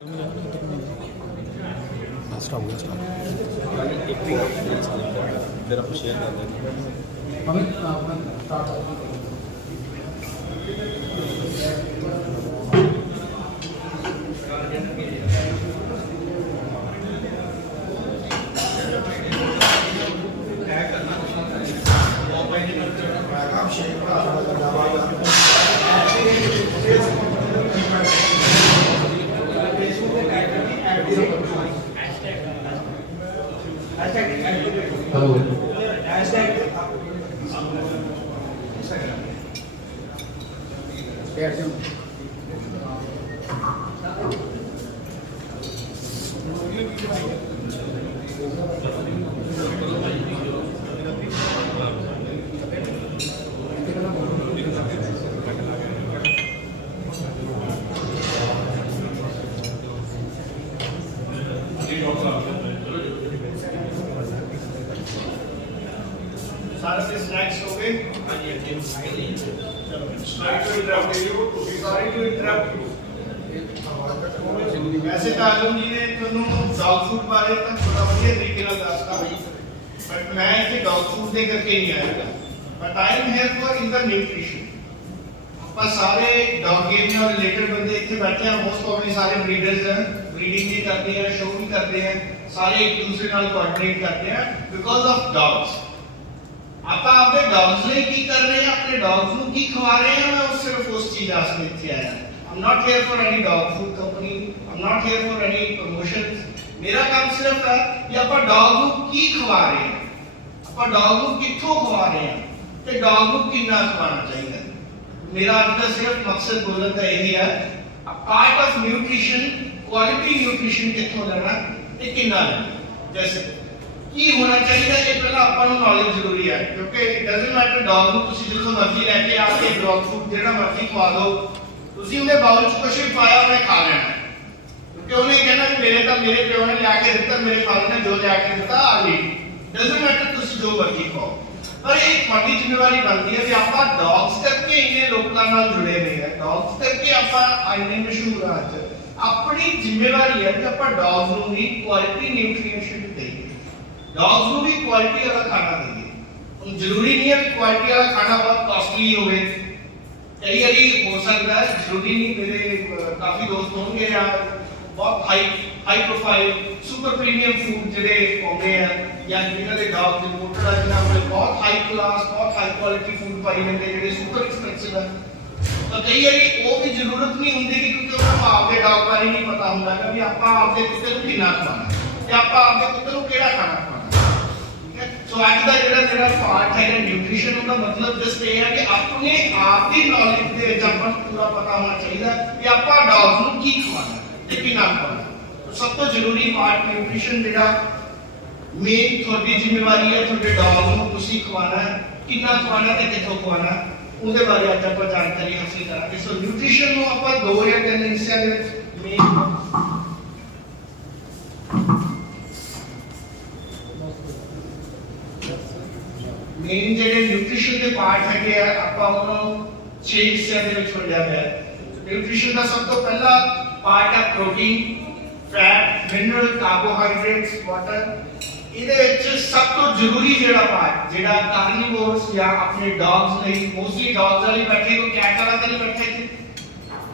Start हो गया start एक भी फिर आप शेयर कर देंगे हमें स्टार्ट हेलो सारे से स्नैक्स हो गए sorry to interrupt you sorry to interrupt you वैसे ਤਾਂ ਆਲਮ ਜੀ ਨੇ ਤੁਹਾਨੂੰ ਡੌਗ ਫੂਡ ਬਾਰੇ ਤਾਂ ਥੋੜਾ ਵਧੀਆ ਤਰੀਕੇ ਨਾਲ ਦੱਸਤਾ ਬਟ ਮੈਂ ਇੱਥੇ ਡੌਗ ਫੂਡ ਦੇ ਕਰਕੇ ਨਹੀਂ ਆਇਆ but I am here for in the nutrition ਆਪਾਂ ਸਾਰੇ ਡੌਗ ਗੇਮ ਨਾਲ ਰਿਲੇਟਡ ਬੰਦੇ ਇੱਥੇ ਬੈਠੇ ਆ ਮੋਸਟ ਆਫ ਸਾਰੇ ਬਰੀਡਰਸ ਹਨ ब्रीडिंग भी करते हैं शो भी करते हैं सारे एक दूसरे नाल कोऑर्डिनेट करते हैं बिकॉज ऑफ डॉग्स आप अपने डॉग्स लिए की कर रहे हैं अपने डॉग्स ਨੂੰ ਕੀ ਖਵਾ ਰਹੇ हैं मैं सिर्फ उस चीज आस्ते ਇੱਥੇ आया I'm not here for any dog food company I'm not here for any promotions मेरा काम सिर्फ है कि ਆਪਾਂ डॉग ਨੂੰ ਕੀ ਖਵਾ ਰਹੇ हैं ਆਪਾਂ डॉग ਨੂੰ ਕਿੱਥੋਂ ਖਵਾ ਰਹੇ हैं ਤੇ डॉग ਨੂੰ ਕਿੰਨਾ ਖਵਾਉਣਾ ਚਾਹੀਦਾ मेरा आज का सिर्फ मकसद बोलने का यही है a part of nutrition quality nutrition कितों लेना ते कितना लेना जैसे की होना चाहिए ये पहला अपन ਨੂੰ नॉलेज ਜ਼ਰੂਰੀ ਹੈ ਕਿਉਂਕਿ ਇਟ ਡਸਨਟ ਮੈਟਰ ਡੌਗ ਨੂੰ ਤੁਸੀਂ ਜਿੱਥੋਂ ਮਰਜ਼ੀ ਲੈ ਕੇ ਆ ਕੇ ਡੌਗ ਫੂਡ ਜਿਹੜਾ ਮਰਜ਼ੀ ਖਵਾ ਦਿਓ ਤੁਸੀਂ ਉਹਦੇ ਬਾਉਲ 'ਚ ਕੁਝ ਵੀ ਪਾਇਆ ਉਹਨੇ ਖਾ ਲੈਣਾ ਕਿਉਂਕਿ ਉਹਨੇ ਕਹਿਣਾ ਕਿ ਮੇਰੇ ਤਾਂ ਮੇਰੇ ਪਿਓ ਨੇ ਲਿਆ ਕੇ ਦਿੱਤਾ ਮੇਰੇ ਫਾਦਰ ਨੇ ਜੋ ਲਿਆ ਕੇ ਦਿੱਤਾ ਆ ਗਈ ਡਸਨਟ ਮੈਟਰ ਤੁਸੀਂ ਜੋ ਮਰਜ਼ੀ ਖਾਓ ਪਰ ਇਹ ਤੁਹਾਡੀ ਜ਼ਿੰਮੇਵਾਰੀ ਬਣਦੀ ਹੈ ਕਿ ਆਪਾਂ ਡੌਗਸ ਕਰਕੇ ਇੰਨੇ ਲੋਕਾਂ ਨਾਲ ਜੁੜੇ ਹੋਏ ਆ ਡੌਗਸ ਕਰਕੇ ਆਪਾਂ ਇੰਨੇ ਮਸ਼ਹੂਰ ਆ ਅੱਜ अपनी जिम्मेवारी है कि ਆਪਾਂ डॉग्स ਨੂੰ ਵੀ क्वालिटी न्यूट्रिशन देइए डॉग्स ਨੂੰ ਵੀ क्वालिटी वाला खाना देइए ਹੁਣ ਜ਼ਰੂਰੀ ਨਹੀਂ ਹੈ ਕਿ क्वालिटी वाला खाना बहुत कॉस्टली होवे कई बारी हो सकता है जरूरी नहीं मेरे काफी दोस्त होंगे यार बहुत high profile super premium food ਜਿਹੜੇ ਆਉਂਦੇ ਆ ਜਾਂ ਜਿਹਨਾਂ ਦੇ ਡੌਗ ਦੇ ਮੋਟਰ ਆ ਜਿਹਨਾਂ ਕੋਲ ਬਹੁਤ ਹਾਈ ਕਲਾਸ ਬਹੁਤ ਹਾਈ ਕੁਆਲਿਟੀ ਫੂਡ ਪਾਈ ਜਾਂਦੇ ਜਿਹੜੇ ਸੁਪਰ ਐਕਸਪੈਂਸਿਵ ਆ ਤਾਂ ਕਈ ਵਾਰੀ ਉਹ ਵੀ ਜ਼ਰੂਰਤ ਨਹੀਂ ਹੁੰਦੀ ਕਿਉਂਕਿ ਉਹਨਾਂ ਨੂੰ ਆਪਦੇ ਡੌਗ ਬਾਰੇ ਨਹੀਂ ਪਤਾ ਹੁੰਦਾ ਕਿ ਵੀ ਆਪਾਂ ਆਪਦੇ ਕੁੱਤੇ ਨੂੰ ਕਿੰਨਾ ਖਵਾਉਣਾ ਤੇ ਆਪਾਂ ਆਪਦੇ ਕੁੱਤੇ ਨੂੰ ਕਿਹੜਾ ਖਾਣਾ ਖਵਾਉਣਾ ਠੀਕ ਹੈ ਸੋ ਅੱਜ ਦਾ ਜਿਹੜਾ ਪਾਰਟ ਹੈ ਨਿਊਟ੍ਰੀਸ਼ਨ ਉਹਦਾ ਮਤਲਬ ਜਸਟ ਇਹ ਹੈ ਕਿ ਆਪਣੇ ਆਪ ਦੀ ਨੌਲੇਜ ਦੇ ਵਿੱਚ ਆਪਾਂ ਨੂੰ ਪੂਰਾ ਪਤਾ ਹੋਣਾ ਚਾਹੀਦਾ ਕਿ ਆਪਾਂ ਡੌਗ ਨੂੰ ਕੀ ਖਵਾਉਣਾ ਤੇ ਕਿੰਨਾ ਖਵਾਉਣਾ ਸਭ ਤੋਂ ਜ਼ਰੂਰੀ ਪਾਰਟ ਨਿਊਟ੍ਰੀਸ਼ਨ ਜਿਹੜਾ ਮੇਨ ਤੁਹਾਡੀ ਜ਼ਿੰਮੇਵਾਰੀ ਹੈ ਤੁਹਾਡੇ ਡੌਗ ਨੂੰ ਤੁਸੀਂ ਖਵਾਉਣਾ ਕਿੰਨਾ ਖਵਾਉਣਾ ਤੇ ਕਿੱਥੋਂ ਖਵਾਉਣਾ ਉਹਦੇ ਬਾਰੇ ਅੱਜ ਆਪਾਂ ਜਾਣਕਾਰੀ ਹਾਸਲ ਕਰਾਂਗੇ ਸੋ ਨਿਊਟ੍ਰੀਸ਼ਨ ਨੂੰ ਆਪਾਂ ਦੋ ਜਾਂ ਤਿੰਨ ਹਿੱਸਿਆਂ ਦੇ ਵਿੱਚ ਮੇਨ ਜਿਹੜੇ ਨਿਊਟ੍ਰੀਸ਼ਨ ਦੇ ਪਾਰਟ ਹੈਗੇ ਆ ਆਪਾਂ ਉਹਨੂੰ 6 ਹਿੱਸਿਆਂ ਦੇ ਵਿੱਚ ਵੰਡਿਆ ਹੋਇਆ ਹੈ ਨਿਊਟ੍ਰੀਸ਼ਨ ਦਾ ਸਭ ਤੋਂ ਪਹਿਲਾ ਪਾਰਟ ਹੈ protein fat mineral carbohydrates water ਇਹਦੇ ਵਿੱਚ ਸਭ ਤੋਂ ਜ਼ਰੂਰੀ ਜਿਹੜਾ ਪਾਰਟ ਜਿਹੜਾ ਕਾਰਨੀਵੋਰਸ ਜਾਂ ਆਪਣੇ ਡੌਗਸ ਲਈ ਮੋਸਟਲੀ ਡੌਗਸ ਵਾਲੀ ਬੈਠੇ ਕੋ ਕੈਟ ਵਾਲਾ ਤਾਂ ਨਹੀਂ ਬੈਠੇ ਇੱਥੇ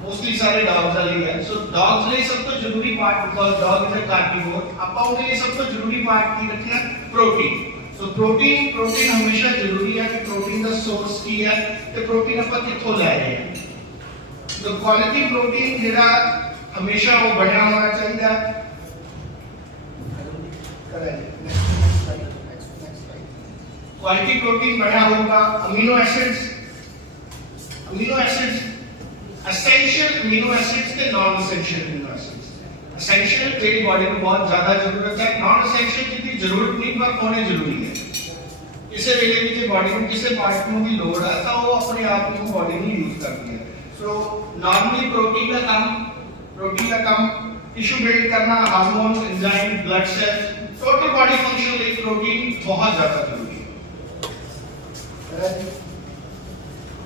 ਮੋਸਟਲੀ ਸਾਰੇ ਡੌਗਸ ਵਾਲੀ ਹੈ ਸੋ ਡੌਗਸ ਲਈ ਸਭ ਤੋਂ ਜ਼ਰੂਰੀ part because dog is a carnivore ਆਪਾਂ ਉਹਦੇ ਲਈ ਸਭ ਤੋਂ ਜ਼ਰੂਰੀ ਪਾਰਟ ਕੀ ਰੱਖਿਆ ਪ੍ਰੋਟੀਨ ਸੋ ਪ੍ਰੋਟੀਨ ਹਮੇਸ਼ਾ ਜ਼ਰੂਰੀ ਹੈ ਕਿ ਪ੍ਰੋਟੀਨ ਦਾ ਸੋਰਸ ਕੀ ਹੈ ਤੇ ਪ੍ਰੋਟੀਨ ਆਪਾਂ ਕਿੱਥੋਂ ਲੈ ਰਹੇ ਹਾਂ ਸੋ ਕੁਆਲਿਟੀ ਪ੍ਰੋਟੀਨ ਜਿਹੜਾ ਹਮੇਸ਼ਾ ਉਹ ਬਣਿਆ ਹੋਣਾ ਚਾਹੀਦਾ क्वालिटी प्रोटीन बढ़ा होगा amino acids essential amino acids के non essential amino acids essential तेरी बॉडी में बहुत ज्यादा जरूरत है नॉन एसेंशियल की जरूरत नहीं पर होने जरूरी है किसी वेले भी जे बॉडी में किसी पार्ट में भी लोड है तो वो अपने आप में बॉडी नहीं यूज करती है सो नॉर्मली प्रोटीन का काम टिश्यू बिल्ड करना hormones enzyme blood cells total body function लिए प्रोटीन बहुत ज्यादा जरूरी है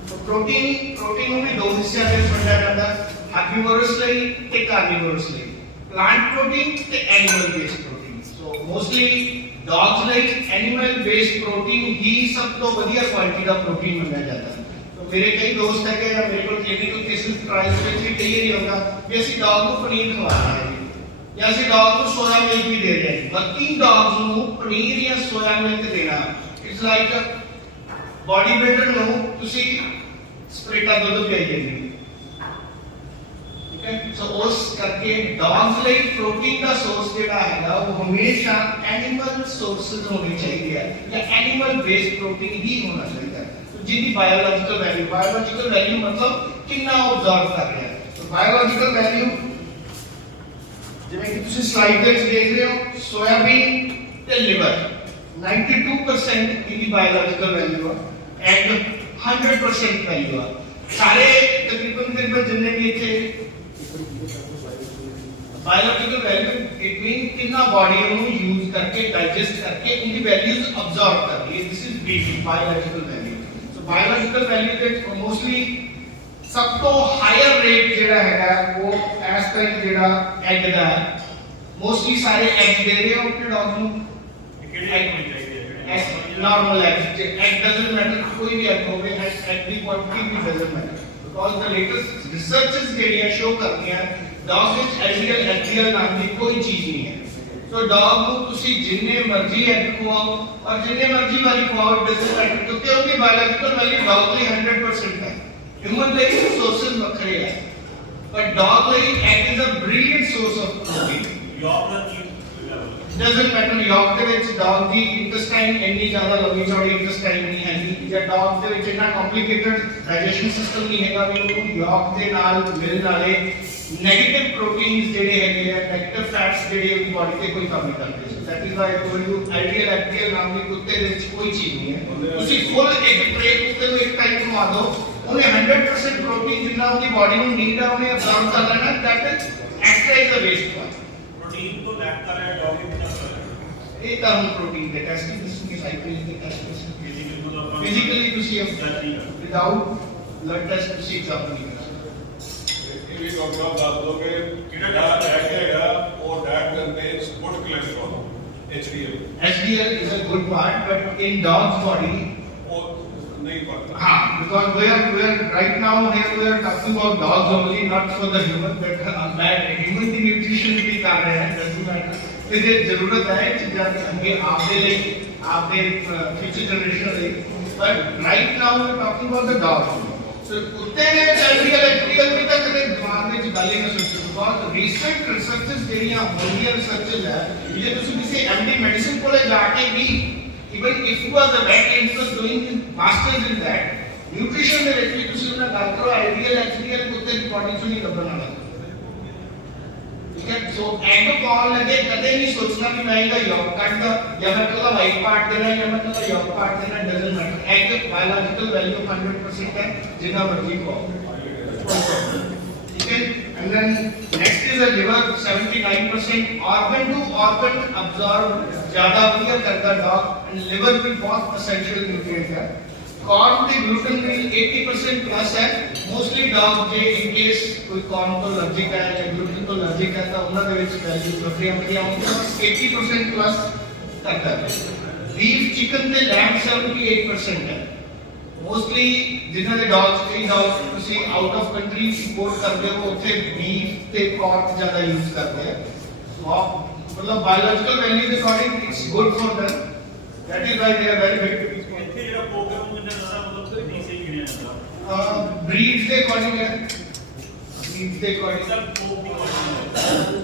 तो प्रोटीन ਨੂੰ ਵੀ ਦੋ ਹਿੱਸਿਆਂ ਵਿੱਚ ਵੰਡਿਆ ਜਾਂਦਾ ਹੈ ਹਰਬੀਵੋਰਸ ਲਈ ਤੇ ਕਾਰਨੀਵੋਰਸ ਲਈ plant protein ਤੇ animal based protein. So mostly dogs ਲਈ animal based protein ਹੀ ਸਭ ਤੋਂ ਵਧੀਆ ਕੁਆਲਿਟੀ ਦਾ ਪ੍ਰੋਟੀਨ ਮੰਨਿਆ ਜਾਂਦਾ ਹੈ। तो मेरे कई दोस्त है या मेरे को क्लिनिकल केसेस ट्रायल्स ਵਿੱਚ ਵੀ ਕਈ ਵਾਰੀ ਹੁੰਦਾ ਵੀ ਅਸੀਂ ਡੌਗ ਨੂੰ ਪਨੀਰ ਖਵਾ ਰਹੇ ਹਾਂ ਜਾਂ ਅਸੀਂ ਡੌਗ ਨੂੰ ਸੋਇਆ ਮਿਲਕ ਵੀ ਦੇ ਰਹੇ ਹਾਂ। ਵਰਕਿੰਗ ਡੌਗਸ ਨੂੰ ਪਨੀਰ ਜਾਂ ਸੋਇਆ ਮਿਲਕ ਦੇਣਾ ਇਟਸ ਲਾਈਕ ਬੋਡੀ ਬਿਲਡਰ ਨੂੰ ਤੁਸੀਂ ਸਪਰੇਟਾ ਦੁੱਧ ਪਿਆਈ ਜਾਂਦੇ ਹੋ। ਸੋ ਉਸ ਕਰਕੇ ਡੌਗਸ ਲਈ ਪ੍ਰੋਟੀਨ ਦਾ ਸੋਰਸ ਜਿਹੜਾ ਹੈਗਾ ਉਹ ਹਮੇਸ਼ਾ ਐਨੀਮਲ ਸੋਰਸਸ ਹੋਣੇ ਚਾਹੀਦੇ ਆ ਜਾਂ ਐਨੀਮਲ ਬੇਸਡ ਪ੍ਰੋਟੀਨ ਹੀ ਹੋਣਾ ਚਾਹੀਦਾ ਹੈ ਜਿਹਦੀ ਬਾਇਓਲੋਜੀਕਲ ਵੈਲਿਊ ਮਤਲਬ ਕਿੰਨਾ ਆਬਜ਼ਰਵ ਕਰ ਰਿਹਾ ਹੈ। ਸੋ ਬਾਇਓਲੋਜੀਕਲ ਵੈਲਿਊ ਜਿਵੇਂ ਕਿ ਤੁਸੀਂ ਸਲਾਈਡ ਦੇ ਵਿੱਚ ਦੇਖ ਰਹੇ ਹੋ ਸੋਇਆਬੀਨ ਤੇ ਲਿਵਰ 92% ਇਹਦੀ ਬਾਇਓਲੋਜੀਕਲ ਵੈਲਿਊ ਹੈ ਐਂਡ 100% ਵੈਲਿਊ ਹੈ। ਸਾਰੇ ਤਕਰੀਬਨ ਜਿੰਨੇ ਵੀ ਇੱਥੇ बायोलॉजिकल वैल्यू इट मीन कितना बॉडी ਨੂੰ यूज करके डाइजेस्ट करके उनकी वैल्यूज अब्सॉर्ब कर रही है। This is BT biological value. So biological value ਦੇ मोस्टली ਸਭ ਤੋਂ ਹਾਇਰ ਰੇਟ ਜਿਹੜਾ ਹੈਗਾ ਉਹ ਇਸ ਟਾਈਮ ਜਿਹੜਾ ਐਗ ਦਾ ਹੈ। ਮੋਸਟਲੀ ਸਾਰੇ ਐਗ ਦੇ ਰਹੇ ਹੋ ਆਪਣੇ ਡੌਗ ਨੂੰ ਕਿਹੜੇ ਐਗ ਹੋਣੇ ਚਾਹੀਦੇ ਹੈ normal egg egg doesn't matter ਕੋਈ ਵੀ ਐਗ ਹੋਵੇ ਐਗ ਦੀ ਕੁਆਂਟੀਟੀ ਵੀ doesn't matter because the latest researches ਜਿਹੜੀਆਂ ਸ਼ੋ ਕਰਦੀਆਂ डॉग ਵਿੱਚ LDL HDL ਨਾਮ ਦੀ ਕੋਈ ਚੀਜ਼ ਨਹੀਂ ਹੈ। ਸੋ ਡੌਗ ਨੂੰ ਤੁਸੀਂ ਜਿੰਨੇ ਮਰਜ਼ੀ ਐਗ ਖਵਾਓ ਔਰ ਜਿੰਨੇ ਮਰਜ਼ੀ ਵਾਰੀ ਖਵਾਓ ਡਸਨਟ ਮੈਟਰ ਕਿਉਂਕਿ ਉਹਦੀ ਬਾਇਓਲੋਜੀਕਲ ਵੈਲਿਊ ਡੌਗ ਲਈ 100% ਹੈ। ਹਿਊਮਨ ਲਈ ਸੋਰਸਸ ਵੱਖਰੇ ਹੈ ਪਰ ਡੌਗ ਲਈ egg is a brilliant source of protein. ਯੋਗ ਦਾ ਕੀ ਡਸਨਟ ਮੈਟਰ ਯੋਗ ਦੇ ਵਿੱਚ ਡੌਗ ਦੀ ਇੰਟੈਸਟਾਈਨ ਇੰਨੀ ਜ਼ਿਆਦਾ ਲੰਬੀ ਚੌੜੀ ਇੰਟੈਸਟਾਈਨ ਨਹੀਂ ਹੈਗੀ ਜਾਂ ਡੌਗ ਦੇ ਵਿੱਚ ਇੰਨਾ ਕੰਪਲਿਕੇਟਡ ਡਾਈਜੈਸ਼ਨ ਸਿਸਟਮ ਨਹੀਂ ਹੈਗਾ ਵੀ ਉਹਨੂੰ ਯੋਗ ਦੇ ਨਾਲ ਮਿਲਣ ਵਾਲੇ ਨੈਗੇਟਿਵ ਪ੍ਰੋਟੀਨਸ ਜਿਹੜੇ ਹੈਗੇ ਆ ਨੈਗੇਟਿਵ ਫੈਟਸ ਜਿਹੜੇ ਉਹਦੀ ਬਾਡੀ ਤੇ ਕੋਈ ਕਮੀ ਕਰਦੇ so that is why I told you LDL HDL ਨਾਮ ਦੀ ਕੁੱਤੇ ਦੇ ਵਿੱਚ ਕੋਈ ਚੀਜ਼ ਨਹੀਂ ਹੈ। ਤੁਸੀਂ ਫੁੱਲ ਇੱਕ ਟ੍ਰੇ ਕੁੱਤੇ ਨੂੰ ਇੱਕ ਟਾਈਮ ਘੁਮਾ ਦਿਓ ਉਹਨੇ 100% ਪ੍ਰੋਟੀਨ ਜਿੰਨਾ ਉਹਦੀ ਬਾਡੀ ਨੂੰ ਨੀਡ ਆ ਉਹਨੇ ਅਬਜ਼ਰਵ ਕਰ ਲੈਣਾ that is extra is a waste part. Protein ਤੋਂ ਲੈਕ ਕਰ ਰਿਹਾ ਡੌਗ ਇਹ ਕਿੰਨਾ ਕਰ ਰਿਹਾ ਇਹ ਤਾਂ ਹੁਣ ਪ੍ਰੋਟੀਨ ਦੇ ਟੈਸਟਿੰਗ ਦੀ ਸਾਈਕਲ ਦੇ ਟੈਸਟ ਫਿਜ਼ੀਕਲੀ ਤੁਸੀਂ ਵਿਦਆਊਟ ਬਲੱਡ ਟੈਸਟ ਤੁਸੀਂ ਐਗਜ਼ਾਮ ਨਹੀਂ ਕਰ ਸਕਦੇ। ਇਹ ਵੀ ਡਾਕਟਰ ਦੱਸ ਦੋ ਕਿ ਜਿਹੜਾ ਡੈਟ ਹੈਗਾ ਉਹ fat contains good cholesterol HDL HDL is a good part but in dog's body ਉਹ ਨਹੀਂ ਪੜਦਾ because we are right now here we are talking about dogs only not for the human but that human the nutrition ਵੀ ਕਰ ਰਹੇ ਹਾਂ doesn't matter ਇਹਦੇ ਜ਼ਰੂਰਤ ਹੈ ਚੀਜ਼ਾਂ ਅੱਗੇ ਆਪਦੇ ਲਈ ਆਪਦੇ future generation ਲਈ but right now we are talking about the dog so ਕੁੱਤੇ ਦੇ LDL ਵੀ ਤਾਂ ਕਦੇ ਦਿਮਾਗ ਵਿੱਚ ਗੱਲ ਹੀ ਨਾ ਸੋਚੋ ਬਹੁਤ ਰੀਸੈਂਟ ਰਿਸਰਚਸ ਜਿਹੜੀਆਂ ਹੋਈਆਂ ਰਿਸਰਚਸ ਹੈ ਜੇ ਤੁਸੀਂ ਕਿਸੇ MD ਮੈਡੀਸਿਨ ਕੋਲੇ ਜਾ ਕੇ ਵੀ even if you are the vet and you are doing masters in that nutrition ਦੇ ਵਿੱਚ ਵੀ ਤੁਸੀਂ ਉਹਨਾਂ ਗੱਲ ਕਰੋ LDL HDL ਕੁੱਤੇ ਦੀ ਬਾਡੀ ਚੋਂ ਨਹੀਂ ਲੱਭਣ ਵਾਲਾ ਠੀਕ ਹੈ। ਸੋ ਐਗ ਕਾਲ ਲਗੇ ਕਦੇ ਨਹੀਂ ਸੋਚਣਾ ਕਿ ਮੈਂ ਇਹਦਾ ਯੋਗ ਕੱਢਦਾ ਜਾਂ ਮੈਂ ਕੱਲਾ ਵਾਈਟ ਪਾਰਟ ਦੇਣਾ ਜਾਂ ਮੈਂ ਕੱਲਾ ਯੋਗ ਪਾਰਟ ਦੇਣਾ doesn't matter egg biological value 100% ਹੈ ਜਿੰਨਾ ਮਰਜ਼ੀ ਖਾਓ ਠੀਕ ਹੈ। and then next is the liver 79% organ to organ absorb ज्यादा ਵਧੀਆ ਕਰਦਾ dog and liver ਵੀ ਬਹੁਤ essential nutrient ਹੈ। corn ਤੇ gluten ਵੀ 80% plus ਹੈ mostly dog ਜੇ in case ਕੋਈ corn ਤੋਂ allergic ਹੈ ਜਾਂ gluten ਤੋਂ allergic ਹੈ ਤਾਂ ਉਹਨਾਂ ਦੇ ਵਿੱਚ ਵੈਲਿਊ ਵੱਖਰੀਆਂ ਹੁੰਦੀਆਂ 80% plus ਕਰਦਾ ਹੈ। beef chicken ਤੇ lamb 78% ਹੈ mostly ਜਿਨ੍ਹਾਂ ਦੇ dogs ਕਈ dogs ਤੁਸੀਂ out of country import ਕਰਦੇ ਹੋ ਉੱਥੇ beef ਤੇ pork ਜ਼ਿਆਦਾ use ਕਰਦੇ ਆ मतलब biological value के according it's good for them that is why they are very big ਇੱਥੇ ਜਿਹੜਾ ਪ੍ਰੋਗਰਾਮ ਕਿੰਨਾ ਜ਼ਿਆਦਾ ਮਤਲਬ ਨਹੀਂ ਸਹੀ ਗਿਣਿਆ ਜਾਂਦਾ breeds ਦੇ according ਹੈ breeds ਦੇ according ਸਰ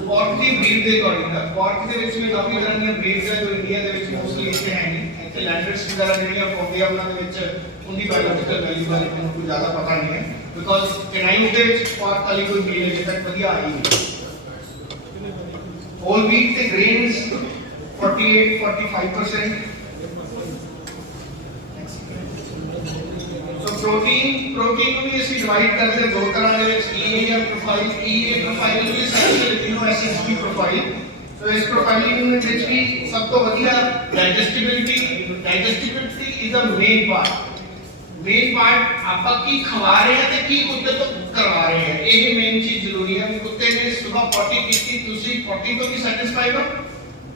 pork ਦੀ breed ਦੇ according ਹੈ pork ਦੇ ਵਿੱਚ ਵੀ ਕਾਫੀ ਤਰ੍ਹਾਂ ਦੀਆਂ breeds ਹੈ ਜੋ ਇੰਡੀਆ ਦੇ ਵਿੱਚ mostly ਇੱਥੇ ਹੈ ਨਹੀਂ ਇੱਥੇ ਲੈਂਡਰਸ ਵਗੈਰਾ ਜਿਹੜੀਆਂ ਪਾਉਂਦੇ ਆ ਉਹਨਾਂ ਦੇ ਵਿੱਚ ਉਹਦੀ biological value ਬਾਰੇ ਮੈਨੂੰ ਕੋਈ ਜ਼ਿਆਦਾ ਪਤਾ ਨਹੀਂ ਹੈ ਬਿਕੋਜ਼ ਕਨਾਈ ਦੇ ਵਿੱਚ pork ਵਾਲੀ ਕੋਈ breed ਅਜੇ ਤੱਕ ਵਧੀਆ ਆਈ ਨਹੀਂ whole wheat the grains 48-45%. So protein ਨੂੰ ਵੀ ਅਸੀਂ ਡਿਵਾਈਡ ਕਰਦੇ ਦੋ ਤਰ੍ਹਾਂ ਦੇ ਵਿੱਚ EA ਪ੍ਰੋਫਾਈਲ EA ਪ੍ਰੋਫਾਈਲ ਵੀ essential amino acids ਦੀ ਪ੍ਰੋਫਾਈਲ ਸੋ ਇਸ ਪ੍ਰੋਫਾਈਲਿੰਗ ਦੇ ਵਿੱਚ ਵੀ ਸਭ ਤੋਂ ਵਧੀਆ digestibility is the main part main part आपा की खवा रहे हैं ते की कुत्ते तो करवा रहे हैं, यही मेन चीज जरूरी है। कुत्ते ने सुबह पॉटी की तुसी पॉटी तो भी सैटिस्फाइड हो,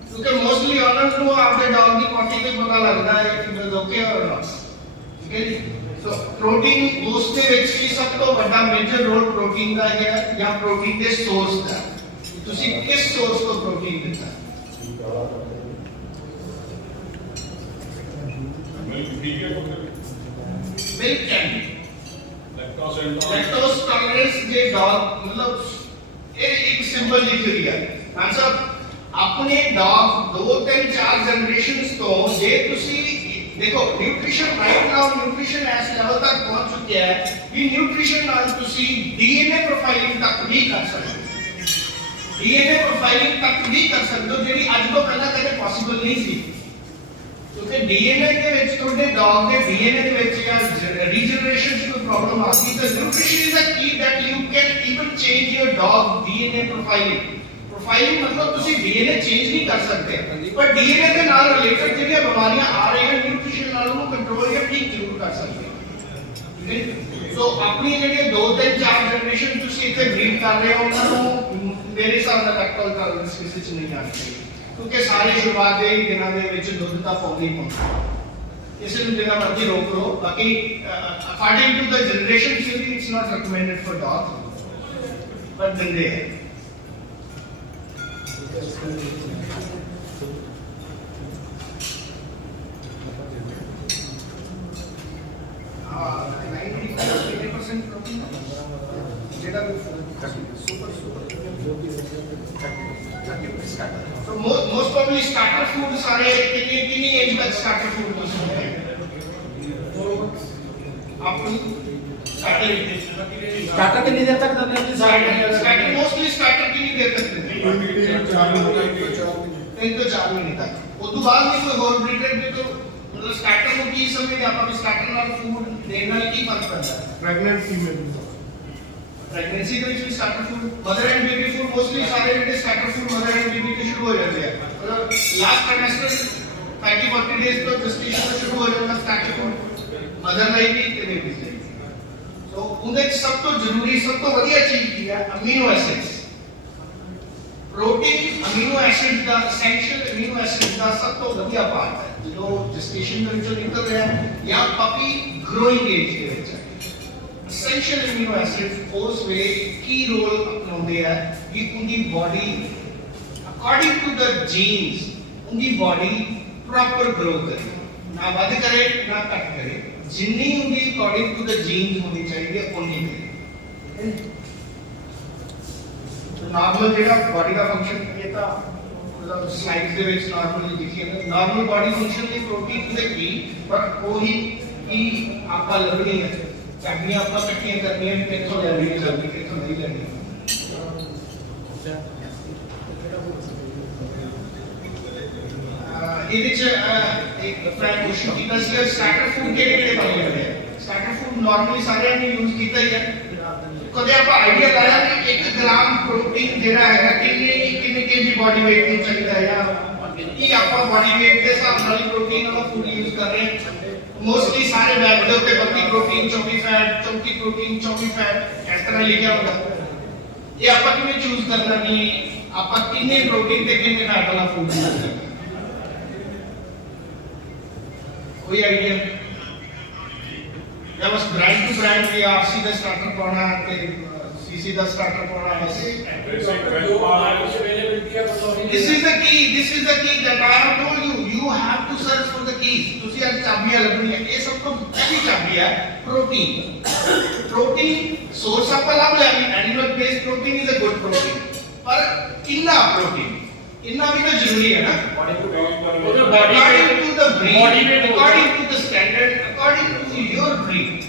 क्योंकि मोस्टली ऑनर्स को आपके डॉग की पॉटी पे पता लगता है कि इट ओके और नॉट, ठीक है जी। सो प्रोटीन उसके ਵਿੱਚ ਵੀ ਸਭ ਤੋਂ ਵੱਡਾ ਮੇਜਰ ਰੋਲ ਪ੍ਰੋਟੀਨ ਦਾ ਹੈ ਜਾਂ ਪ੍ਰੋਟੀਨ ਦੇ ਸੋਰਸ ਦਾ, ਤੁਸੀਂ ਕਿਸ ਸੋਰਸ ਤੋਂ ਪ੍ਰੋਟੀਨ ਦਿੱਤਾ। मिल्क ठीक है तो milk can lactose intolerance lactose tolerance J dog मतलब ये एक सिंपल जी थ्योरी है आंसर। अपने डॉग 2 3 4 जनरेशंस तो जे ਤੁਸੀਂ देखो न्यूट्रिशन राइट नाउ न्यूट्रिशन ऐसे लेवल तक पहुंच चुके हैं कि न्यूट्रिशन ਨਾਲ ਤੁਸੀਂ डीएनए प्रोफाइलिंग तक भी कर सकते हो, डीएनए प्रोफाइलिंग तक भी कर सकते हो ਜਿਹੜੀ ਅੱਜ ਤੋਂ ਪਹਿਲਾਂ ਕਦੇ ਪੋਸੀਬਲ ਨਹੀਂ ਸੀ, ਕਿਉਂਕਿ डीएनए ਦੇ ਵਿੱਚ ਤੁਹਾਡੇ ਡੌਗ ਦੇ डीएनए ਦੇ ਵਿੱਚ ਜਾਂ ਰੀਜਨਰੇਸ਼ਨ ਦੀ ਕੋਈ ਪ੍ਰੋਬਲਮ ਆ ਗਈ ਤਾਂ न्यूट्रिशन इज अ की that you can even change your dog DNA profiling. Profiling मतलब ਤੁਸੀਂ डीएनए चेंज नहीं कर सकते, पर डीएनए ਦੇ ਨਾਲ ਰਿਲੇਟਡ ਜਿਹੜੀਆਂ ਬਿਮਾਰੀਆਂ ਆ ਰਹੀਆਂ न्यूट्रिशन ਨਾਲ ਉਹਨੂੰ ਕੰਟਰੋਲ ਜਾਂ ਠੀਕ ਜ਼ਰੂਰ ਕਰ ਸਕਦੇ ਹੋ, ਠੀਕ ਹੈ। ਸੋ ਆਪਣੀ ਜਿਹੜੀ 2 3 4 ਜਨਰੇਸ਼ਨ ਤੁਸੀਂ ਇੱਥੇ ਬਰੀਡ ਕਰ ਰਹੇ ਹੋ ਉਹਨਾਂ ਨੂੰ ਮੇਰੇ ਹਿਸਾਬ ਨਾਲ ਲੈਕਟੋਜ਼ ਟੋਲਰੈਂਸ ਕਿਸੇ ਚ ਨਹੀਂ ਆਣੀ ਚਾਹੀਦੀ, ਕਿਉਂਕਿ ਸਾਰੇ ਸ਼ੁਰੂਆਤ ਦੇ ਦਿਨਾਂ ਦੇ ਵਿੱਚ ਦੁੱਧ ਤਾਂ ਪਾਉਂਦੇ ਹੀ ਪਾਉਂਦੇ, ਕਿਸੇ ਨੂੰ ਜਿੰਨਾ ਮਰਜ਼ੀ ਰੋਕ ਲਓ। ਬਾਕੀ according to the generation theory it's not recommended for dog, ਪਰ ਦਿੰਦੇ ਹੈ। So most probably starter food सारे कितनी एज तक starter food पसंद है आपको? स्टार्टर कितनी देर तक करना है? स्टार्टर मोस्टली स्टार्टर कितनी देर तक देते हैं? 3 ਤੋਂ 4 ਮਹੀਨੇ ਤੱਕ। ਉਸ ਤੋਂ ਬਾਅਦ ਵੀ ਕੋਈ ਹੋਰ ਬਰੀਡਰ ਦੇ ਤੋਂ मतलब स्टार्टर ਨੂੰ ਕੀ ਸਮਝਦੇ ਆਪਾਂ ਵੀ स्टार्टर ਨਾਲ ਫੂਡ ਦੇਣ ਨਾਲ ਕੀ ਫਰਕ ਪੈਂਦਾ ਹੈ? प्रेग्नेंट फीमेल प्रेगनेंसी ਦੇ ਵਿੱਚ ਵੀ starter food mother and baby food mostly ਸਾਰੇ ਜਿਹੜੇ starter food mother and baby ਤੇ ਸ਼ੁਰੂ ਹੋ ਜਾਂਦੇ ਆ, मतलब ਲਾਸਟ ਟ੍ਰਾਈਮੈਸਟਰ 30 40 ਡੇਜ਼ ਤੋਂ ਜਸਟੇਸ਼ਨ ਤੋਂ ਸ਼ੁਰੂ ਹੋ ਜਾਂਦਾ स्टार्टर फूड ਮਦਰ ਲਈ ਵੀ ਤੇ ਬੇਬੀ ਲਈ। ਸੋ ਉਹਦੇ ਵਿੱਚ ਸਭ ਤੋਂ ਜ਼ਰੂਰੀ ਸਭ ਤੋਂ ਵਧੀਆ ਚੀਜ਼ ਕੀ ਹੈ? Amino acids. Protein amino acid ਦਾ ਐਸੈਂਸ਼ੀਅਲ ਅਮੀਨੋ ਐਸਿਡ ਦਾ ਸਭ ਤੋਂ ਵਧੀਆ ਪਾਰਟ ਹੈ ਜਦੋਂ ਜਸਟੇਸ਼ਨ ਦੇ ਵਿੱਚੋਂ ਨਿਕਲ ਰਿਹਾ ਹੈ ਜਾਂ ਪਪੀ ਗਰੋਇੰਗ ਏਜ ਦੇ ਵਿੱਚ ਹੈ। ਐਸੈਂਸ਼ੀਅਲ ਅਮੀਨੋ ਐਸਿਡ ਉਸ ਵੇ ਕੀ ਰੋਲ ਅਪਣਾਉਂਦੇ ਆ ਕਿ ਉਹਦੀ body according to the genes ਉਹਦੀ ਬਾਡੀ ਪ੍ਰੋਪਰ ਗਰੋ ਕਰੇ, ਨਾ ਵੱਧ ਕਰੇ ਨਾ ਘੱਟ ਕਰੇ, ਜਿੰਨੀ ਉਹਦੀ ਅਕੋਰਡਿੰਗ ਟੂ ਦ ਜੀਨਸ ਹੋਣੀ ਚਾਹੀਦੀ ਹੈ ਉਨੀ ਕਰੇ। नॉर्मल जेड़ा बॉडी का फंक्शन ये था मतलब स्लाइड्स ਦੇ ਵਿੱਚ ਨਾਰਮਲੀ ਦਿਖੀ ਹੈ ਨਾਰਮਲ ਬॉडी ਫੰਕਸ਼ਨ ਦੀ ਪ੍ਰੋਟੀਨ ਦੇ ਕੀ ਪਰ ਉਹੀ ਕੀ ਆਪਾਂ ਲੱਭਣੀ ਹੈ ਚਾਹੀਆਂ ਆਪਾਂ ਇਕੱਠੀਆਂ ਕਰਨੀਆਂ ਵੀ ਕਿੱਥੋਂ ਲੈਣੀ ਹੈ ਜਲਦੀ ਕਿੱਥੋਂ ਨਹੀਂ ਲੈਣੀ। ਇਹਦੇ ਚ ਇੱਕ ਫਰੈਂਡ ਕੁਐਸਚਨ ਕੀਤਾ ਸੀ ਸਟਾਰਟਰ ਫੂਡ ਕਿਹੜੇ ਬਣੇ ਹੋਏ ਆ? ਸਟਾਰਟਰ ਫੂਡ ਨਾਰਮਲੀ ਸਾਰਿਆਂ ਨੇ ਯੂਜ਼ ਕੀਤਾ ਹੀ ਹੈ। ਕਦੇ ਆਪਾਂ ਆਈਡੀਆ ਲਾਇਆ ਕਿ 1 ਗ੍ਰਾਮ ਪ੍ਰੋਟੀਨ ਜਿਹੜਾ ਹੈਗਾ ਕਿੰਨੇ ਕੇਜੀ ਬਾਡੀ weight ਨੂੰ ਚਾਹੀਦਾ ਹੈ ਜਾਂ ਕੀ ਆਪਾਂ ਬਾਡੀ weight ਦੇ ਹਿਸਾਬ ਨਾਲ ਹੀ ਪ੍ਰੋਟੀਨ ਵਾਲਾ ਫੂਡ ਯੂਜ਼ ਕਰ ਰਹੇ ਹਾਂ। ਮੋਸਟਲੀ ਸਾਰੇ ਬੈਗ ਦੇ ਉੱਤੇ 32 ਪ੍ਰੋਟੀਨ 24 ਫੈਟ 34 ਪ੍ਰੋਟੀਨ 24 ਫੈਟ ਇਸ ਤਰ੍ਹਾਂ ਲਿਖਿਆ ਹੁੰਦਾ। ਇਹ ਆਪਾਂ ਕਿਵੇਂ ਚੂਜ਼ ਕਰਨਾ ਕਿ ਆਪਾਂ ਕਿੰਨੇ ਪ੍ਰੋਟੀਨ ਤੇ ਕਿੰਨੇ ਫੈਟ ਵਾਲਾ ਫੂਡ ਯੂਜ਼ ਕਰਨਾ? कोई आइडिया? या बस ब्रांड टू ब्रांड भी आरसी का स्टार्टर पाना है सीसी का स्टार्टर पाना है। This is the key that I have told you. You have to search for the keys. तुसी आज चाबियां लभनी है। ये सब तो पहली चाबी है प्रोटीन सोर्स आपका लाभ ले animal based protein is a good protein, पर कितना प्रोटीन इतना भी तो जरूरी है ना। according to the breed, according to the standard, according to your breed।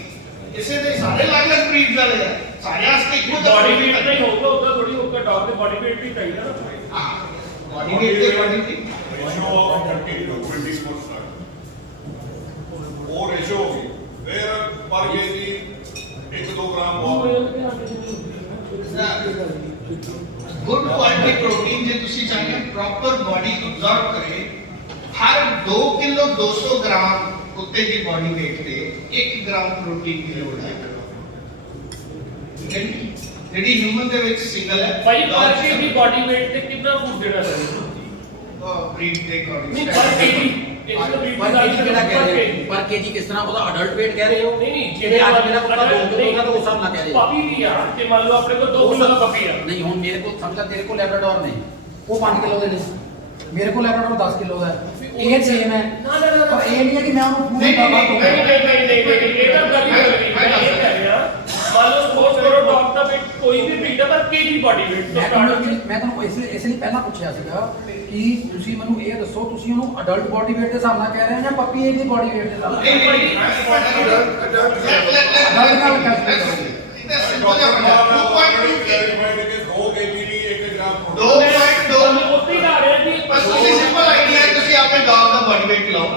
इसे तो सारे अलग-अलग breeds वाले हैं, सारे आस्ते इक्वल बॉडी वेट नहीं होगा उतना थोड़ी होगा, डॉग के बॉडी वेट भी चाहिए ना। हां बॉडी वेट के body ratio of 30 to 20 sports car वो ratio होगी फिर पर केजी 1-2 ग्राम गुड क्वालिटी प्रोटीन जे ਤੁਸੀਂ ਚਾਹੀਏ ਪ੍ਰੋਪਰ ਬਾਡੀ ਅਬਜ਼ਰਵ ਕਰੇ। ਹਰ 2 ਕਿਲੋ 200 ਗ੍ਰਾਮ कुत्ते की बॉडी वेट पे 1 ग्राम प्रोटीन की लोड़ है ठीक है जी ਜਿਹੜੀ ਹਿਊਮਨ ਦੇ ਵਿੱਚ ਸਿੰਗਲ ਹੈ ਭਾਈ ਪਰ ਕੇਜੀ ਬਾਡੀ weight ਤੇ ਕਿੰਨਾ ਫੂਡ ਦੇਣਾ ਚਾਹੀਦਾ ਬਰੀਡ ਦੇ ਨਹੀਂ ਅਕੋਰਡਿੰਗ ਪਰ ਕੇਜੀ ਇੱਕ ਤਾਂ ਬਰੀਡ पर केजी कितना कह रहे हो पर केजी किस तरह ਉਹਦਾ ਅਡਲਟ weight ਕਹਿ ਰਹੇ ਹੋ ਨਹੀਂ ਨਹੀਂ ਜਿਹੜੇ ਅੱਜ ਮੇਰਾ ਕੁੱਤਾ 2 ਕਿਲੋ ਦਾ ਤਾਂ ਉਸ ਹਿਸਾਬ ਨਾਲ ਕਹਿ ਰਹੇ ਹੋ ਪਾਪੀ ਵੀ ਆ ਤੇ ਮੰਨ ਲਓ ਆਪਣੇ ਕੋਲ 2 ਕਿਲੋ ਦਾ ਪਪੀ ਆ ਨਹੀਂ ਹੁਣ ਮੇਰੇ ਕੋਲ ਸਮਝ ਲੈ ਤੇਰੇ ਕੋਲ ਲੈਬਰਾਡੋਰ ਨੇ ਉਹ 5 ਕਿਲੋ ਦੇ ਨੇ ਮੇਰੇ ਕੋਲ ਲੈਬਰਾਡੋਰ 10 ਕਿਲੋ ਦਾ ਹੈ ਇਹ ਸੇਮ ਹੈ ਨਾ ਨਾ ਨਾ ਪਰ ਇਹ ਨਹੀਂ ਹੈ ਕਿ ਮੈਂ ਉਹਨੂੰ ਨਹੀਂ, ਨਹੀਂ, ਬਾਬਾ ਨਹੀਂ, ਇਹ ਤਾਂ ਗੱਲ ਹੀ ਨਹੀਂ ਇਹ ਕਹਿ ਰਿਹਾ ਮੰਨ ਲਓ ਸਪੋਜ਼ ਕਰੋ ਡੌਗ ਦਾ weight ਕੋਈ ਵੀ ਬਰੀਡ ਹੈ ਪਰ ਕੇਜੀ ਬਾਡੀ weight ਤੋਂ ਸਟਾਰਟ ਮੈਂ ਤੁਹਾਨੂੰ ਇਸ ਲਈ ਪਹਿਲਾਂ ਪੁੱਛਿਆ ਸੀਗਾ ਕਿ ਤੁਸੀਂ ਮੈਨੂੰ ਇਹ ਦੱਸੋ ਤੁਸੀਂ ਉਹਨੂੰ ਅਡਲਟ ਬਾਡੀ weight ਦੇ ਹਿਸਾਬ ਨਾਲ ਕਹਿ ਰਹੇ ਹੋ ਜਾਂ ਪੱਪੀ ਏਜ ਦੀ ਬਾਡੀ weight ਦੇ ਹਿਸਾਬ ਨਾਲ ਨਹੀਂ ਨਹੀਂ ਇਹਦਾ ਸਿੰਪਲ ਜਿਹਾ ਬਣਿਆ 2.2 ਵੈਰੀਫਾਈਡ ਕਿ 2 kg ਦੀ 1 ਗ੍ਰਾਮ ਪ੍ਰੋਟੀਨ 2.2 ਉੱਥੇ ਹੀ ਆ ਰਿਹਾ ਕਿ ਬਸ ਤੁਸੀਂ ਸਿੰਪਲ ਆਈਡੀਆ ਹੈ ਤੁਸੀਂ ਆਪਣੇ ਡੌਗ ਦਾ ਬਾਡੀ weight ਲਾਓ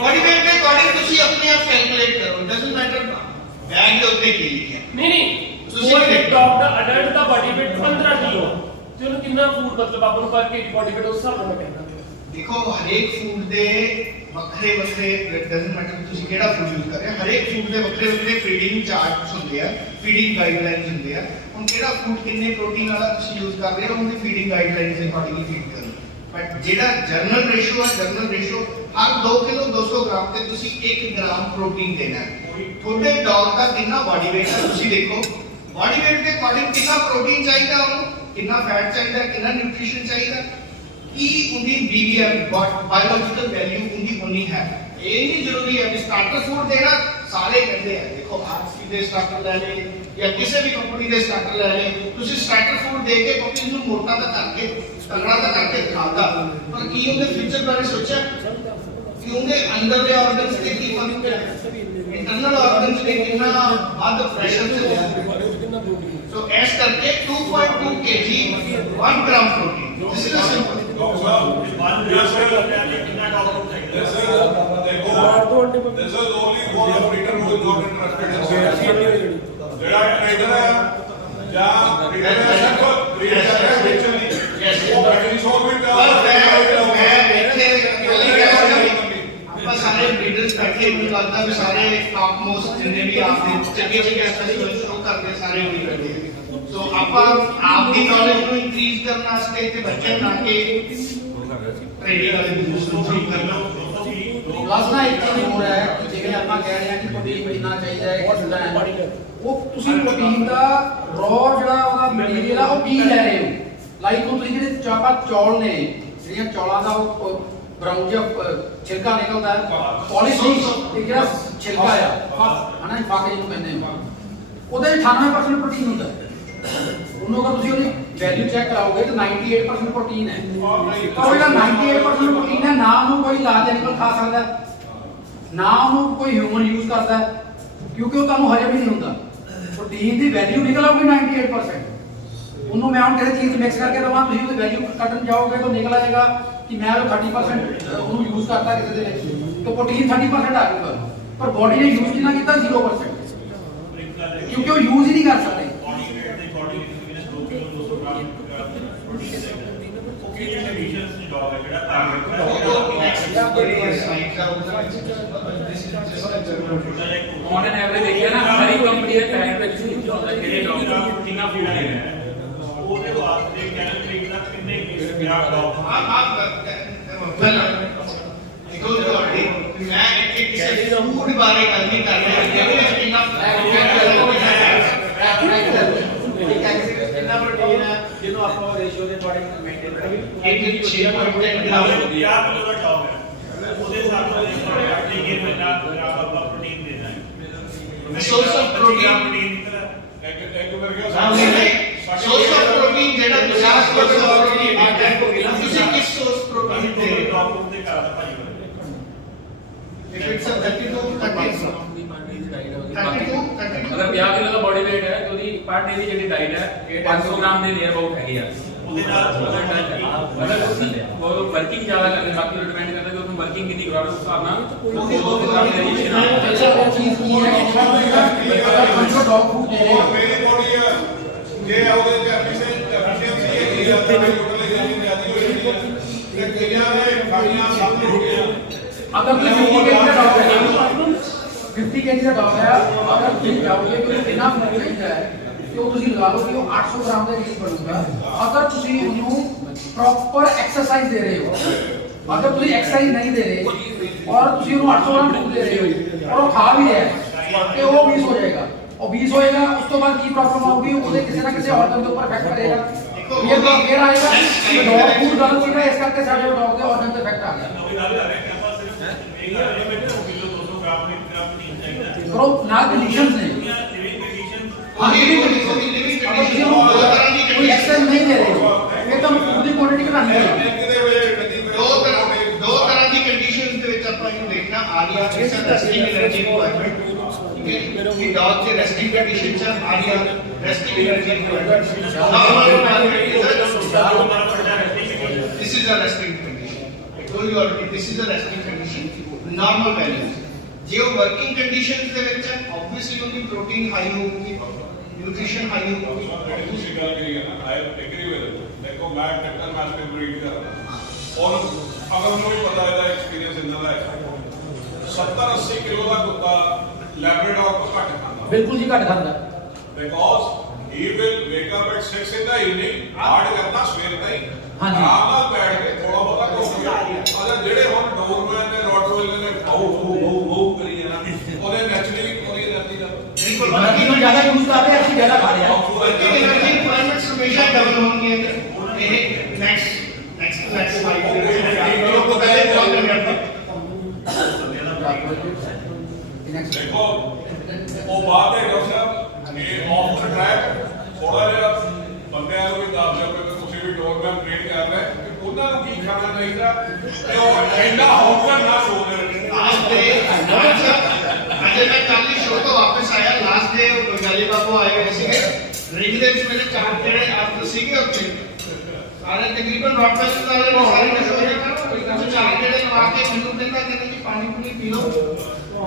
ਬਾਡੀ weight ਦੇ ਅਕੋਰਡਿੰਗ ਤੁਸੀਂ ਆਪਣੇ ਆਪ ਕੈਲਕੂਲੇਟ ਕਰੋ ਡਸਨਟ ਮੈਟਰ ਬੈਗ ਦੇ ਉੱਤੇ ਕੀ ਲਿਖਿਆ ਨਹੀਂ ਨਹੀਂ ਤੁਸੀਂ ਤੁਸੀਂ ਦੇਖੋ। ਡੌਗ ਦਾ ਅਡਲਟ ਦਾ ਬਾਡੀ weight 15 ਕਿਲੋ ਤੇ ਉਹਨੂੰ ਕਿੰਨਾ ਫੂਡ ਮਤਲਬ ਆਪਾਂ ਨੂੰ ਪਰ ਕੇਜੀ ਬਾਡੀ weight ਉਸ ਹਿਸਾਬ ਨਾਲ ਕਹਿੰਦਾ ਦੇਖੋ ਹਰੇਕ ਫੂਡ ਦੇ ਵੱਖਰੇ ਡਸਨਟ ਮੈਟਰ ਤੁਸੀਂ ਕਿਹੜਾ ਫੂਡ ਯੂਜ਼ ਕਰ ਰਹੇ ਹੋ ਹਰੇਕ ਫੂਡ ਦੇ ਵੱਖਰੇ ਫੀਡਿੰਗ ਚਾਰਟਸ ਹੁੰਦੇ ਆ ਫੀਡਿੰਗ ਗਾਈਡਲਾਈਨਸ ਹੁੰਦੇ ਆ ਹੁਣ ਕਿਹੜਾ ਫੂਡ ਕਿੰਨੇ ਪ੍ਰੋਟੀਨ ਵਾਲਾ ਤੁਸੀਂ ਯੂਜ਼ ਕਰ ਰਹੇ ਹੋ ਉਹਦੀ ਫੀਡਿੰਗ ਗਾਈਡਲਾਈਨਸ ਦੇ ਅਕੋਰਡਿੰਗਲੀ ਫੀਡ ਕਰੋ ਬਟ ਜਿਹੜਾ ਜਰਨਲ ਰੇਸ਼ੋ ਹਰ 2 ਕਿਲੋ 200 ਗ੍ਰਾਮ ਤੇ ਤੁਸੀਂ 1 ਗ੍ਰਾਮ ਪ੍ਰੋਟੀਨ ਦੇਣਾ ਹੈ ਤੁਹਾਡੇ ਡੌਗ ਦਾ ਕਿੰਨਾ ਬਾਡੀ weight ਹੈ ਤੁਸੀਂ ਦੇਖੋ ਬਾਡੀ weight ਦੇ ਅਕੋਰਡਿੰਗ ਕਿੰਨਾ ਪ੍ਰੋਟੀਨ ਚਾਹੀਦਾ ਉਹਨੂੰ ਕਿੰਨਾ ਫੈਟ ਚਾਹੀਦਾ ਕਿੰਨਾ ਨਿਊਟ੍ਰੀਸ਼ਨ ਚਾਹੀਦਾ ਕੀ ਉਹਦੀ BVM ਬਾਇਓਲੋਜੀਕਲ ਵੈਲਿਊ ਉਹਦੀ ਉਨੀ ਹੈ ਇਹ ਨਹੀਂ ਜ਼ਰੂਰੀ ਹੈ ਕਿ ਸਟਾਰਟਰ ਫੂਡ ਦੇਣਾ ਸਾਰੇ ਕਹਿੰਦੇ ਆ ਦੇਖੋ ਆਰਸੀ ਦੇ ਸਟਾਰਟਰ ਲੈ ਲੈ ਜਾਂ ਕਿਸੇ ਵੀ ਕੰਪਨੀ ਦੇ ਸਟਾਰਟਰ ਲੈ ਲੈ ਤੁਸੀਂ ਸਟਾਰਟਰ ਫੂਡ ਦੇ ਕੇ ਪਪੀ ਨੂੰ ਮੋਟਾ ਤਾਂ ਕਰਕੇ ਤਗੜਾ ਤਾਂ ਕਰਕੇ ਖਾਦਾ ਪਰ ਕੀ ਉਹਦੇ ਫਿਊਚਰ ਬਾਰੇ ਸੋਚਿਆ ਕਿ ਉਹਦੇ ਅੰਦਰ ਦੇ ਆਰਗਨਸ ਤੇ ਕੀ ਫਰਕ ਪਿਆ ਇੰਟਰਨਲ ਆਰਗਨਸ ਤੇ ਕਿੰਨਾ ਵੱਧ ਪ੍ਰੈਸ਼ਰ ਚੱਲਿਆ ਸੋ ਇਸ ਕਰਕੇ 2.2 kg 1 gram protein this is simple doctor Sahib this is only for the breeder who is not interested in sales. ਜਿਹੜਾ ਟ੍ਰੇਡਰ ਹੈ ਜਾਂ breeder ਹੈ breeder ਹੈ ਵੇਚਣੀ ਉਹ ਬੈਟਰੀ ਸ਼ੋਰ ਵੀ ਆਪਾਂ ਸਾਰੇ ਬਰੀਡਰਸ ਬੈਠੇ ਮੈਨੂੰ ਲੱਗਦਾ ਵੀ ਸਾਰੇ ਟਾਪ ਮੋਸਟ ਜਿੰਨੇ ਵੀ ਆਪਦੇ ਚੰਗੇ ਸਪੈਸ਼ਲਿਸਟ ਸ਼ੋ ਕਰਦੇ ਸਾਰੇ ਉਹੀ ਬੈਠੇ ਸੋ ਆਪਾਂ ਆਪ ਦੀ ਨੌਲੇਜ ਨੂੰ ਇਨਕਰੀਜ਼ ਕਰਨ ਵਾਸਤੇ ਤੇ ਬੱਚਿਆਂ ਨੂੰ ਲਾ ਕੇ ਟ੍ਰੇਡਿੰਗ ਵਾਲੇ ਬਿਜ਼ਨਸ ਨੂੰ ਸ਼ੁਰੂ ਕਰਨਾ ਪਲੱਸ ਨਾ ਇੱਕ ਚੀਜ਼ ਹੋਰ ਹੈ ਕਿ ਜਿਵੇਂ ਆਪਾਂ ਕਹਿ ਰਹੇ ਹਾਂ ਕਿ ਪ੍ਰੋਟੀਨ ਕਿੰਨਾ ਚਾਹੀਦਾ ਹੈ ਕਿੰਨਾ ਹੈ ਉਹ ਤੁਸੀਂ ਪ੍ਰੋਟੀਨ ਦਾ ਰॉ ਜਿਹੜਾ ਉਹਦਾ ਮਟੀਰੀਅਲ ਆ ਉਹ ਕੀ ਲੈ ਰਹੇ ਹੋ ਲਾਈਕ ਹੁਣ ਤੁਸੀਂ ਜਿਹੜੇ ਚਾਪਾ ਚੌਲ ਨੇ ਜਿਹੜੀਆਂ ਚੌਲਾਂ ਦਾ ਉਹ ਬਰਾਊਨ ਜਿਹਾ ਛਿਲਕਾ ਨਿਕਲਦਾ ਹੈ ਪੋਲਿਸ਼ ਇਹ ਜਿਹੜਾ ਛਿਲਕਾ ਆ ਹਨਾ ਫੱਕ ਜਿਹਨੂੰ ਕਹਿੰਦੇ ਆ ਉਹਦੇ 98% ਪ੍ਰੋਟੀਨ ਹੁੰਦਾ ਹੈ ਉਹਨੂੰ ਅਗਰ ਤੁਸੀਂ ਉਹਦੀ ਵੈਲਿਊ ਚੈੱਕ ਕਰਾਓਗੇ ਤਾਂ 98% ਪ੍ਰੋਟੀਨ ਹੈ ਤਾਂ ਉਹ ਜਿਹੜਾ 98% ਪ੍ਰੋਟੀਨ ਹੈ ਨਾ ਉਹਨੂੰ ਕੋਈ ਲਾਰਜ ਐਨੀਮਲ ਖਾ ਸਕਦਾ ਨਾ ਉਹਨੂੰ ਕੋਈ ਹਿਊਮਨ ਯੂਜ਼ ਕਰਦਾ ਕਿਉਂਕਿ ਉਹ ਤੁਹਾਨੂੰ ਹਜਮ ਹੀ ਨਹੀਂ ਹੁੰਦਾ ਪ੍ਰੋਟੀਨ ਦੀ ਵੈਲਿਊ ਨਿਕਲ ਆਊਗੀ 98% ਉਹਨੂੰ ਮੈਂ ਹੁਣ ਕਿਸੇ ਚੀਜ਼ ਮਿਕਸ ਕਰਕੇ ਦਵਾਂ ਤੁਸੀਂ ਉਹਦੀ ਵੈਲਿਊ ਕੱਢਣ ਜਾਓਗੇ ਤਾਂ ਨਿਕਲ ਆਏਗਾ ਕਿ ਮੈਂ ਉਹ 30% ਉਹਨੂੰ ਯੂਜ਼ ਕਰਤਾ ਕਿਸੇ ਦੇ ਵਿੱਚ ਤਾਂ ਪ੍ਰੋਟੀਨ 30% ਆ ਜਾਊਗਾ ਪਰ ਬੋਡੀ ਨੇ ਯੂਜ਼ ਕਿੰਨਾ ਕੀਤਾ 0% ਕਿਉਂਕਿ ਉਹ ਯੂਜ਼ ਹੀ ਨਹੀਂ ਕਰ ਸਕਦੇ ऑन एन एवरेज देखिए ना हमारी कंपनी है टाइम पे जो ਜਿਹੜੇ ਡਾਕਟਰ ਕਿੰਨਾ ਫੂਡ ਲੈ ਰਹੇ ਉਹਦੇ ਵਾਸਤੇ ਕੈਲੋਰੀ ਦਾ ਕਿੰਨੇ ਗ੍ਰਾਮ ਡਾਕ ਮੈਂ ਇੱਥੇ ਕਿਸੇ ਫੂਡ ਬਾਰੇ ਗੱਲ ਨਹੀਂ ਕਰ ਰਿਹਾ ਕਿ ਕਿੰਨਾ ਕਿੰਨਾ ਪ੍ਰੋਟੀਨ ਹੈ ਜਿਹਨੂੰ ਆਪਾਂ ਰੇਸ਼ੀਓ ਦੇ ਅਕੋਰਡਿੰਗ ਮੇਨਟੇਨ ਕਰਾਂਗੇ ਇਹ 6.10 ਗ੍ਰਾਮ 50 ਕਿਲੋ ਦਾ ਟੌਪ ਹੈ ਉਹਦੇ ਹਿਸਾਬ ਨਾਲ ਇਹ ਕਿ ਮਹੀਨਾ ਗ੍ਰਾਮ ਆਪਾਂ ਪ੍ਰੋਟੀਨ ਦੇਣਾ ਹੈ ਸੋਰਸ ਆਫ ਪ੍ਰੋਟੀਨ ਇੱਕ ਮੇਰੇ ਸੋਰਸ ਆਫ ਪ੍ਰੋਟੀਨ ਜਿਹੜਾ 50% ਪ੍ਰੋਟੀਨ ਹੈ ਤੁਸੀਂ ਕਿਸ ਸੋਰਸ ਪ੍ਰੋਟੀਨ ਦੇ ਰਹੇ ਹੋ ਟੌਪ ਦੇ ਕਰਦਾ ਭਾਜੀ if it's a 32 32 अगर 50 किलो का बॉडी वेट है तो पर डे की ਜਿਹੜੀ ਡਾਈਟ ਹੈ ਇਹ 500 ਗ੍ਰਾਮ ਦੇ ਨੀਅਰ ਅਬਾਊਟ ਹੈਗੀ ਆ ਉਹਦੇ ਨਾਲ ਅਗਰ ਤੁਸੀਂ ਉਹ ਵਰਕਿੰਗ ਜ਼ਿਆਦਾ ਕਰਦੇ ਬਾਕੀ ਨੂੰ ਡਿਪੈਂਡ ਕਰਦਾ ਕਿ ਤੁਹਾਨੂੰ ਵਰਕਿੰਗ ਕਿੰਨੀ ਕਰਾਉਣਾ ਉਸ ਹਿਸਾਬ ਨਾਲ ਉਹ ਕਿੰਨਾ ਵੇਰੀਏਸ਼ਨ ਆ ਅੱਛਾ ਉਹ ਚੀਜ਼ ਕੀ ਹੈ ਕਿ ਅਗਰ ਤੁਸੀਂ ਡੌਗ ਫੂਡ ਦੇ ਰਹੇ ਹੋ ਮੇਰੀ ਬੋਡੀ ਹੈ ਜੇ ਉਹਦੇ ਚ ਐਫੀਸ਼ੀਐਂਸੀ ਹੈਗੀ ਆ ਤਾਂ ਯੂਟਿਲਾਈਜੇਸ਼ਨ ਜ਼ਿਆਦਾ ਹੋਈ ਹੈ ਤੇ ਕਿੰਨੀਆਂ ਨੇ ਖਾਣੀਆਂ ਸਾਹਮਣੇ ਹੋ ਗਈਆਂ अगर कोई 50 kg का डॉग है 50 kg ਦਾ ਡੌਗ ਹੈ, ਅਗਰ ਤੁਸੀਂ ਜਾਓਗੇ ਕਿ ਕਿੰਨਾ ਫੂਡ ਚਾਹੀਦਾ ਹੈ ਤੇ ਉਹ ਤੁਸੀਂ ਲਗਾ ਲਓ ਕਿ ਉਹ 800 ਗ੍ਰਾਮ ਦਾ ਕੇਕ ਬਣੂਗਾ। ਅਗਰ ਤੁਸੀਂ ਉਹਨੂੰ ਪ੍ਰੋਪਰ ਐਕਸਰਸਾਈਜ਼ ਦੇ ਰਹੇ ਹੋ, ਅਗਰ ਤੁਸੀਂ ਐਕਸਰਸਾਈਜ਼ ਨਹੀਂ ਦੇ ਰਹੇ ਔਰ ਤੁਸੀਂ ਉਹਨੂੰ 800 ਗ੍ਰਾਮ ਫੂਡ ਦੇ ਰਹੇ ਹੋ ਔਰ ਉਹ ਖਾ ਵੀ ਰਿਹਾ ਹੈ ਤੇ ਉਹ 20 ਹੋ ਜਾਏਗਾ। ਉਹ 20 ਹੋਏਗਾ, ਉਸ ਤੋਂ ਬਾਅਦ ਕੀ ਪ੍ਰੋਬਲਮ ਆਊਗੀ, ਉਹਦੇ ਕਿਸੇ ਨਾ ਕਿਸੇ ਆਰਗਨ ਦੇ ਉੱਪਰ ਇਫੈਕਟ ਕਰੇਗਾ। ਇਹ ਤਾਂ ਫੇਰ ਆਏਗਾ ਕਿ ਡੌਗ ਫੂਡ ਗਲਤ ਹੋ ਗਿਆ, ਇਸ ਕਰਕੇ ਸਾਡੇ ਡੌਗ ਦੇ ਆਰਗਨ ਤੇ ਇਫੈਕਟ ਆ ਗਿਆ। ਪਰ ਉਹ ਨਾਲ ਕੰਡੀਸ਼ਨਸ ਨੇ, ਅਗਰ ਤੁਸੀਂ ਉਹਨੂੰ ਕੋਈ ਐਕਸਰਸਾਈਜ਼ ਨਹੀਂ ਦੇ ਰਹੇ ਹੋ ਫਿਰ ਤੁਹਾਨੂੰ ਫੂਡ ਦੀ ਕੁਆਂਟੀਟੀ ਘਟਾਉਣੀ ਪਏਗੀ। ਦੋ ਤਰ੍ਹਾਂ ਦੀ ਕੰਡੀਸ਼ਨਸ ਦੇ ਵਿੱਚ ਆਪਾਂ ਇਹਨੂੰ ਦੇਖਣਾ ਆ ਰਿਹਾ ਹੈ ਸਰ ਰੈਸਟਿੰਗ એનર્ਜੀ ਰਿਕੁਆਇਰਮੈਂਟ, ਠੀਕ ਹੈ ਕਿ ਡੌਗ ਦੇ ਰੈਸਟਿੰਗ ਕੰਡੀਸ਼ਨ ਚ ਆ ਰਿਹਾ resting energy requirement this is a resting condition. I told you already this is a resting condition, normal values. ਜੇ ਉਹ ਵਰਕਿੰਗ ਕੰਡੀਸ਼ਨਸ ਦੇ ਵਿੱਚ ਹੈ ਆਬਵੀਅਸਲੀ ਉਹਦੀ ਪ੍ਰੋਟੀਨ ਹਾਈ ਹੋਊਗੀ, ਨਿਊਟ੍ਰੀਸ਼ਨ ਹਾਈ ਹੋਊਗੀ। ਜਿਹੜੀ ਤੁਸੀਂ ਗੱਲ ਕਰੀ ਹੈ ਨਾ, ਆਈ ਐਗਰੀ ਵਿਦ, ਦੇਖੋ ਮੈਂ ਟਰੈਕਟਰ ਮੈਚ ਤੇ ਬਰੀਡ ਕਰਦਾ ਔਰ ਅਗਰ ਮੈਨੂੰ ਵੀ ਪਤਾ ਇਹਦਾ ਐਕਸਪੀਰੀਅੰਸ ਇੰਨਾ ਦਾ ਹੈ 70-80 ਕਿਲੋ ਦਾ ਕੁੱਤਾ ਲੈਬਰਾਡੋਰ ਤੋਂ ਘੱਟ ਖਾਂਦਾ, ਬਿਲਕੁਲ ਜੀ ਘੱਟ ਖਾਂਦਾ, because he will wake up at 6 in the evening, hard ਕਰਨਾ ਸਵੇਰ ਤਾਈਂ, ਹਾਂਜੀ। ਆਰਾਮ ਨਾਲ ਬੈਠ ਕੇ ਥੋੜਾ ਬਹੁਤਾ ਘੁੰਮ ਗਿਆ। ਅਗਰ ਜਿਹੜੇ ਹੁਣ ਡੋਰਮੈਨ ਨੇ ਰੋਟਵੇਲਰ ਨੇ ਬਹੁ ਕਰੀ ਜਾਣਾ, ਉਹਦੇ ਨੈਚੁਰਲੀ ਉਹਦੀ એનર્ਜੀ ਦਾ ਬਿਲਕੁਲ ਬਾਕੀ ਨੂੰ ਜ਼ਿਆਦਾ ਯੂਜ਼ ਕਰ ਰਹੇ ਅਸੀਂ ਜ਼ਿਆਦਾ ਖਾ ਰਹੇ ਹਾਂ। ਵਰਕਿੰਗ એનર્ਜੀ ਰਿਕੁਆਇਰਮੈਂਟਸ ਹਮੇਸ਼ਾ ਡਬਲ ਹੋਣਗੀਆਂ। ਇਹ ਨੈਕਸਟ ਸਲਾਈਡ ਤੇ ਉਹ ਪਹਿਲੇ ਕਾਲ ਕਰਨਾ ਦੇਖੋ ਉਹ ਬਾਤ ਹੈ ਡਾਕਟਰ ਸਾਹਿਬ, ਇਹ ਆਫ ਦ ਟਰੈਕ ਥੋੜਾ ਜਿਹਾ ਬੰਦਿਆਂ ਨੂੰ ਵੀ ਦੱਸ ਦਿਓ ਕਿ ਤੁਸੀਂ ਵੀ ਡੋਰਮੈਨ ਟ੍ਰੇਨ ਕਰ ਰਹੇ ਕਿ ਉਹਨਾਂ ਨੂੰ ਕੀ ਖਾਣਾ ਚਾਹੀਦਾ ਤੇ ਉਹ ਐਂਡਾ ਹੌਕਰ ਨਾ ਸੋਨੇ ਰੱਖੇ। ਲਾਸਟ ਡੇ ਅਜੇ ਮੈਂ ਕੱਲ ਹੀ ਸ਼ੋਅ ਤੋਂ ਵਾਪਸ ਆਇਆ, ਲਾਸਟ ਡੇ ਗਾਲੀ ਬਾਬੂ ਆਏ ਹੋਏ ਸੀਗੇ ਰਿੰਗ ਦੇ ਵਿੱਚ, ਮੇਰੇ ਚਾਰ ਜਿਹੜੇ ਆਪ ਸੀਗੇ ਉੱਥੇ ਸਾਰੇ ਤਕਰੀਬਨ ਰੋਟਵੇਲ ਵਾਲੇ ਨੇ ਸਾਰੇ ਨਸ਼ੇ ਹੋਏ ਨਾ, ਚਾਰ ਜਿਹੜੇ ਲਵਾ ਕੇ ਮੈਨੂੰ ਕਹਿੰਦਾ ਕਿ ਪਾਣੀ ਪੂਣੀ ਪੀ ਲਓ।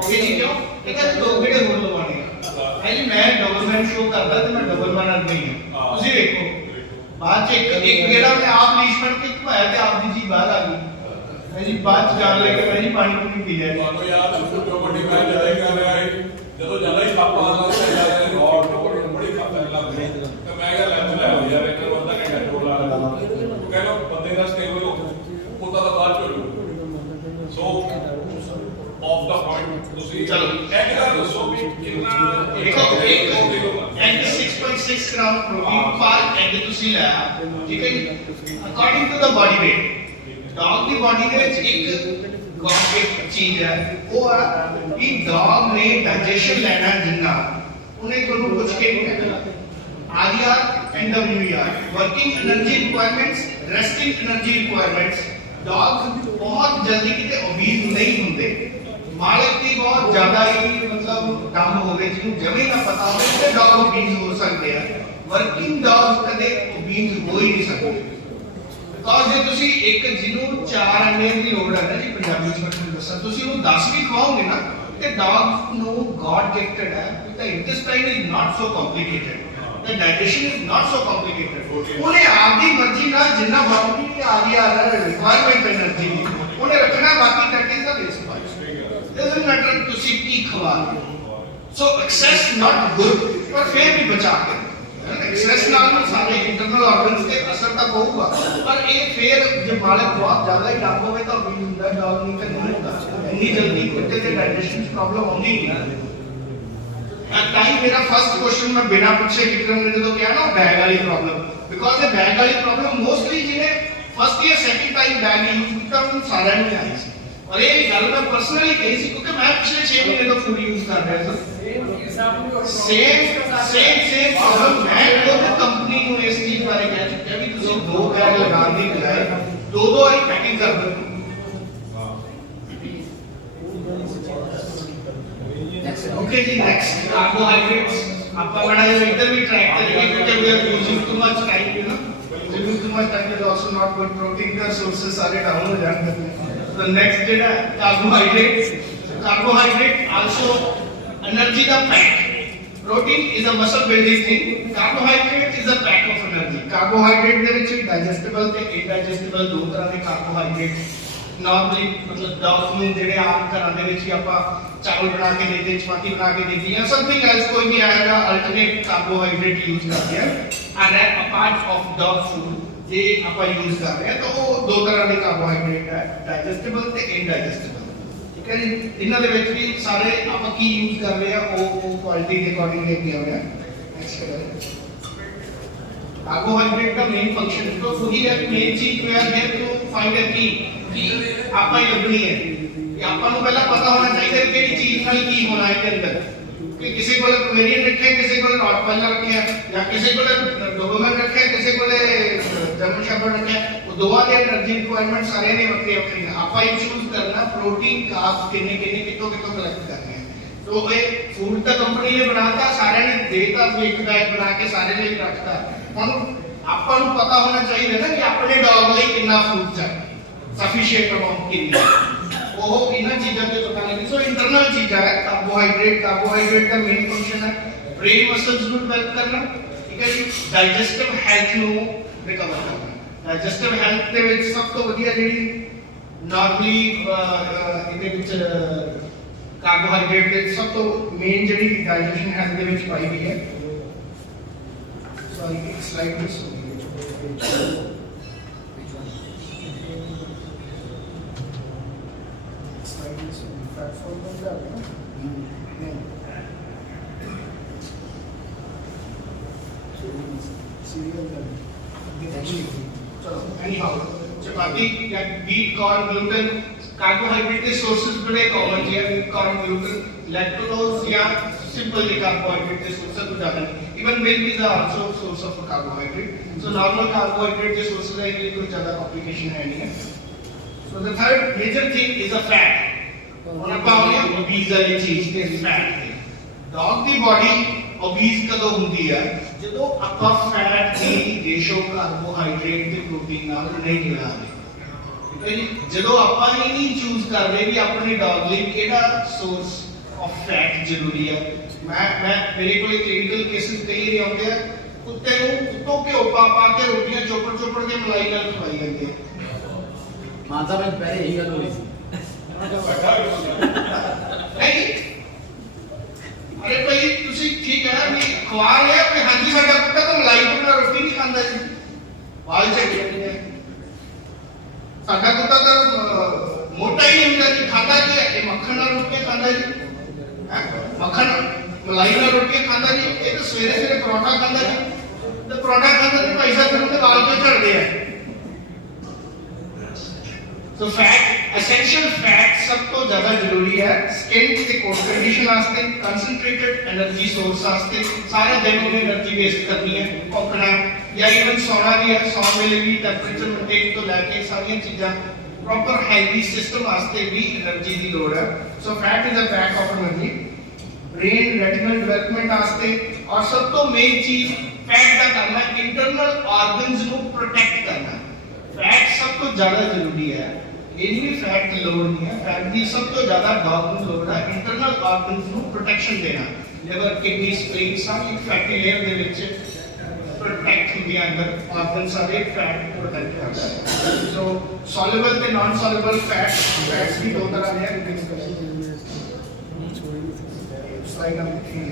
ਇਹ ਜੀ ਕਿਉਂ ਇਹ ਕਹਿੰਦੇ ਦੋ ਗੇੜੇ ਹੋਰ ਲਵਾਉਣੇ ਆ ਜੀ। ਮੈਂ ਡਬਲ ਮੈਨ ਸ਼ੋਅ ਕਰਦਾ ਤੇ ਮੈਂ ਡਬਲ ਮੈਨ ਆਦਮੀ ਹਾਂ, ਤੁਸੀਂ ਦੇਖੋ ਬਾਅਦ ਚ ਇੱਕ ਗੇੜਾ ਮੈਂ ਆਪ ਲੀਸ਼ਮੈਂਟ ਤੇ ਘੁਮਾਇਆ ਤੇ ਆਪ ਦੀ ਜੀ ਬਾਹਰ ਆ ਗਈ ਜੀ। ਬਾਅਦ ਚ ਜਾਣ ਲੱਗੇ ਮੈਂ ਜੀ ਪਾਣੀ ਪੂਣੀ ਪੀ ਲਿਆ। ਤੁਹਾਨੂੰ ਯਾਦ ਹੈ ਜੋ ਵੱਡੀ ਮੈਂ ਜਿਆਦਾ ਹੀ ਕਰ ਰਿਹਾ ਹੈ, ਜਦੋਂ ਜਿਆਦਾ ਹੀ ਖਾਪਾ ਆਉਂਦਾ ਸੀ ਜਿਆਦਾ ਰੋਡ ਤੋਂ ਬੜੀ ਖਾਪਾ ਲੱਗਦੀ ਤੇ ਮੈਂ ਕਿਹਾ ਲੈ ਯਾਰ ਇੱਕ ਬੰਦਾ ਘੰਟਾ ਜੋੜ ਲਾ ਤੂੰ ਕਹਿੰਦਾ ਬੰਦੇ ਦਾ ਸਟੇਬਲ ਉਹਦਾ ਤਾਂ ਬਾਅਦ ਚ ਹੋ। ਸੋ ਆਫ ਦਾ ਪੁਆਇੰਟ ਤੁਸੀਂ ਚਲੋ ਇੱਕ ਗੱਲ ਦੱਸੋ ਵੀ ਕਿੰਨਾ ਐਗ 6.6 ਗ੍ਰਾਮ ਪ੍ਰੋਟੀਨ ਪਰ ਐਗ ਤੁਸੀਂ ਲਿਆ, ਠੀਕ ਹੈ ਜੀ, according to the body weight। Dog ਦੀ ਬਾਡੀ ਦੇ ਵਿੱਚ ਇੱਕ ਗੌਰਮੈਂਟ ਚੀਜ਼ ਹੈ, ਉਹ ਆ ਕਿ ਡੌਗ ਨੇ ਡਾਈਜੈਸ਼ਨ ਲੈਣਾ ਜਿੰਨਾ ਉਹਨੇ ਤੁਹਾਨੂੰ ਕੁਝ ਕੇ ਨਹੀਂ ਕਹਿਣਾ। R and W working energy requirements, resting energy requirements. Dog ਬਹੁਤ ਜਲਦੀ ਕਿਤੇ ਓਬੀਜ਼ ਨਹੀਂ ਹੁੰਦੇ। ਮਾਲਕ ਦੀ ਬਹੁਤ ਜ਼ਿਆਦਾ ਹੀ ਮਤਲਬ ਕੰਮ ਹੋਵੇ ਜਿਹਨੂੰ ਜਮੇ ਨਾ ਪਤਾ ਹੋਵੇ ਤੇ ਡੌਗ ਓਬੀਜ਼ ਹੋ ਸਕਦੇ ਆ। ਵਰਕਿੰਗ ਡੌਗ ਕਦੇ ਓਬੀਜ਼ ਹੋ ਹੀ ਨਹੀਂ ਸਕਦੇ। ਬਿਕਾਜ਼ ਜੇ ਤੁਸੀਂ ਇੱਕ ਜਿਹਨੂੰ 4 ਅੰਡਿਆਂ ਦੀ ਲੋੜ ਹੈ ਨਾ ਜੀ, ਪੰਜਾਬੀ ਵਿੱਚ ਮੈਂ ਦੱਸਾਂ, ਤੁਸੀਂ ਉਹਨੂੰ 10 ਵੀ ਖਵਾਓਗੇ ਨਾ ਤੇ ਡੌਗ ਨੂੰ ਗॉड ਗਿਫਟਡ ਹੈ। the intestine is not so complicated, the digestion is not so complicated। ਉਹਨੇ ਆਪ ਦੀ ਮਰਜ਼ੀ ਨਾਲ ਜਿੰਨਾ ਬਾਡੀ ਆ ਗਿਆ ਰਿਕੁਆਇਰਮੈਂਟ એનર્ਜੀ ਦੀ ਉਹਨੇ ਰੱਖਣਾ, ਬਾਕੀ ਕਰਕੇ ਸਭ ਇਸ ਪਾਸ doesn't matter ਤੁਸੀਂ ਕੀ ਖਵਾ ਰਹੇ ਹੋ। ਸੋ ਐਕਸੈਸ ਨਾਟ ਗੁੱਡ, ਪਰ ਫਿਰ ਵੀ ਬਚਾ ਕੇ ਐਕਸੈਸ ਨਾਲ ਸਾਡੇ ਇੰਟਰਨਲ ਆਰਗਨਸ ਤੇ ਅਸਰ ਤਾਂ ਪਊਗਾ, ਪਰ ਇਹ ਫਿਰ ਜੇ ਮਾਲਕ ਬਹੁਤ ਜ਼ਿਆਦਾ ਹੀ ਡੰਗ ਹੋਵੇ ਤਾਂ ਵੀ ਹੁੰਦਾ ਡੌਗ ਨਹੀਂ ਤਾਂ ਨਹੀਂ ਹੁੰਦਾ। ਇੰਨੀ ਜਲਦੀ ਕੁੱਤੇ ਦੇ ਡਾਈਜੈਸ਼ਨ ਚ ਪ੍ਰੋਬਲਮ ਆਉਂਦੀ ਨਹੀਂ। ਤਾਂ ਹੀ ਮੇਰਾ ਫਸਟ ਕੁਐਸਚਨ ਮੈਂ ਬਿਨਾਂ ਪੁੱਛੇ ਵਿਕਰਮ ਨੇ ਜਦੋਂ ਕਿਹਾ ਨਾ ਬੈਗ ਵਾਲੀ ਪ੍ਰੋਬਲਮ, ਬਿਕਾਜ਼ ਇਹ ਬੈਗ ਵਾਲੀ ਪ੍ਰੋਬਲਮ ਮੋਸਟਲੀ ਜਿਹਨੇ ਫਸਟ ਜਾਂ ਸੈਕਿੰਡ ਟਾਈਮ ਬੈਗ ਯੂਜ਼ ਕੀਤਾ ਉਹਨੂੰ ਸਾਰਿਆਂ ਨੂੰ ਆਈ ਸੀ। और ये गल मैं पर्सनली कही सी क्योंकि मैं पिछले 6 महीने तो फूड यूज कर रहा था। सेम प्रॉब्लम मैं खुद कंपनी को इस चीज बारे कह चुका कि तुम 2 बैग लगाने के बजाय 2 बार पैकिंग कर दो। ओके जी, नेक्स्ट कार्बोहाइड्रेट्स आपका बड़ा ये इधर भी ट्रैक करेंगे क्योंकि we are using too much time, you know, using too much time is also not good. Protein का सोर्सेस सारे डाउन हो जाएंगे। The next data carbohydrate. Carbohydrate also energy the fat. Protein is a muscle building thing. Carbohydrate is a pack of energy. Carbohydrate ਦੇ ਵਿੱਚ digestible ਤੇ indigestible ਦੋ ਤਰ੍ਹਾਂ ਦੇ carbohydrate ਨਾਰਮਲੀ ਮਤਲਬ ਡੌਗਸ ਨੂੰ ਜਿਹੜੇ ਆਮ ਘਰਾਂ ਦੇ ਵਿੱਚ ਹੀ ਆਪਾਂ ਚਾਵਲ ਬਣਾ ਕੇ ਦੇਦੇ, ਚਪਾਤੀ ਬਣਾ ਕੇ ਦੇਦੀ ਜਾਂ ਸਮਥਿੰਗ ਐਲਸ ਕੋਈ ਵੀ ਆਏਗਾ ਅਲਟਰਨੇਟ ਕਾਰਬੋਹਾਈਡਰੇਟ ਯੂਜ਼ ਕਰਦੇ ਆ and apart of dog food ਜੇ ਆਪਾਂ ਯੂਜ਼ ਕਰ ਰਹੇ ਆ ਤਾਂ ਉਹ ਦੋ ਤਰ੍ਹਾਂ ਦੇ ਕਾਰਬੋਹਾਈਡਰੇਟ ਹੈ, ਡਾਈਜੈਸਟੇਬਲ ਤੇ ਇਨਡਾਈਜੈਸਟੇਬਲ। ਠੀਕ ਹੈ ਜੀ, ਇਹਨਾਂ ਦੇ ਵਿੱਚ ਵੀ ਸਾਰੇ ਆਪਾਂ ਕੀ ਯੂਜ਼ ਕਰ ਰਹੇ ਆ ਉਹ ਕੁਆਲਿਟੀ ਦੇ ਅਕੋਰਡਿੰਗ ਲਿਖਿਆ ਹੋਇਆ ਹੈ। कार्बोहाइड्रेट का मेन फंक्शन तो वही है, मेन चीज we are there to find a key ਆਪਾਂ ਹੀ ਲੱਭਣੀ ਹੈ ਕਿ ਆਪਾਂ ਨੂੰ ਪਹਿਲਾਂ ਪਤਾ ਹੋਣਾ ਚਾਹੀਦਾ ਕਿ ਕਿਹੜੀ ਚੀਜ਼ ਨਾਲ ਕੀ ਹੋਣਾ ਹੈ ਇਹਦੇ ਅੰਦਰ, ਕਿ ਕਿਸੇ ਕੋਲ ਪਮੇਰੀਅਨ ਰੱਖਿਆ, ਕਿਸੇ ਕੋਲ ਰੌਟਵਾਈਲਰ ਰੱਖਿਆ ਜਾਂ ਕਿਸੇ ਕੋਲ ਡੋਬਰਮੈਨ ਰੱਖਿਆ, ਕਿਸੇ ਕੋਲ ਜਰਮਨ ਸ਼ੈਫਰਡ ਰੱਖਿਆ, ਉਹ ਦੋਵਾਂ ਦੇ એનર્ਜੀ ਰਿਕੁਆਇਰਮੈਂਟ ਸਾਰਿਆਂ ਨੇ ਵੱਖਰੀ ਵੱਖਰੀ ਆਪਾਂ ਹੀ ਚੂਜ਼ ਕਰਨਾ ਪ੍ਰੋਟੀਨ ਕਾਰਬਸ ਕਿੰਨੇ ਕਿੰਨੇ ਕਿੱਥੋਂ ਕਲੈਕਟ ਕਰਨੇ ਹੈ। तो ये फूड तो कंपनी ने बनाता, सारे ने देता, एक बैग बना के सारे ने रखता। हम आपको पता होना चाहिए ना कि अपने डॉग लिए कितना फूड चाहिए, सफिशिएंट अमाउंट कितनी वो इन्हां चीज़ों पे पता लगे। सो इंटरनल चीज़ है कार्बोहाइड्रेट, कार्बोहाइड्रेट का मेन फंक्शन है ब्रेन मसल्स ਨੂੰ ਡਿਵੈਲਪ ਕਰਨਾ, ਠੀਕ ਹੈ ਜੀ, ਡਾਈਜੈਸਟਿਵ ਹੈਲਥ ਨੂੰ ਰਿਕਵਰ ਕਰਨਾ। ਡਾਈਜੈਸਟਿਵ ਹੈਲਥ ਦੇ ਵਿੱਚ ਸਭ ਤੋਂ ਵਧੀਆ ਜਿਹੜੀ ਨਾਰਮਲੀ ਇਹਦੇ ਵਿੱਚ कार्बोहाइड्रेट के सब तो मेन जी डाइजेशन हेल्थ के पाई गई है। सॉरी एक स्लाइड मिस हो गई, स्लाइड मिस हो गई, प्लेटफॉर्म बन जाएगा सीरियल चलो एनी हाउ चपाती या व्हीट कॉर्न ग्लूटेन कार्बोहाइड्रेट के सोर्सेस बड़े कॉमन है, कॉर्न ग्लूटेन लैक्टोज या सिंपल कार्बोहाइड्रेट के सोर्सेस तो ज्यादा even milk is also source of carbohydrate. So normal carbohydrate के सोर्सेस है, ये कोई ज्यादा कॉम्प्लिकेशन है नहीं है। So the third major thing is a fat. और अब आओ ओबीज वाली चीज के फैट डॉग की बॉडी ओबीज कदों ਹੁੰਦੀ ਹੈ ਜਦੋਂ ਆਪਾਂ ਫੈਟ ਦੀ ਰੇਸ਼ੋ ਕਾਰਬੋਹਾਈਡਰੇਟ ਤੇ ਪ੍ਰੋਟੀਨ ਨਾਲ ਨਹੀਂ ਮਿਲਾਉਂਦੇ। ਜਦੋਂ ਆਪਾਂ ਇਹ ਨਹੀਂ ਚੂਜ਼ ਕਰਦੇ ਵੀ ਆਪਣੇ ਡੌਗ ਲਈ ਕਿਹੜਾ ਸੋਰਸ ਆਫ ਫੈਟ ਜ਼ਰੂਰੀ ਹੈ। ਮੈਂ ਮੇਰੇ ਕੋਲ ਕਲੀਨਿਕਲ ਕੇਸਿਸ ਕਈ ਵਾਰ ਆਉਂਦੇ ਆ, ਕੁੱਤੇ ਨੂੰ ਉੱਤੋਂ ਘਿਓ ਪਾ ਕੇ ਰੋਟੀਆਂ ਚੋਪੜ ਕੇ ਮਲਾਈ ਨਾਲ ਖਵਾਈ ਜਾਂਦੇ ਆ। ਮਾਨਸਾ ਵਿੱਚ ਪਹਿਲੇ ਇਹੀ ਗੱਲ ਹੋ ਰਹੀ ਸੀ। ਨਹੀਂ अरे भाई ਤੁਸੀਂ ਠੀਕ ਹੈ ਵੀ ਖਵਾ ਰਹੇ ਹੋ, ਹਾਂਜੀ ਸਾਡਾ ਕੁੱਤਾ ਤਾਂ ਮਲਾਈ ਤੋਂ ਰੋਟੀ ਨਹੀਂ ਖਾਂਦਾ ਜੀ, ਵਾਲ ਚੱਕਦੇ ਸਾਡਾ ਕੁੱਤਾ ਤਾਂ ਮੋਟਾ ਹੀ ਹੁੰਦਾ ਜੀ, ਖਾਂਦਾ ਕੀ ਹੈ ਮੱਖਣ ਨਾਲ ਰੋਟੀ ਖਾਂਦਾ ਜੀ, ਮੱਖਣ ਮਲਾਈ ਨਾਲ ਰੋਟੀ ਖਾਂਦਾ ਜੀ। ਇਹ ਤਾਂ ਸਵੇਰੇ ਸਵੇਰੇ ਪਰੌਂਠਾ ਖਾਂਦਾ ਜੀ, ਤੇ ਪਰੌਂਠਾ ਖਾਂਦਾ ਤੇ ਭਾਈ ਸਾਹਿਬ ਨੂੰ ਤੇ ਵਾਲ ਕਿਉਂ ਝੜਦੇ ਆ। तो फैट एसेंशियल फैट सब तो ज्यादा जरूरी है स्किन ते कोर कंडीशन वास्ते, कंसंट्रेटेड एनर्जी सोर्स वास्ते, सारे दिन में एनर्जी वेस्ट करनी है, भौंकना या इवन सोना भी है, सौ वेले भी टेंपरेचर मेंटेन तो लेके सारी चीज़ां प्रॉपर हेल्दी सिस्टम वास्ते भी एनर्जी की लोड़ है। So fat is a pack of energy brain retinal development वास्ते। और सब तो मेन चीज फैट का करना इंटरनल ऑर्गन्स को प्रोटेक्ट करना। फैट सब तो ज्यादा जरूरी है, ये भी फैट की लोड़ नहीं है, फैट की सब तो ज्यादा डॉग को लोड़ है इंटरनल ऑर्गन्स को प्रोटेक्शन देना। लिवर किडनी स्प्लीन सारी फैटी लेयर दे विच प्रोटेक्ट होंदी अंदर ऑर्गन्स सारे फैट प्रोटेक्ट करता है। सो सॉल्युबल ते नॉन सॉल्युबल फैट्स की दो तरह है। स्लाइड नंबर 3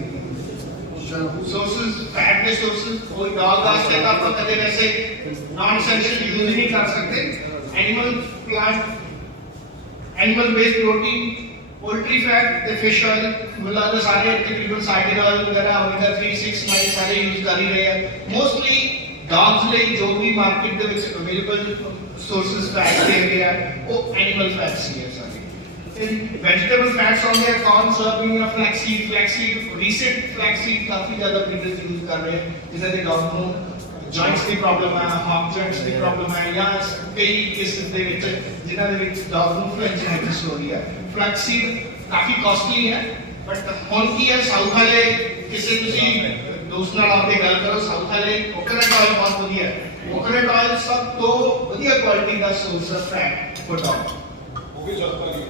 सोर्सेस फैट के सोर्सेस कोई डॉग वास्ते तो आप कदे वैसे नॉन एसेंशियल यूज नहीं कर सकते। Animal plant animal based protein poultry fat ते फिश ऑयल मुला दे सारे तकरीबन साइड ऑयल वगैरह ओमेगा 3 6 9 सारे यूज कर ही रहे हैं। मोस्टली डॉग्स ਲਈ जो भी मार्केट ਦੇ ਵਿੱਚ अवेलेबल सोर्सेस फैट ਦੇ ਹੈਗੇ ਆ ਉਹ एनिमल फैट्स ही है सारे। वेजिटेबल फैट्स होंगे कॉर्न सोयाबीन या फ्लैक्सीड रीसेंट फ्लैक्सीड काफी ज्यादा ब्रीडर्स यूज कर रहे हैं जिससे कि डॉग को जॉइंट्स की प्रॉब्लम है, हॉक जॉइंट्स की प्रॉब्लम है या कई केसेस ਦੇ ਵਿੱਚ ਜਿਨ੍ਹਾਂ ਦੇ ਵਿੱਚ ਡੌਗ ਨੂੰ ਫਲੈਂਚਾਈਟਿਸ ਹੋ ਰਹੀ ਹੈ। फ्लैक्सीड काफी कॉस्टली है बट ਹੁਣ ਕੀ ਹੈ ਸਾਊਥ ਵਾਲੇ ਕਿਸੇ ਤੁਸੀਂ ਦੋਸਤ ਨਾਲ ਆਪੇ ਗੱਲ ਕਰੋ ਸਾਊਥ ਵਾਲੇ ਕੋਕੋਨਟ ਆਇਲ ਬਹੁਤ ਵਧੀਆ ਹੈ। ਕੋਕੋਨਟ ਆਇਲ ਸਭ ਤੋਂ ਵਧੀਆ ਕੁਆਲਿਟੀ ਦਾ ਸੋਰਸ ਹੈ ਫੈਟ ਫॉर डॉग। ਉਹ ਵੀ ਚੱਲਦਾ ਜੀ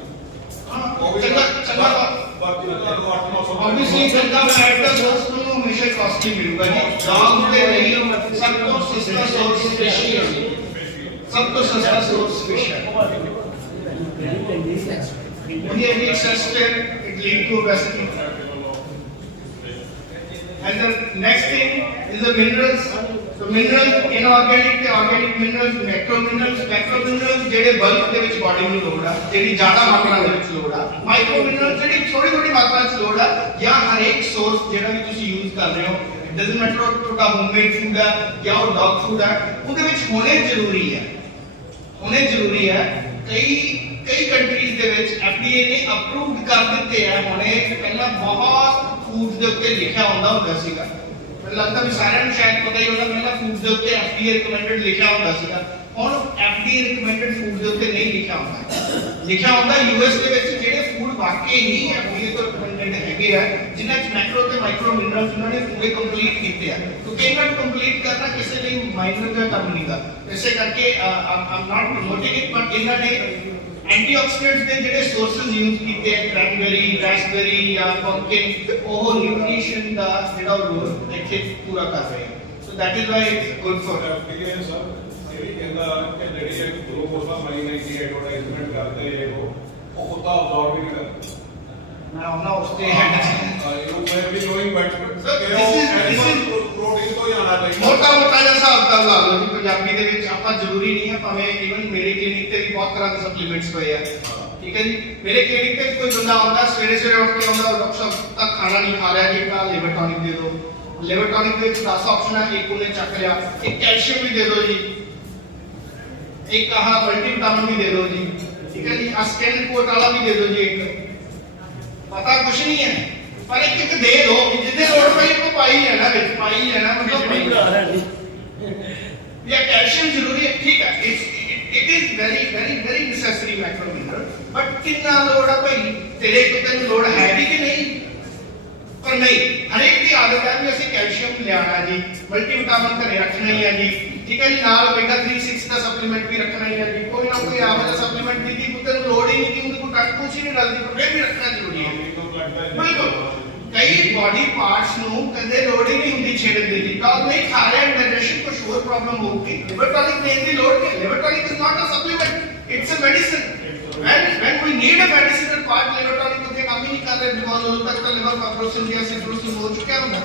चंगा ऑब्वियसली चंगा फैट का सोर्स तो हमेशा कॉस्टली मिलेगा जी। डॉग के लिए सब तो सस्ता सोर्स फिश ही है, सब तो सस्ता सोर्स फिश है। ਉਹਦੀ ਇਹਦੀ ਐਕਸੈਸ ਫਿਰ it lead to obesity. And the next thing is the minerals. So minerals, inorganic ਤੇ organic minerals, macro minerals ਜਿਹੜੇ ਬਲਕ ਦੇ ਵਿੱਚ ਬਾਡੀ ਨੂੰ ਲੋੜ ਆ, ਜਿਹੜੀ ਜ਼ਿਆਦਾ ਮਾਤਰਾ ਦੇ ਵਿੱਚ ਲੋੜ ਆ, ਮਾਈਕਰੋ ਮਿਨਰਲਸ ਜਿਹੜੀ ਥੋੜੀ ਮਾਤਰਾ ਵਿੱਚ ਲੋੜ ਆ, ਜਾਂ ਹਰੇਕ ਸੋਰਸ ਜਿਹੜਾ ਵੀ ਤੁਸੀਂ ਯੂਜ਼ ਕਰ ਰਹੇ ਹੋ, ਡਸਨਟ ਮੈਟਰ ਤੁਹਾਡਾ ਹੋਮਮੇਡ ਫੂਡ ਆ ਜਾਂ ਉਹ ਡੌਗ ਫੂਡ ਆ, ਉਹਦੇ ਵਿੱਚ ਹੋਣੇ ਜ਼ਰੂਰੀ ਹੈ. ਕਈ ਕੰਟਰੀਜ਼ ਦੇ ਵਿੱਚ FDA ਨੇ ਅਪਰੂਵਡ ਕਰ ਦਿੱਤੇ ਆ ਹੁਣੇ. ਪਹਿਲਾਂ ਬਹੁਤ ਫੂਡ ਦੇ ਉੱਤੇ ਲਿਖਿਆ ਹੁੰਦਾ ਸੀਗਾ, ਮੈਨੂੰ ਲੱਗਦਾ ਵੀ ਸਾਰਿਆਂ ਨੂੰ ਸ਼ਾਇਦ ਪਤਾ ਹੀ ਹੋਣਾ, ਪਹਿਲਾਂ ਫੂਡ ਦੇ ਉੱਤੇ FDA ਰਿਕਮੈਂਡਡ ਲਿਖਿਆ ਹੁੰਦਾ ਸੀਗਾ. ਹੁਣ FDA ਰਿਕਮੈਂਡਡ ਫੂਡ ਦੇ ਉੱਤੇ ਨਹੀਂ ਲਿਖਿਆ ਹੁੰਦਾ US ਦੇ ਵਿੱਚ ਜਿਹੜੇ ਫੂਡ ਵਾਕਈ ਹੀ FDA ਤੋਂ ਰਿਕਮੈਂਡਡ ਹੈਗੇ ਆ, ਜਿਨ੍ਹਾਂ ਚ ਮੈਕਰੋ ਤੇ ਮਾਈਕਰੋ ਮਿਨਰਲਸ ਉਹਨਾਂ ਨੇ ਪੂਰੇ ਕੰਪਲੀਟ ਕੀਤੇ ਆ, ਕਿਉਂਕਿ ਇਹਨਾਂ ਨੂੰ ਕੰਪਲੀਟ ਕਰਨਾ ਕਿਸੇ ਲਈ ਮਾਈਨਰ ਦਾ ਕੰਮ ਨਹੀਂ ਗਾ. ਇਸੇ ਕਰਕੇ ਆਮ ਨਾਟ ਪ੍ਰਮੋਟਿੰਗ ਇਟ, ਬਟ ਇਹਨਾਂ ਨੇ ਐਂਟੀਆਕਸੀਡੈਂਟਸ ਦੇ ਜਿਹੜੇ ਸੋਰਸਸ ਯੂਜ਼ ਕੀਤੇ ਆ, ਕ੍ਰੈਨਬੇਰੀ, ਰਾਸਬੇਰੀ ਜਾਂ ਪੰਪਕਿਨ, ਉਹ ਨਿਊਟ੍ਰੀਸ਼ਨ ਦਾ ਜਿਹੜਾ ਰੋਲ ਇੱਥੇ ਪੂਰਾ ਕਰ ਰਹੇ ਆ. So that is why it's good for FDA sir ਇਹ ਵੀ ਕਹਿੰਦਾ ਕਿ ਜਿਹੜੀ ਗਲੂਕੋਜ਼ ਦਾ ਮਾਈ ਨਹੀਂ ਦੀ ਐਡਵਰਟਾਈਜ਼ਮੈਂਟ ਕਰਦੇ ਉਹ ਕੁੱਤਾ ਅਬਜ਼ੌਰਬ ਨਹੀਂ ਕਰਦਾ. ਮੈਂ ਉਹਨਾਂ ਉਸ ਤੇ had you may be knowing better Sir, this is ਪ੍ਰੋਟੀਨ ਤੋਂ ਹੀ ਆਣਾ ਚਾਹੀਦਾ. ਮੋਟਾ ਜਿਹਾ ਹਿਸਾਬ ਕਰ ਲਾ ਲਓ ਜੀ. ਪੰਜਾਬੀ ਦੇ ਵਿੱਚ ਆਪਾਂ ਜ਼ਰੂਰੀ ਨਹੀਂ ਹੈ, ਭਾਵੇਂ ਇਵਨ ਮੇਰੇ ਕਲੀਨਿਕ ਤੇ ਵੀ ਬਹੁਤ ਤਰ੍ਹਾਂ ਦੇ ਸਪਲੀਮੈਂਟਸ ਪਏ ਆ, ਠੀਕ ਹੈ ਜੀ. ਮੇਰੇ ਕਲੀਨਿਕ ਤੇ ਕੋਈ ਬੰਦਾ ਆਉਂਦਾ, ਸਵੇਰੇ ਉੱਠ ਕੇ ਆਉਂਦਾ, ਡਾਕਟਰ ਸਾਹਿਬ ਤੱਕ ਖਾਣਾ ਨਹੀਂ ਖਾ ਰਿਹਾ, ਜੀ ਕਾ ਲਿਵਰ ਟੌਨਿਕ ਦੇ ਦਿਓ. ਲਿਵਰ ਟੌਨਿਕ ਦੇ ਵਿੱਚ 10 ਆਪਸ਼ਨ ਆ, ਇੱਕ ਉਹਨੇ ਚੱਕ ਲਿਆ, ਇੱਕ ਕੈਲਸ਼ੀਅਮ ਵੀ ਦੇ ਦਿਓ ਜੀ, ਇੱਕ ਆਹ ਮਲਟੀਵਿਟਾਮਿਨ ਵੀ ਦੇ ਦਿਓ ਜੀ, ਠੀਕ ਹੈ ਜੀ. ਆ ਸਕਿਨ ਕੋਟ ਵਾਲਾ ਵੀ ਦੇ ਦਿਓ ਜੀ. ਇੱਕ ਪਤਾ ਕੁਛ ਨਹੀਂ ਹੈ, ਪਰ ਇੱਕ ਦੇ ਦੋ, ਜਿੱਦੇ ਲੋੜ ਪਈ ਉਹ ਪਾਈ ਲੈਣਾ, ਵਿੱਚ ਪਾਈ ਲੈਣਾ, ਮਤਲਬ या कैल्शियम जरूरी है, ठीक है. It is very very very necessary macro mineral, but कितना लोड है भाई तेरे को तेन लोड है भी कि नहीं. पर नहीं, हर एक की आदत है भी असं कैल्शियम लिया जी, मल्टीविटामिन घरे रखना ही है जी, ठीक है जी. नाल ओमेगा 3-6 का सप्लीमेंट भी रखना ही है जी. कोई ना कोई आवा दा सप्लीमेंट दी थी, तेन लोड ही नहीं थी, उनको टच कुछ ही नहीं डालती, पर फिर भी रखना जरूरी है. बिल्कुल कई बॉडी पार्ट्स ਨੂੰ ਕਦੇ ਲੋੜ ਹੀ ਨਹੀਂ ਹੁੰਦੀ ਛੇੜਨ ਦੀ. ਡੌਗ ਨਹੀਂ ਖਾ ਰਿਹਾ, ਡਾਈਜੈਸ਼ਨ ਕੁਝ ਹੋਰ ਪ੍ਰੋਬਲਮ ਹੋਊਗੀ. ਲਿਵਰ ਟੌਨਿਕ ਦੇਣ ਦੀ ਲੋੜ ਨਹੀਂ. Liver tonic is not a supplement, it's a medicine. when we need a medicinal part, liver tonic ਉੱਥੇ ਕੰਮ ਹੀ ਨਹੀਂ ਕਰ ਰਿਹਾ, ਬਿਕੋਜ਼ ਉਦੋਂ ਤੱਕ ਤਾਂ ਲਿਵਰ ਫਾਈਬਰੋਸਿਸ ਜਾਂ ਸਿਟਰੋਸਿਸ ਹੋ ਚੁੱਕਿਆ ਹੁੰਦਾ.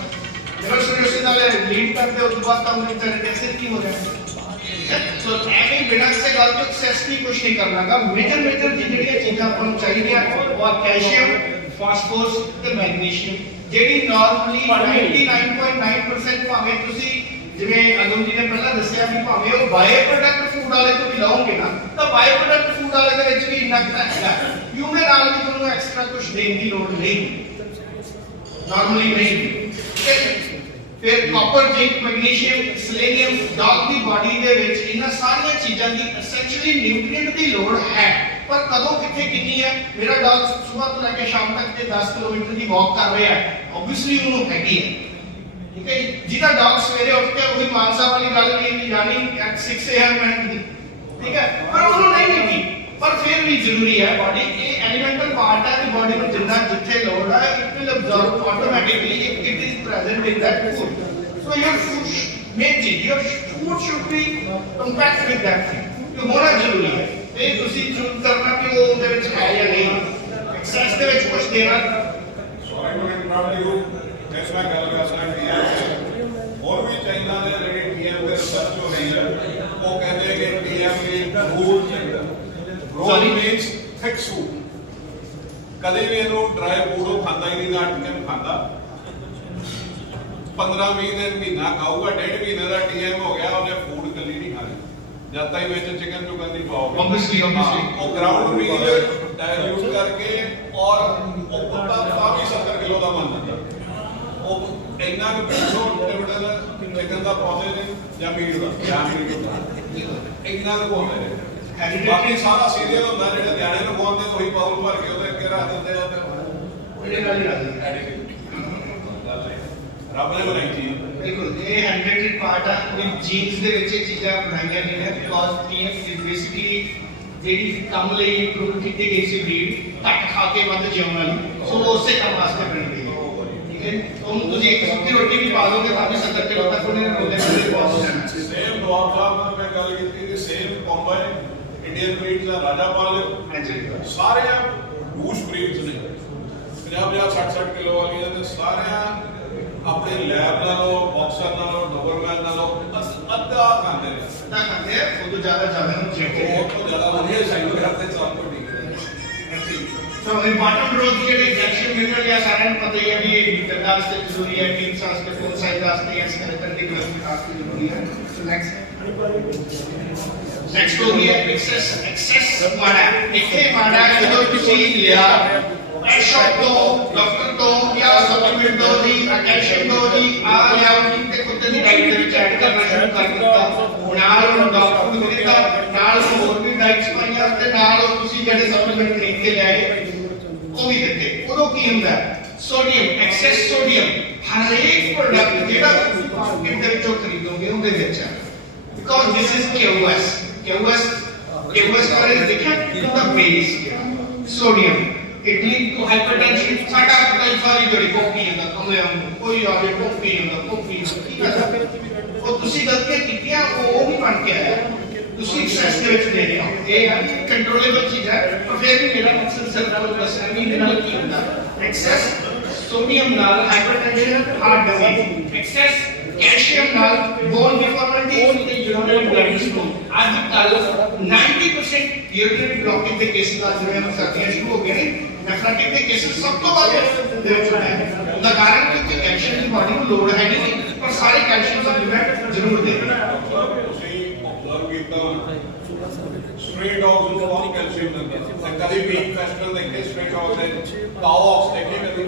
ਲਿਵਰ ਸਿਟਰੋਸਿਸ ਨਾਲ ਲੀਡ ਕਰਦੇ ਉਸ ਤੋਂ ਬਾਅਦ ਤਾਂ ਉਹਦੇ ਵਿੱਚ ਐਸਿਡ ਕੀ ਹੋ ਜਾਣਾ. ਸੋ ਐਵੇਂ ਬਿਨਾਂ ਕਿਸੇ ਗੱਲ ਤੋਂ ਐਕਸੈਸ ਨਹੀਂ ਕੁਝ ਨਹੀਂ ਕਰਨਾਗਾ. ਮੇਜਰ ਜਿਹੜੀਆਂ ਚੀਜ਼ਾਂ ਆਪਾਂ ਨੂੰ ਚਾਹੀਦੀਆਂ ਉਹ ਕੈਲਸ਼ੀਅਮ, ਫਾਸਫੋਰਸ ਤੇ ਮੈਗਨੀਸ਼ੀਅਮ, ਜਿਹੜੀ ਨਾਰਮਲੀ 99.9% ਭਾਵੇਂ ਤੁਸੀਂ ਜਿਵੇਂ ਅਗਮ ਜੀ ਨੇ ਪਹਿਲਾਂ ਦੱਸਿਆ ਵੀ ਭਾਵੇਂ ਉਹ ਬਾਇਓ ਪ੍ਰੋਡਕਟ ਫੂਡ ਵਾਲੇ ਤੋਂ ਵੀ ਲਾਓਗੇ ਨਾ, ਤਾਂ ਬਾਇਓ ਪ੍ਰੋਡਕਟ ਫੂਡ ਵਾਲੇ ਦੇ ਵਿੱਚ ਵੀ ਇੰਨਾ ਕੁ ਹੈਗਾ. ਯੂਨੇ ਨਾਲ ਵੀ ਤੁਹਾਨੂੰ ਐਕਸਟਰਾ ਕੁਝ ਦੇਣ ਦੀ ਲੋੜ ਨਹੀਂ, ਨਾਰਮਲੀ ਨਹੀਂ. ਫਿਰ ਕਾਪਰ, ਜ਼ਿੰਕ, ਮੈਗਨੀਸ਼ੀਅਮ, ਸੈਲੇਨੀਅਮ, ਡੌਗ ਦੀ ਬਾਡੀ ਦੇ ਵਿੱਚ ਇਹਨਾਂ ਸਾਰੀਆਂ ਚੀਜ਼ਾਂ ਦੀ ਐਸੈਂਸ਼ੀਅਲੀ ਨਿਊਟ੍ਰੀਐਂਟ ਦੀ ਲੋੜ ਹੈ. ਪਰ ਕਦੋਂ ਕਿੱਥੇ ਕਿੰਨੀ ਹੈ? ਮੇਰਾ ਡੌਗ ਸਵੇਰ ਤੋਂ ਲੈ ਕੇ ਸ਼ਾਮ ਤੱਕ ਜੇ 10 ਕਿਲੋਮੀਟਰ ਦੀ ਵਾਕ ਕਰ ਰਿਹਾ ਹੈ, ਆਬਵੀਅਸਲੀ ਉਹਨੂੰ ਹੈਗੀ ਹੈ, ਠੀਕ ਹੈ ਜੀ. ਜਿਹਦਾ ਡੌਗ ਸਵੇਰੇ ਉੱਠ ਕੇ ਉਹੀ ਮਾਨਸਾ ਵਾਲੀ ਗੱਲ ਨਹੀਂ ਜਾਣੀ at 6 AM, ਠੀਕ ਹੈ, ਪਰ ਉਹਨੂੰ ਨਹੀਂ ਹੈਗੀ. ਪਰ ਫਿਰ ਵੀ ਜ਼ਰੂਰੀ ਹੈ. ਬਾਡੀ ਇਹ ਐਲੀਮੈਂਟਲ ਪਾਰਟ ਹੈ ਕਿ ਬਾਡੀ ਨੂੰ ਜਿੰਨਾ ਜਿੱਥੇ ਲੋੜ ਹੈ it will absorb automatically if it is present in that food. So your food main ਚੀਜ਼, your food should be compact with that thing. ਇਹ ਹੋਣਾ ਜ਼ਰੂਰੀ ਹੈ. ਇਹ ਤੁਸੀਂ ਚੂਜ਼ ਕਰਨਾ ਕਿ ਉਹ ਉਹਦੇ ਵਿੱਚ ਹੈ ਜਾਂ ਨਹੀਂ, ਐਕਸੈਸ ਦੇ ਵਿੱਚ ਕੁਝ ਦੇਣਾ. ਸੋ ਆਈ ਵੁੱਡ ਇੰਟਰਪਟ ਯੂ, ਇਸ ਮੈਂ ਗੱਲ ਕਰਨਾ ਕਿ ਹੋਰ ਵੀ ਚਾਈਨਾ ਦੇ ਜਿਹੜੇ ਟੀਐਮ ਦੇ ਰਿਸਰਚ ਹੋ ਰਹੀ ਹੈ, ਉਹ ਕਹਿੰਦੇ ਕਿ ਟੀਐਮ ਦੀ ਰੂਲ ਚਾਹੀਦਾ. Rule means fix food. ਕਦੇ ਵੀ ਇਹਨੂੰ ਡਰਾਈ ਫੂਡ ਉਹ ਖਾਂਦਾ ਹੀ ਨਹੀਂ, ਨਾ ਟੀਐਮ ਖਾਂਦਾ. 15-20 ਦਿਨ ਮਹੀਨਾ ਖਾਊਗਾ, 1.5 ਮਹੀਨੇ ਦਾ ਟੀਐਮ ਹੋ ਗਿਆ, ਉਹਨੇ ਫੂਡ ਕੱਲੀ ਨਹੀਂ ਖਾਣੀ. ਜਦ ਤੱਕ ਵਿੱਚ ਚਿਕਨ ਚੁਕਨ ਨਹੀਂ ਪਾਓਗੇ, Obviously. ਉਹ ਗਰਾਊਂਡ ਮੀਲ ਯੂਜ਼ ਕਰਕੇ, ਔਰ ਉਹ ਕੁੱਤਾ ਤਾਂ ਵੀ 70 ਕਿਲੋ ਦਾ ਬਣ ਜਾਂਦਾ. ਉਹ ਇੰਨਾ ਕੁ ਪਿੱਛੋਂ ਟਿਮਟਲ ਚਿਕਨ ਦਾ ਪਾਉਂਦੇ ਨੇ ਜਾਂ ਮੀਟ ਦਾ, ਇੰਨਾ ਕੁ ਪਾਉਂਦੇ ਨੇ. ਬਾਕੀ ਸਾਰਾ ਸੀਰੀਅਲ ਹੁੰਦਾ, ਜਿਹੜੇ ਨਿਆਣੇ ਨੂੰ ਖਵਾਉਂਦੇ ਉਹੀ ਬਾਉਲ ਭਰ ਕੇ ਉਹਦੇ ਅੱਗੇ ਰੱਖ ਦਿੰਦੇ ਆ ਤੇ ਉਹਦੇ ਨਾਲ ਹੀ ਰੱਖਦੇ. ਰੱਬ ਨੇ ਬਣਾਈ ਚੀਜ਼. ਬਿਲਕੁਲ ਇਹ ਹੈਂਡਮੇਡ ਪਾਰਟ ਆ, ਕੋਈ ਜੀਨਸ ਦੇ ਵਿੱਚ ਇਹ ਚੀਜ਼ਾਂ ਬਣਾਈਆਂ ਗਈਆਂ ਬਿਕੋਜ਼ ਟੀਐਮ ਇਜ਼ ਬੇਸਿਕਲੀ ਜਿਹੜੀ ਕੰਮ ਲਈ ਇੰਪਰੂਵ ਕੀਤੀ ਗਈ ਸੀ ਬਰੀਡ, ਘੱਟ ਖਾ ਕੇ ਵੱਧ ਜਿਉਣ ਵਾਲੀ. ਸੋ ਉਸੇ ਕੰਮ ਵਾਸਤੇ ਬਣੀ ਗਈ, ਠੀਕ ਹੈ. ਉਹਨੂੰ ਤੁਸੀਂ ਇੱਕ ਸੁੱਕੀ ਰੋਟੀ ਵੀ ਪਾ ਦੋਗੇ ਤਾਂ ਵੀ 70 ਕਿਲੋ ਤੱਕ ਉਹਨੇ ਰੋਲੇ ਵਾਲੇ ਪਹੁੰਚ ਜਾਣਾ. ਸੇਮ ਡੌਗ ਸਾਹਿਬ ਨਾਲ ਮੈਂ ਗੱਲ ਕੀਤੀ ਕਿ ਸੇਮ ਕੰਬਾਈਨ ਇੰਡੀਅਨ ਬਰੀਡਸ ਦਾ ਰਾਜਾਪਾਲ ਹਾਂਜੀ ਸਾਰੇ ਬੂਸ਼ ਬਰੀਡਸ ਨੇ 50-50 60-60 ਕਿਲੋ ਵਾਲੀਆਂ ਤੇ ਸਾਰਿਆਂ ਆਪਣੇ ਲੈਬ ਨਾਲੋਂ ਬਾਕਸਰ ਨਾਲੋਂ ਡੋਬਰਮੈਨ ਨਾਲੋਂ ਅੱਧਾ ਖਾਂਦੇ ਨੇ ਨਾ ਕਰਦੇ ਉਹ ਤੋਂ ਜ਼ਿਆਦਾ ਨੂੰ ਚੈੱਕ ਉਹ ਤੋਂ ਜ਼ਿਆਦਾ ਵਧੀਆ ਸਾਈਕਲ ਕਰਦੇ ਸਭ ਤੋਂ ਠੀਕ ਹੈ ਸੋ ਇੰਪੋਰਟੈਂਟ ਗਰੋਥ ਜਿਹੜੇ ਕੈਲਸ਼ੀਅਮ ਮਿਨਰਲ ਜਾਂ ਸਾਰਿਆਂ ਨੂੰ ਪਤਾ ਹੀ ਹੈ ਵੀ ਇਹ ਗੰਦਾ ਵਾਸਤੇ ਜ਼ਰੂਰੀ ਹੈ ਟੀਮ ਵਾਸਤੇ ਫੋਰ ਸਾਈਜ਼ ਵਾਸਤੇ ਜਾਂ ਸਕੈਲਟਨ ਦੀ ਗਰੋਥ ਵਾਸਤੇ ਜ਼ਰੂਰੀ ਹੈ ਸੋ ਨੈਕਸਟ ਹੋ ਗਿਆ ਐਕਸੈਸ ਮਾੜਾ ਇੱਥੇ ਮਾੜਾ ਜਦੋਂ ਤੁਸੀਂ ਲਿਆ ਸ਼ਾਪ ਤੋਂ ਡਾਕਟਰ ਤੋਂ ਜਾਂ ਸਪਲੀਮੈਂਟ ਤੋਂ ਜੀ ਕੈਲਸ਼ੀਅਮ ਤੋਂ ਜੀ ਆ ਲਿਆ ਤੇ ਕੁੱਤੇ ਦੀ ਡਾਈਟ ਦੇ ਵਿੱਚ ਐਡ ਕਰਨਾ ਸ਼ੁਰੂ ਕਰ ਦਿੱਤਾ ਨਾਲ ਉਹ ਡਾਕਟਰ ਨੂੰ ਦਿੱਤਾ ਨਾਲ ਹੋਰ ਵੀ ਡਾਈਟਸ ਪਾਈਆਂ ਤੇ ਨਾਲ ਤੁਸੀਂ ਜਿਹੜੇ ਸਪਲੀਮੈਂਟ ਖਰੀਦ ਕੇ ਲਿਆਏ ਉਹ ਵੀ ਦਿੱਤੇ ਉਦੋਂ ਕੀ ਹੁੰਦਾ ਸੋਡੀਅਮ ਐਕਸੈਸ ਸੋਡੀਅਮ ਹਰੇਕ ਪ੍ਰੋਡਕਟ ਜਿਹੜਾ ਤੁਸੀਂ ਮਾਰਕੀਟ ਦੇ ਵਿੱਚੋਂ ਖਰੀਦੋਗੇ ਉਹਦੇ ਵਿੱਚ ਹੈ ਬਿਕੋਜ਼ ਦਿਸ ਇਜ਼ KOS ਬਾਰੇ ਦੇਖਿਆ ਕਿੰਨਾ base sodium it lead to hypertension ਸਾਡਾ ਕਈ ਸਾਰੀ ਜਿਹੜੀ ਕੋਪੀ ਹੁੰਦਾ ਕਮਲੇ ਕੋਈ ਆਵੇ ਕੋਪੀ ਹੁੰਦਾ ਕੀ ਕਰਦਾ ਉਹ ਤੁਸੀਂ ਗਲਤੀਆਂ ਕੀਤੀਆਂ ਉਹ ਵੀ ਬਣ ਕੇ ਆਇਆ ਤੁਸੀਂ ਐਕਸੈਸ ਦੇ ਵਿੱਚ ਦੇ ਰਹੇ ਹੋ ਇਹ ਹੈ ਕੰਟਰੋਲੇਬਲ ਚੀਜ਼ ਹੈ ਪਰ ਫਿਰ ਵੀ ਮੇਰਾ ਮਕਸਦ ਸਿਰਫ ਤੁਹਾਨੂੰ ਦੱਸਣਾ ਵੀ ਇਹਦੇ ਨਾਲ ਕੀ ਹੁੰਦਾ ਐਕਸੈਸ ਸੋਡੀਅਮ ਨਾਲ hypertension heart disease excess calcium ਨਾਲ ਬੋਨ ਡਿਫਾਰਮਿਟੀ ਤੇ ਯੂਰਿਨਰੀ ਬਲੈਡਿੰਗ ਅੱਜ ਕੱਲ 90% ਯੂਰਿਨਰੀ ਬਲੌਕੇਜ ਦੇ ਕੇਸਿਸ ਆ ਜਿਹੜੇ हम ਸਰਦੀਆਂ ਸ਼ੁਰੂ ਹੋ ਗਏ ਨੇ ਨੈਫਰੋਟਿਕ ਦੇ ਕੇਸਿਸ ਸਭ ਤੋਂ ਵੱਧ ਦੇ ਵਿੱਚ ਹੈ ਉਹਦਾ ਕਾਰਨ ਕਿਉਂਕਿ ਕੈਲਸ਼ੀਅਮ ਦੀ ਬਾਡੀ ਨੂੰ ਲੋੜ ਹੈ ਨਹੀਂ ਪਰ ਸਾਰੇ ਕੈਲਸ਼ੀਅਮ ਸਪਲੀਮੈਂਟ ਜ਼ਰੂਰ ਦੇ ਤੁਸੀਂ observe ਕੀਤਾ ਸਟ੍ਰੇ ਡੌਗਸ ਨੂੰ ਬਹੁਤ ਕੈਲਸ਼ੀਅਮ ਦਿੰਦਾ ਤੇ ਕਦੀ ਵੀ ਫੈਸਟੀਵਲ ਦੇਖੇ ਸਟ੍ਰੇ ਡੌਗ ਦੇ ਕਾਓ ਦੇਖੇ ਕਦੀ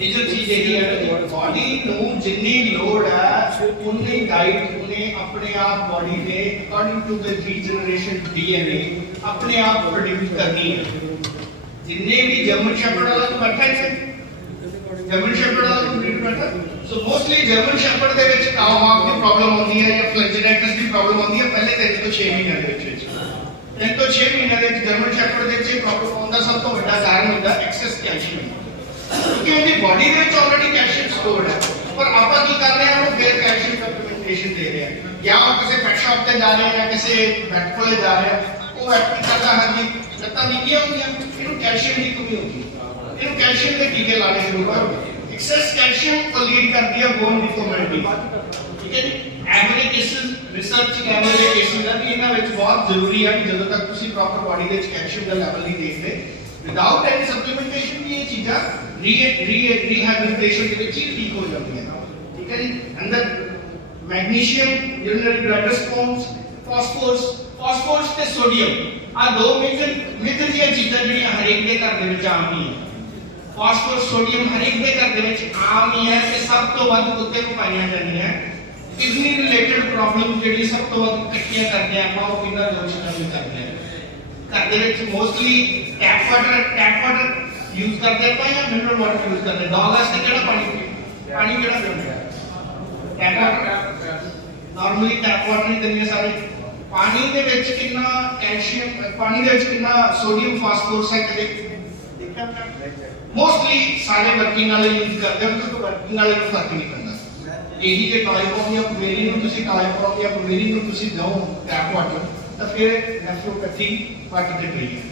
ਇਹ ਜੋ ਚੀਜ਼ ਹੈਗੀ ਹੈ ਬਾਡੀ ਨੂੰ ਜਿੰਨੀ ਲੋੜ ਹੈ ਉਨੀ ਡਾਈਟ ਉਹਨੇ ਆਪਣੇ ਆਪ ਬਾਡੀ ਨੇ ਅਕੋਰਡਿੰਗ ਟੂ ਦ ਰੀਜਨਰੇਸ਼ਨ ਡੀਐਨਏ ਆਪਣੇ ਆਪ ਪ੍ਰੋਡਿਊਸ ਕਰਨੀ ਹੈ ਜਿੰਨੇ ਵੀ ਜਰਮਨ ਸ਼ੈਪਰਡ ਵਾਲਾ ਤੋਂ ਬੈਠਾ ਹੈ ਜਰਮਨ ਸ਼ੈਪਰਡ ਵਾਲਾ ਤੋਂ ਬੈਠਾ ਸੋ ਮੋਸਟਲੀ ਜਰਮਨ ਸ਼ੈਪਰਡ ਦੇ ਵਿੱਚ ਕਾਓ ਮਾਰਕ ਦੀ ਪ੍ਰੋਬਲਮ ਆਉਂਦੀ ਹੈ ਜਾਂ ਫਲੈਂਜੇਟਾਈਟਿਸ ਦੀ ਪ੍ਰੋਬਲਮ ਆਉਂਦੀ ਹੈ ਪਹਿਲੇ 3 ਤੋਂ 6 ਮਹੀਨਿਆਂ ਦੇ ਵਿੱਚ 3 ਤੋਂ 6 ਮਹੀਨਿਆਂ ਦੇ ਵਿੱਚ ਜਰਮਨ ਸ਼ੈਪਰਡ ਦੇ ਵਿੱਚ ਪ੍ਰੋਬਲਮ ਆਉਂਦਾ ਸਭ ਤੋਂ ਵੱਡਾ ਕਾਰਨ ਹੁੰਦਾ ਐਕਸੈਸ ਕੈਲਸ਼ੀਅਮ क्योंकि उनकी बॉडी में ऑलरेडी कैल्शियम स्टोर्ड है पर आपा की कर रहे हैं वो फिर कैल्शियम सप्लीमेंटेशन दे रहे हैं या वो किसी पेट शॉप पे जा रहे हैं या किसी वेट को ले जा रहे हैं वो एक्टिंग करता है जी लत्ता नीचे होंगी इन्हें कैल्शियम की कमी होगी इन्हें कैल्शियम के टीके लाने शुरू करो एक्सेस कैल्शियम को लीड करती है बोन डिफॉर्मिटी ठीक है जी average cases research average cases है भी इन्हां विच बहुत जरूरी है कि जदों तक तुसी प्रॉपर बॉडी दे विच कैल्शियम दा लेवल नहीं देखते विदाउट एनी सप्लीमेंटेशन भी ये चीज़ां रिहैबिलिटेशन के विच ही ठीक हो जाती है ठीक है जी अंदर magnesium urinary blood response phosphorus ते सोडियम आ दो मेजर ਦੀਆਂ ਚੀਜ਼ਾਂ ਜਿਹੜੀਆਂ ਹਰੇਕ ਦੇ ਘਰ ਦੇ ਵਿੱਚ ਆਮ ਹੀ ਹੈ फास्फोरस सोडियम हरेक ਦੇ ਘਰ ਦੇ ਵਿੱਚ ਆਮ ਹੀ ਹੈ ਤੇ ਸਭ ਤੋਂ ਵੱਧ ਕੁੱਤੇ ਨੂੰ ਪਾਈਆਂ ਜਾਂਦੀਆਂ ਕਿਡਨੀ ਰਿਲੇਟਡ ਪ੍ਰੋਬਲਮ ਜਿਹੜੀ ਸਭ ਤੋਂ ਵੱਧ ਇਕੱਠੀਆਂ ਕਰਦੇ ਆਪਾਂ ਉਹ ਕਿੰਨਾ ਰੋਸ਼ਨ ਵੀ ਕਰਦੇ ਆ ਘਰ ਦੇ ਵਿੱਚ ਮੋਸਟਲੀ ਟੈਪ ਵਾਟਰ यूज करते हैं या मिनरल वाटर यूज करते हैं डॉग वास्ते केड़ा पानी केड़ा पींदे हैं tap water normally tap water ही दिंदे सारे पानी दे विच कितना कैल्शियम पानी दे विच कितना सोडियम फास्फोरस है कदे देखा मोस्टली सारे वर्किंग वाले यूज करते हैं क्योंकि वर्किंग वाले को फर्क नहीं पैंदा यही जे टाइफॉइड या पवेरी ਨੂੰ ਤੁਸੀਂ टाइफॉइड या पवेरी ਨੂੰ ਤੁਸੀਂ ਦੋ टैप वाटर ਤਾਂ ਫਿਰ ਨੈਫਰੋਪੈਥੀ ਵੱਟ ਦੇ ਪਈ ਹੈ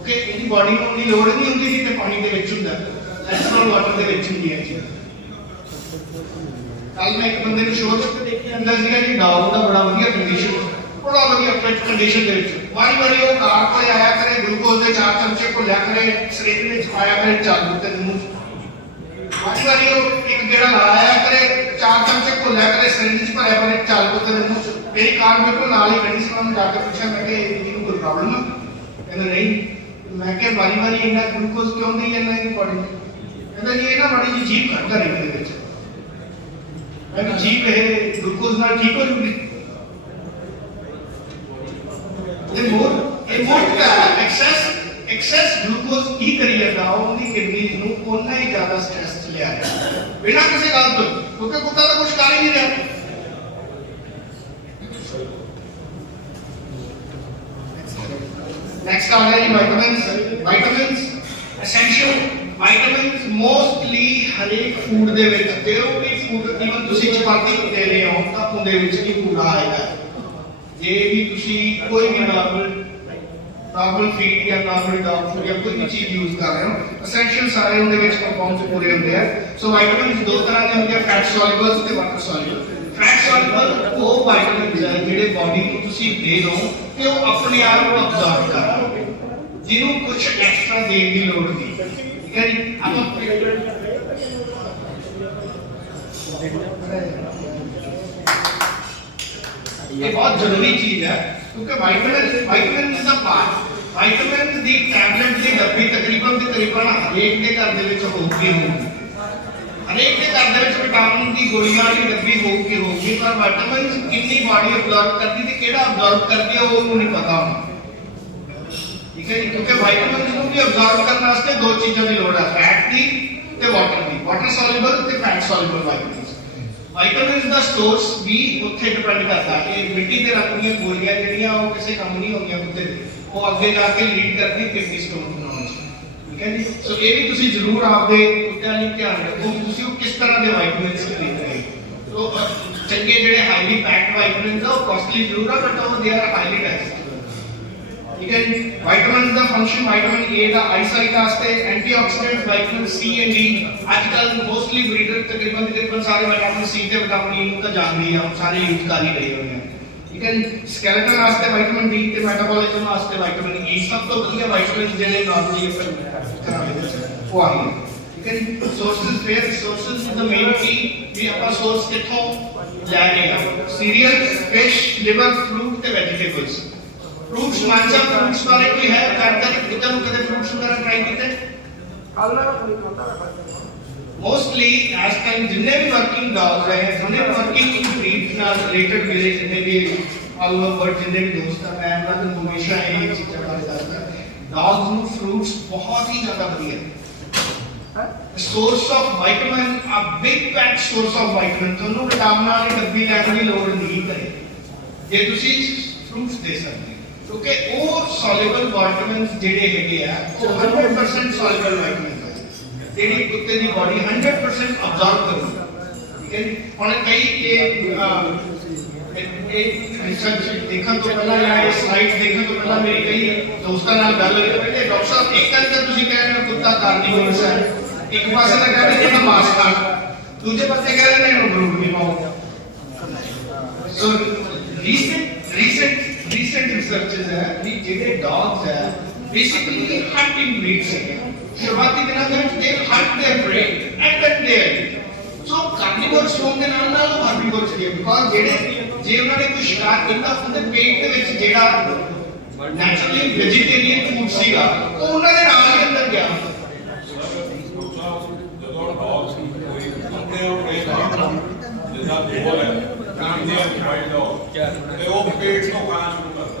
ओके इनकी बॉडी में उनकी लोड नहीं होती जितने पानी के विच हुंदा नेचुरल वाटर के विच हुंदी है चीज कल मैं एक बंदे ने शो ते देखी अंदर सीगा जी डॉग दा बड़ा वधिया फिट कंडीशन दे विच वारी वो कार कोल आया करे ग्लूकोज दे 4 चमचे को लिया करे शरीर में छपाया करे चाल कुत्ते दे मुंह वारी वो एक गेड़ा लाया करे 4 चमचे को लिया करे शरीर में भरया करे चाल कुत्ते दे मुंह मेरी कार बिल्कुल नाल ही खड़ी सी मैं जाके पूछा मैं कि इनकी कोई प्रॉब्लम है कहंदा नहीं मैं क्या बारी इन्ना ग्लूकोज क्यों नहीं है इनकी बॉडी में कहता जी ये ना बड़ी जी जीभ घट कर रही है मैं जीभ है ग्लूकोज नाल ठीक हो जूगी ये मोर का एक्सेस ग्लूकोज की करी जाता उनकी किडनीज नु उतना ही ज्यादा स्ट्रेस ले आ रहा बिना किसी गल तो क्योंकि कुत्ता तो कुछ कर ही नहीं रहा नेक्स्ट आ गया विटामिन्स एसेंशियल विटामिन्स मोस्टली हर एक फूड दे विच जो भी फूड इवन तुसी चपाती दे रहे हो तां उहदे विच भी पूरा आएगा ਜੇ ਵੀ ਤੁਸੀਂ ਕੋਈ ਵੀ ਨਾਰਮਲ ਫੀਡ ਜਾਂ ਨਾਰਮਲ ਡੌਗ ਫੂਡ ਜਾਂ ਕੋਈ ਵੀ ਚੀਜ਼ ਯੂਜ਼ ਕਰ ਰਹੇ ਹੋ, ਐਸੈਂਸ਼ੀਅਲ ਸਾਰੇ ਉਹਦੇ ਵਿੱਚ ਕੰਪਾਊਂਡਸ ਪੂਰੇ ਹੁੰਦੇ ਆ। ਸੋ ਵਿਟਾਮਿਨਸ ਦੋ ਤਰ੍ਹਾਂ ਦੇ ਹੁੰਦੇ ਆ, ਫੈਟ ਸੋਲੂਬਲ ਤੇ ਵਾਟਰ ਸੋਲੂਬਲ। ਫੈਟ ਸੋਲੂਬਲ ਉਹ ਵਿਟਾਮਿਨਸ ਹੈ ਜਿਹੜੇ ਬਾਡੀ ਨੂੰ ਤੁਸੀਂ ਦੇ ਦਿਓ ਤੇ ਉਹ ਆਪਣੇ ਆਪ ਅਬਜ਼ੌਰਬ ਕਰ ਲਵੇ, ਜਿਹਨੂੰ ਕੁਝ ਐਕਸਟਰਾ ਦੇਣ ਦੀ ਲੋੜ ਨਹੀਂ। ਠੀਕ ਹੈ ਜੀ। ਇਹ ਬਹੁਤ ਜ਼ਰੂਰੀ ਚੀਜ਼ ਹੈ ਕਿਉਂਕਿ vitamin is a part. Vitamin ਦੀ ਟੈਬਲੇਟ ਦੀ ਡੱਬੀ ਤਕਰੀਬਨ ਹਰੇਕ ਦੇ ਘਰ ਦੇ ਵਿੱਚ ਹੋਊਗੀ। ਹਰੇਕ ਦੇ ਘਰ ਦੇ ਵਿੱਚ ਵਿਟਾਮਿਨ ਦੀ ਗੋਲੀਆਂ ਵਾਲੀ ਡੱਬੀ ਹੋਊਗੀ, ਪਰ ਵਿਟਾਮਿਨ ਕਿੰਨੀ ਬਾਡੀ ਅਬਜ਼ੌਰਬ ਕਰਦੀ ਤੇ ਕਿਹੜਾ ਅਬਜ਼ੌਰਬ ਕਰਦੀ ਹੈ ਉਹ ਨਹੀਂ ਪਤਾ ਹੋਣਾ। ਠੀਕ ਹੈ ਜੀ। ਕਿਉਂਕਿ ਵਿਟਾਮਿਨ ਨੂੰ ਵੀ ਅਬਜ਼ੌਰਬ ਕਰਨ ਵਾਸਤੇ ਦੋ ਚੀਜ਼ਾਂ ਦੀ ਲੋੜ ਹੈ, ਫੈਟ ਦੀ ਤੇ ਵਾਟਰ ਦੀ। ਵਾਟਰ ਸੋਲੂਬਲ ਤੇ ਫੈਟ ਸੋਲੂਬਲ ਵਿਟਾਮਿਨਸ ਦਾ ਸੋਰਸ ਵੀ ਉੱਥੇ ਡਿਪੈਂਡ ਕਰਦਾ ਹੈ। ਮਿੱਟੀ ਦੇ ਰੰਗ ਦੀਆਂ ਗੋਲੀਆਂ ਜਿਹੜੀਆਂ ਉਹ ਕਿਸੇ ਕੰਮ ਨਹੀਂ ਆਉਂਦੀਆਂ ਕੁੱਤੇ ਦੇ, ਉਹ ਅੱਗੇ ਜਾ ਕੇ ਲੀਡ ਕਰਦੀ ਕਿਡਨੀ ਸਟੋਨ ਬਣਾਉਣ 'ਚ। ਠੀਕ ਹੈ ਜੀ। ਸੋ ਇਹ ਵੀ ਤੁਸੀਂ ਜ਼ਰੂਰ ਆਪਦੇ ਕੁੱਤਿਆਂ ਲਈ ਧਿਆਨ ਰੱਖੋ ਕਿ ਤੁਸੀਂ ਉਹ ਕਿਸ ਤਰ੍ਹਾਂ ਦੇ ਵਿਟਾਮਿਨਸ ਖਰੀਦ ਰਹੇ ਹੋ। ਸੋ ਚੰਗੇ ਜਿਹੜੇ ਹਾਈਲੀ ਪੈਕਡ ਵਿਟਾਮਿਨਸ ਆ ਉਹ ਕਾਸਟਲੀ ਜ਼ਰੂਰ ਆ, ਬਟ ਉਹ ਦੇ ਆਰ ਹਾਈਲੀ ਟੈਸਟਡ। ਠੀਕ ਹੈ ਜੀ। ਵਿਟਾਮਿਨਸ ਦਾ ਫੰਕਸ਼ਨ, ਵਿਟਾਮਿਨ ਏ ਦਾ ਆਈਸਾਈਟ ਵਾਸਤੇ, antioxidant vitamin C and D. ਅੱਜ ਕੱਲ੍ਹ ਮੋਸਟਲੀ ਬਰੀਡਰ ਤਕਰੀਬਨ ਸਾਰੇ ਵਿਟਾਮਿਨ ਸੀ ਤੇ ਵਿਟਾਮਿਨ ਈ ਨੂੰ ਤਾਂ ਜਾਣਦੇ ਆ, ਸਾਰੇ ਯੂਜ਼ ਕਰ ਹੀ ਰਹੇ ਹੋਏ ਆ। ਠੀਕ ਹੈ ਜੀ। ਸਕੈਲੇਟਨ ਵਾਸਤੇ ਵਿਟਾਮਿਨ ਡੀ ਤੇ ਮੈਟਾਬੋਲਿਜ਼ਮ ਵਾਸਤੇ ਵਿਟਾਮਿਨ ਈ। ਸਭ ਤੋਂ ਵਧੀਆ ਵਿਟਾਮਿਨ ਜਿਹੜੇ ਨਾਰਮਲੀ ਕਰਾਂਗੇ ਉਹ ਆ ਗਏ। ਠੀਕ ਹੈ ਜੀ। ਸੋਰਸਸ ਇਜ਼ ਦ ਮੇਨ ਕੀ ਵੀ ਆਪਾਂ ਸੋਰਸ ਕਿੱਥੋਂ ਲੈ ਰਹੇ ਆ। ਸੀਰੀਅਲ, ਫਿਸ਼, ਲਿਵਰ, ਫਰੂਟ ਤੇ ਵੈਜੀਟੇਬਲਸ। फ्रूट्स मानसा फ्रूट्स वाले कोई है जानकारी कितना कदे फ्रूट्स वगैरह ट्राई कीते मोस्टली आज टाइम जितने भी वर्किंग डॉग्स रहे हैं, जितने भी वर्किंग ब्रीड्स नाल रिलेटेड मेरे जितने भी ऑल ओवर वर्ल्ड जितने भी दोस्त हैं, मैं अपना तो हमेशा यही चीज़ें बारे दसदा डॉग्स ਨੂੰ फ्रूट्स बहुत ही ज्यादा ਵਧੀਆ ਹੈ। Source of vitamin a big fat source of vitamin. ਤੁਹਾਨੂੰ ਵਿਟਾਮਿਨਾਂ ਵਾਲੀ ਡੱਬੀ ਲੈਣ ਦੀ ਲੋੜ ਨਹੀਂ ਪਏ ਜੇ ਤੁਸੀਂ फ्रूट्स ਦੇ ਸਕਦੇ। क्योंकि वो सॉल्युबल विटामिन्स जेडे हैगे आ वो 100% सॉल्युबल विटामिन है जेडी कुत्ते दी बॉडी 100% अब्जॉर्ब करेगी। ठीक है जी। हुन कई एक रिसर्च देखने तो पहला या ये स्लाइड देखने तो पहला मेरी कई दोस्तों नाल गल होई पहले डॉक्टर साहब एक गल तो तुसी कह रहे हो कुत्ता कार्निवोरस है, एक पासे तो कह रहे हैं मांस खाना, दूसरे पासे कह रहे हैं फ्रूट नहीं खाओ। सो recent researches है कि जेडे डॉग्स है बेसिकली हंटिंग ब्रीड्स है। शुरुआती दिनों में they hunt their prey and then they eat। So carnivorous होने के नाम नाल कार्निवोरस है बिकॉज़ जेडे जे उन्होंने कोई शिकार किया उनके पेट दे विच जेड़ा नेचुरली वेजिटेरियन फूड सीगा वो उन्होंने नाल ही अंदर गया। ਜਦੋਂ ਡੌਗਸ ਕੋਈ ਕੁੱਤੇ ਉਹ ਟ੍ਰੇਨ ਜਿੱਦਾਂ ਬੋਲ ਹੈ ਇੰਡੀਅਨ ਵਾਈਲਡ ਡੌਗ ਤੇ ਉਹ ਪੇਟ ਤੋਂ ਖਾਣਾ ਸ਼ੁਰੂ ਕਰਦਾ।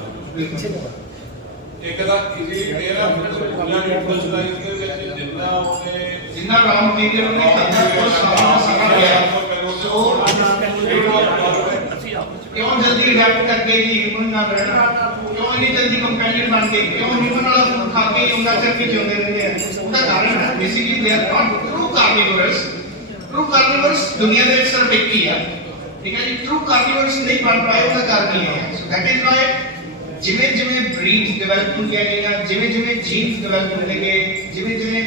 ਇੱਕ ਦਾ ਇਜ਼ੀਲੀ ਟੇਰਾ ਉਹਨਾਂ ਨੇ ਪੁੱਛ ਲਿਆ ਕਿ ਵਿੱਚ ਜਿੰਨਾ ਰਾਮ ਮਟੀਰੀਅਲ ਉਹਨੇ ਖਾਧਾ ਉਹ ਸਾਰਾ ਗਿਆ। क्यों जल्दी अडैप्ट करके जी ह्यूमन ना रहना, क्यों इतनी जल्दी कंपेनियन बन के, क्यों ह्यूमन वाला फूड खा के उनका चल के जिंदे रहते हैं। उसका कारण है basically they are not true carnivorous. True carnivorous दुनिया में सिर्फ एक ही है। ठीक है जी। ट्रू कार्निवोरस नहीं बन पाए उसका कारण ये है। सो दैट इज व्हाई जिवें जिवें ब्रीड्स डेवलप होंदियां गईयां, जिवें जिवें जीन्स डेवलप होंदे गए, जिवें जिवें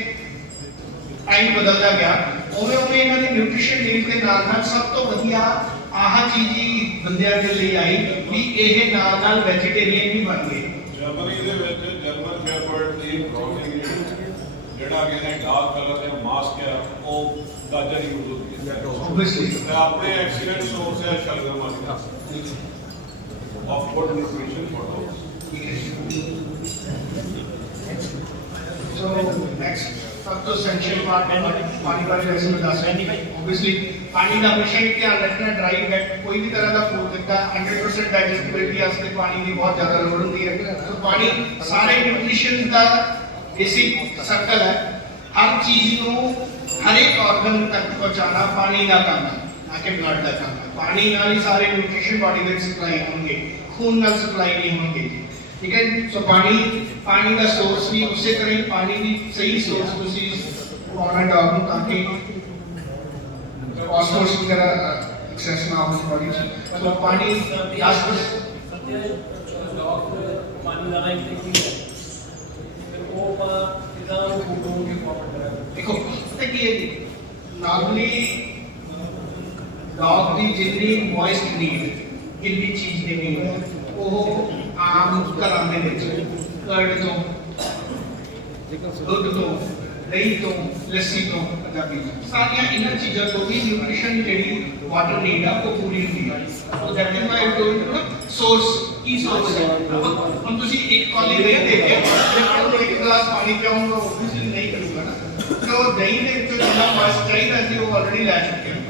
टाइम बदलदा गया उवें उवें इन्हां दी न्यूट्रिशन नीड के नाल सब तो वधिया आह चीज ही बंदियां दे लिए आई भी ਇਹ ਨਾਲ ਵੈਜੀਟੇਰੀਅਨ ਵੀ ਬਣ ਗਏ। ਜਰਮਨੀ ਦੇ ਵਿੱਚ ਜਰਮਨ ਸ਼ੈਫਰਡ ਦੀ ਬ੍ਰਾਊਨਿੰਗ ਜਿਹੜਾ ਕਹਿੰਦੇ ਡਾਰਕ ਕਲਰ ਦੇ ਮਾਸਕ ਆ ਉਹ ਗਾਜਰ ਯੂਜ਼ ਹੁੰਦੀ ਹੈ ਆਬਵੀਅਸਲੀ ਤੇ ਆਪਣੇ ਐਕਸੀਲੈਂਟ ਸੋਰਸ ਹੈ ਸ਼ਲਗਮ ਵਾਲਾ of good nutrition for dogs. So next सब तो एसेंशियल पार्ट है पानी बारे वैसे मैं दस रहा नहीं। ऑब्वियसली पानी का हमेशा ही ध्यान रखना। ड्राई वेट कोई भी तरह का फूड दिता 100% डाइजेस्टिबिलिटी वास्ते पानी की बहुत ज्यादा लोड़ होती है। तो पानी सारे न्यूट्रिशन का बेसिक सर्कल है। हर चीज को हर एक ऑर्गन तक पहुंचाना पानी का काम है, ना कि ब्लड का काम है। पानी नाल ही सारे न्यूट्रिशन बॉडी में सप्लाई होंगे, खून नाल सप्लाई नहीं होंगे। ठीक है। सो पानी का सोर्स भी उसी तरह पानी की सही सोर्स तुसी पाना डॉग ਨੂੰ ताकि ऑस्मोसिस वगैरह एक्सेस ना हो बॉडी में। तो पानी 10% ਡੌਗ ਪਾਣੀ ਜ਼ਿਆਦਾ ਇੰਟੇਕਿੰਗ ਹੈ ਫਿਰ ਉਹ ਆਪਾਂ ਜਿੱਦਾਂ ਉਹ ਫੂਡ ਨੂੰ ਵੀ ਪ੍ਰੋਪਰ ਕਰਾਂਗੇ। देखो पता की है नॉर्मली डॉग की जितनी मॉइस्ट नीड कितनी चीज देनी है वो आम घरों के विच कर्ड तो दुध तो दही तो लस्सी तो पंजाबी सारिया इन्हां चीज़ों तो भी न्यूट्रिशन जिहड़ी वाटर नीड है वो पूरी होती है। So that is why I told you source की सोर्स है। हम तुसी एक कॉली दही दे के एक गिलास पानी पियाऊंगा ऑब्वियसली नहीं करूंगा ना। तो दही के जो जितना मॉइस्ट चाहिए थी वो ऑलरेडी ला चुके हैं।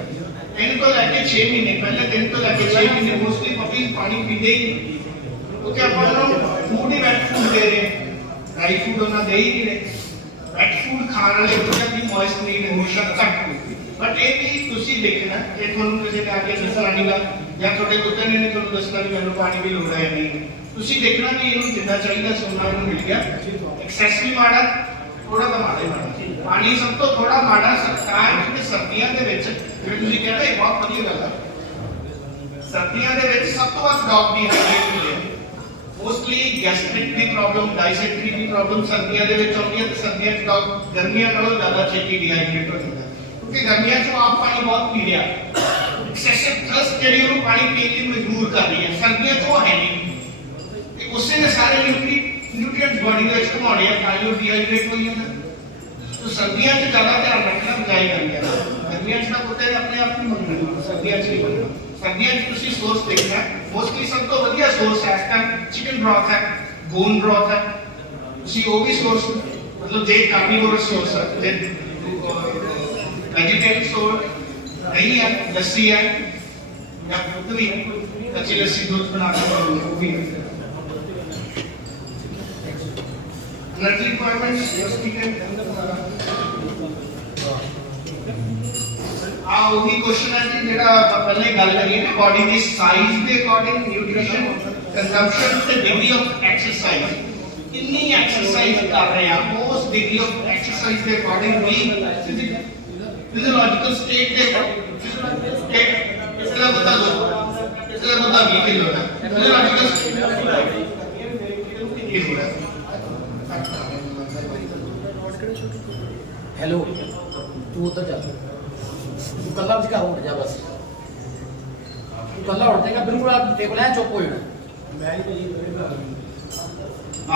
इनको लेके 6 महीने पहले दिन तो लेके 6 महीने मोस्टली पपी पानी पीते ही नहीं। तो क्या अपन फूड ही वेट फूड दे रहे हैं, ड्राई फूड होना दे ही नहीं रहे। वेट फूड खाने वाले बच्चों की मॉइस्ट नीड हमेशा घट होती है। बट ये भी तुसी देखना कि ਤੁਹਾਨੂੰ ਕਿਸੇ ਨੇ ਆ ਕੇ ਦੱਸਣਾ ਨਹੀਂਗਾ ਜਾਂ ਤੁਹਾਡੇ ਕੁੱਤੇ ਨੇ ਤੁਹਾਨੂੰ ਦੱਸਣਾ ਵੀ ਮੈਨੂੰ ਪਾਣੀ ਦੀ ਲੋੜ ਹੈ ਨਹੀਂ। ਤੁਸੀਂ ਦੇਖਣਾ ਵੀ ਇਹਨੂੰ ਜਿੰਨਾ ਚਾਹੀਦਾ ਸੋਨਾ ਇਹਨੂੰ ਮਿਲ ਗਿਆ। ਐਕਸੈਸ ਵੀ ਮਾੜਾ ਥੋੜਾ ਤਾਂ ਮਾੜਾ ਹੀ ਮਾੜਾ। ਪਾਣੀ ਸਭ ਤੋਂ ਥੋੜਾ ਮਾੜਾ ਸਰਕਾਰ ਕਿ ਸਰਦੀਆਂ ਦੇ ਵਿੱਚ ਜਿਵੇਂ ਤੁਸੀਂ ਕਹਿੰਦੇ ਇਹ ਬਹੁਤ ਵਧੀਆ ਗੱਲ ਹੈ। ਸਰਦੀਆਂ ਦੇ ਵਿੱਚ ਸਭ ਤੋਂ ਵੱਧ ਡੌਗ ਦੀ ਹਾਈਟ ਹੁੰਦੀ ਹੈ। ਮੋਸਟਲੀ ਗੈਸਟ੍ਰਿਕ ਦੀ ਪ੍ਰੋਬਲਮ, ਡਾਈਸੈਂਟਰੀ ਦੀ ਪ੍ਰੋਬਲਮ ਸਰਦੀਆਂ ਦੇ ਵਿੱਚ ਆਉਂਦੀ ਹੈ ਤੇ ਸਰਦੀਆਂ 'ਚ ਡੌਗ ਗਰਮੀਆਂ ਨਾਲੋਂ ਜ਼ਿਆਦਾ ਛੇਤੀ ਡੀਹਾਈਡਰੇਟ ਹੋ ਜਾਂਦਾ ਹੈ ਕਿਉਂਕਿ ਗਰਮੀਆਂ 'ਚ ਆਪ ਪਾਣੀ ਬਹੁਤ ਪੀ ਰਿਹਾ। ਐਕਸੈਸਿਵ ਥਰਸਟ ਜਿਹੜੀ ਉਹਨੂੰ ਪਾਣੀ ਪੀਣ ਲਈ ਮਜਬੂਰ ਕਰ ਰਹੀ ਹੈ। ਸਰਦੀਆਂ 'ਚ ਉਹ ਹੈ ਨਹੀਂ ਤੇ ਉਸੇ ਨੇ ਸਾਰੇ ਨਿਊਟ੍ਰੀਐਂਟਸ ਬੋਡੀ ਦੇ ਵਿੱਚ ਘੁਮਾਉਣੇ ਆ ਤਾਂ ਜੋ ਡੀਹਾਈਡਰੇਟ ਹੋਈ ਜਾਂਦਾ। तो सर्दियों से ज्यादा ध्यान रखना बजाय गर्मियों गर्मियों से कुत्ते अपने आप ही मंगना सर्दियों से नहीं मंगना। सर्दियों से तुसी सोर्स देखना है मोस्टली सब तो बढ़िया सोर्स है इसका चिकन ब्रॉथ है, बोन ब्रॉथ है। तुसी वो भी सोर्स मतलब जे कार्निवोरस सोर्स है जे वेजिटेरियन सोर्स दही है, लस्सी है या दूध भी है, कच्ची लस्सी दूध बना के वो भी है। एनर्जी रिक्वायरमेंट्स यस ठीक है। वही क्वेश्चन है जी जेड़ा पहले गल करी है बॉडी की साइज के अकॉर्डिंग न्यूट्रिशन कंजम्पशन ते डिग्री ऑफ एक्सरसाइज कितनी एक्सरसाइज कर रहे हैं उस डिग्री ऑफ एक्सरसाइज के अकॉर्डिंग भी फिजियोलॉजिकल स्टेट के स्टेट इसका बता दो इसका बता 20 किलो है फिजियोलॉजिकल ये हो रहा है। हेलो तू उधर जा तू कल्ला विच घर उठ जा बस तू कल्ला उठ जाएगा बिल्कुल आप टेबल है चुप हो जाना।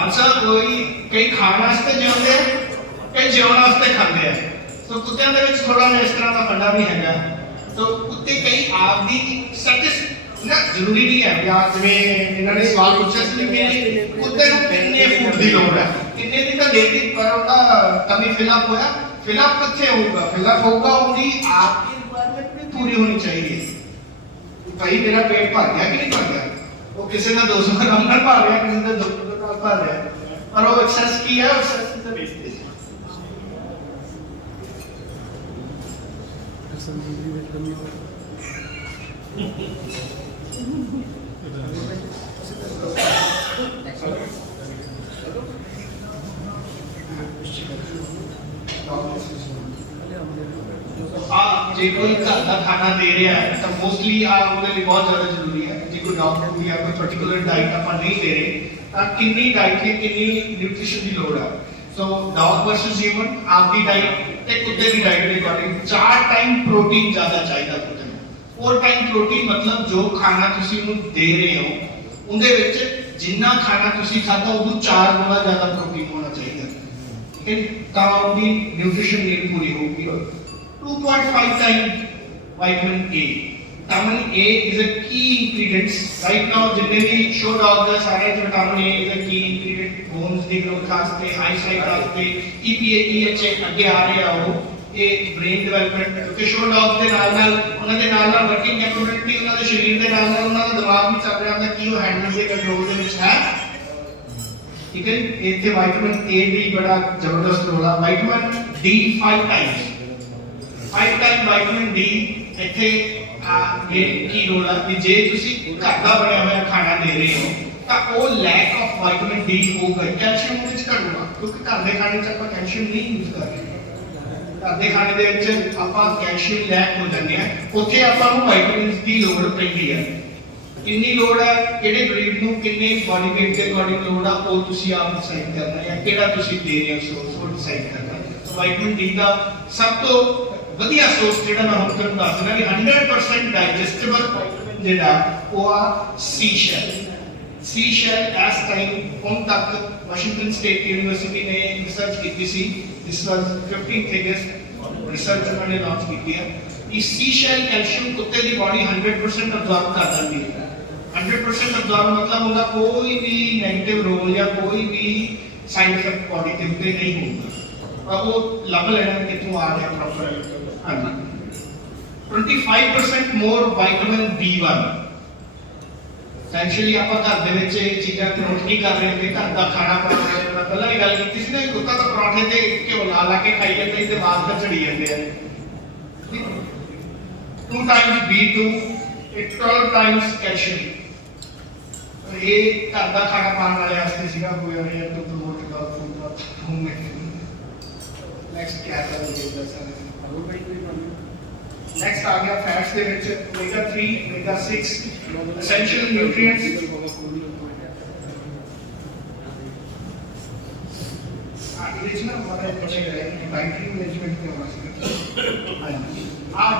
आंसर कोई कई खाने वास्ते जिਉਂਦੇ हैं कई जीवन वास्ते खाते हैं। तो कुत्तिਆਂ ਦੇ ਵਿੱਚ ਥੋੜਾ ਜਿਹਾ ਇਸ ਤਰ੍ਹਾਂ ਦਾ ਫੰਡਾ ਵੀ ਹੈਗਾ। तो कुत्ते कई आप दी सटिस ना जरूरी नहीं है या ਜਿਵੇਂ ਇਹਨਾਂ ਨੇ ਸਵਾਲ ਪੁੱਛਿਆ ਸੀ ਕਿ ਕੁੱਤੇ ਨੂੰ ਕਿੰਨੇ ਫੂਡ ਦੀ ਲੋੜ ਹੈ ਕਿੰਨੇ ਦੀ ਤਾਂ ਦੇਤੀ ਪਰ ਉਹਦਾ ਕਮੀ ਫਿਲਅਪ ਹੋਇਆ फिलअप कितने होगा फिलअप होगा उनकी आपकी रिक्वायरमेंट भी पूरी होनी चाहिए। भाई मेरा पेट भर गया कि नहीं भर गया वो किसी का 200 ग्राम ना भर रहा किसी का 200 ग्राम भर रहा और वो एक्सेस किया एक्सेस की तो वेस्टेज जे कोई घर का खाना दे रहा है तो मोस्टली ਉਹਦੇ ਲਈ ਬਹੁਤ ਜ਼ਿਆਦਾ ਜ਼ਰੂਰੀ ਹੈ ਜੇ ਕੋਈ ਡਾਕਟਰ ਨੂੰ ਜਾਂ ਕੋਈ ਪਾਰਟਿਕੂਲਰ ਡਾਈਟ ਆਪਾਂ ਨਹੀਂ ਦੇ ਰਹੇ ਤਾਂ ਕਿੰਨੀ ਡਾਈਟ ਲਈ ਕਿੰਨੀ ਨਿਊਟ੍ਰੀਸ਼ਨ ਦੀ ਲੋੜ ਹੈ। ਸੋ ਡੌਗ ਵਰਸਸ ਹਿਊਮਨ ਆਪਦੀ ਡਾਈਟ ਤੇ ਕੁੱਤੇ ਦੀ ਡਾਈਟ ਦੇ ਅਕੋਰਡਿੰਗ 4 ਟਾਈਮ ਪ੍ਰੋਟੀਨ ਜ਼ਿਆਦਾ ਚਾਹੀਦਾ ਕੁੱਤੇ ਨੂੰ। 4 ਟਾਈਮ ਪ੍ਰੋਟੀਨ ਮਤਲਬ ਜੋ ਖਾਣਾ ਤੁਸੀਂ ਉਹਨੂੰ ਦੇ ਰਹੇ ਹੋ ਉਹਦੇ ਵਿੱਚ ਜਿੰਨਾ ਖਾਣਾ ਤੁਸੀਂ ਖਾਧਾ ਉਹਨੂੰ 4 ਗੁਣਾ ਜ਼ਿਆਦਾ ਪ੍ਰੋਟੀਨ ਹੋਣਾ ਚਾਹੀਦਾ। ਠੀਕ ਹੈ ਤਾਂ ਉਹਦੀ ਨਿਊਟ੍ਰੀਸ਼ਨ ਨੀਡ ਪੂਰੀ ਹੋਊਗੀ। 2.5 times vitamin A. Vitamin A is a key ingredient. Right now, जितने भी show dogs हैं सारे vitamin A is a key ingredient. Bones की growth आस्ते, eyesight आस्ते, EPA, EHA आगे आ रहे हैं वो ये brain development क्योंकि show dogs के नाल उन्होंने working capability उन्होंने शरीर के नाल उन्होंने दिमाग भी चल रहा है कि वो handle के control के विच है। ठीक है इतने vitamin A भी बड़ा जबरदस्त रोल है। vitamin D 5 times 5 time vitamin D ਇੱਥੇ ਇਹ ਕੀ ਰੋਲ ਹੈ ਕਿ ਜੇ ਤੁਸੀਂ ਘਰ ਦਾ ਬਣਿਆ ਹੋਇਆ ਖਾਣਾ ਦੇ ਰਹੇ ਹੋ ਤਾਂ ਉਹ ਲੈਕ ਆਫ ਵਿਟਾਮਿਨ ਡੀ ਹੋਊਗਾ ਕੈਲਸ਼ੀਅਮ ਵਿੱਚ ਘਟੂਗਾ ਕਿਉਂਕਿ ਘਰ ਦੇ ਖਾਣੇ 'ਚ ਆਪਾਂ ਕੈਲਸ਼ੀਅਮ ਨਹੀਂ ਯੂਜ਼ ਕਰ ਰਹੇ। ਘਰ ਦੇ ਖਾਣੇ ਦੇ ਵਿੱਚ ਆਪਾਂ ਕੈਲਸ਼ੀਅਮ ਲੈਕ ਹੋ ਜਾਂਦੇ ਆ ਉੱਥੇ ਆਪਾਂ ਨੂੰ ਵਿਟਾਮਿਨਸ ਦੀ ਲੋੜ ਪੈਂਦੀ ਹੈ। ਕਿੰਨੀ ਲੋੜ ਹੈ, ਕਿਹੜੇ ਬਰੀਡ ਨੂੰ ਕਿੰਨੇ ਬੋਡੀ weight ਦੇ ਅਕੋਰਡਿੰਗ ਲੋੜ ਆ, ਉਹ ਤੁਸੀਂ ਆਪ ਡਿਸਾਈਡ ਕਰਨਾ ਹੈ, ਕਿਹੜਾ ਤੁਸੀਂ ਦੇ ਰਹੇ ਹੋ ਸੋਰਸ ਉਹ ਡਿਸਾਈਡ ਕਰਨਾ ਹੈ। ਵਿਟਾਮਿਨ ਡੀ ਦਾ ਸਭ ਤੋਂ ਵਧੀਆ ਸੋਰਸ ਜਿਹੜਾ ਮੈਂ ਹੁਣ ਤੁਹਾਨੂੰ ਦੱਸ ਦਿੰਦਾ ਕਿ 100% ਡਾਈਜੈਸਟੇਬਲ ਜਿਹੜਾ ਉਹ ਆ ਸੀ ਸ਼ੈਲ ਇਸ ਟਾਈਮ ਹੁਣ ਤੱਕ ਵਾਸ਼ਿੰਗਟਨ ਸਟੇਟ ਯੂਨੀਵਰਸਿਟੀ ਨੇ ਰਿਸਰਚ ਕੀਤੀ ਸੀ, ਦਿਸ ਵਾਸ 15th ਬਿਗੇਸਟ ਰਿਸਰਚ ਉਹਨਾਂ ਨੇ ਲਾਂਚ ਕੀਤੀ ਹੈ ਕਿ ਸੀ ਸ਼ੈਲ ਕੈਲਸ਼ੀਅਮ ਕੁੱਤੇ ਦੀ ਬਾਡੀ 100% ਅਬਜ਼ੌਰਬ ਕਰ ਦਿੰਦੀ ਹੈ। 100% ਅਬਜ਼ੌਰਬ ਮਤਲਬ ਉਹਦਾ ਕੋਈ ਵੀ ਨੈਗੇਟਿਵ ਰੋਲ ਜਾਂ ਕੋਈ ਵੀ ਸਾਈਡ ਇਫੈਕਟ ਬਾਡੀ ਦੇ ਉੱਤੇ ਨਹੀਂ ਹੋਊਗਾ। ਉਹ ਲੱਭ ਲੈਣਾ ਕਿੱਥੋਂ ਆ ਰਿਹਾ ਪ੍ਰੋਪਰ। ਹਾਂਜੀ 25% ਮੋਰ ਵਿਟਾਮਿਨ B1। ਐਕਚੁਅਲੀ ਆਪਾਂ ਘਰ ਦੇ ਵਿੱਚ ਇਹ ਚੀਜ਼ਾਂ ਨੋਟ ਨਹੀਂ ਕਰ ਰਹੇ ਕਿ ਘਰ ਦਾ ਖਾਣਾ ਬਣਾ ਰਹੇ। ਮੈਂ ਪਹਿਲਾਂ ਹੀ ਗੱਲ ਕੀਤੀ ਸੀ ਨਾ, ਕੁੱਤਾ ਤਾਂ ਪਰੌਂਠੇ ਤੇ ਘਿਓ ਲਾ ਕੇ ਖਾਈ ਜਾਂਦੇ ਤੇ ਬਾਅਦ ਵਿੱਚ ਝੜੀ ਜਾਂਦੇ ਆ। 2 times B2 12 times calcium। ਇਹ ਘਰ ਦਾ ਖਾਣਾ ਪਾਣ ਵਾਲੇ ਵਾਸਤੇ ਸੀਗਾ ਕੋਈ ਹੋਇਆ ਤੋਂ ਪ੍ਰਮੋਟ ਕਰਦਾ ਹੁੰਦਾ ਹੂੰ ਮੈਂ ਨੈਕਸਟ ਕੀ ਆਤਾ ਹੈ ਦੱਸਣਾ ਨੈਕਸਟ ਆ ਗਿਆ ਫੈਟਸ ਦੇ ਵਿੱਚ omega 3 omega 6 essential nutrients। ਇਹਦੇ ਨਾ ਮਾਰੇ ਪੁੱਛੇ ਗਏ ਡਾਈਟਰੀ ਮੈਨੇਜਮੈਂਟ ਦੇ ਵਾਸਤੇ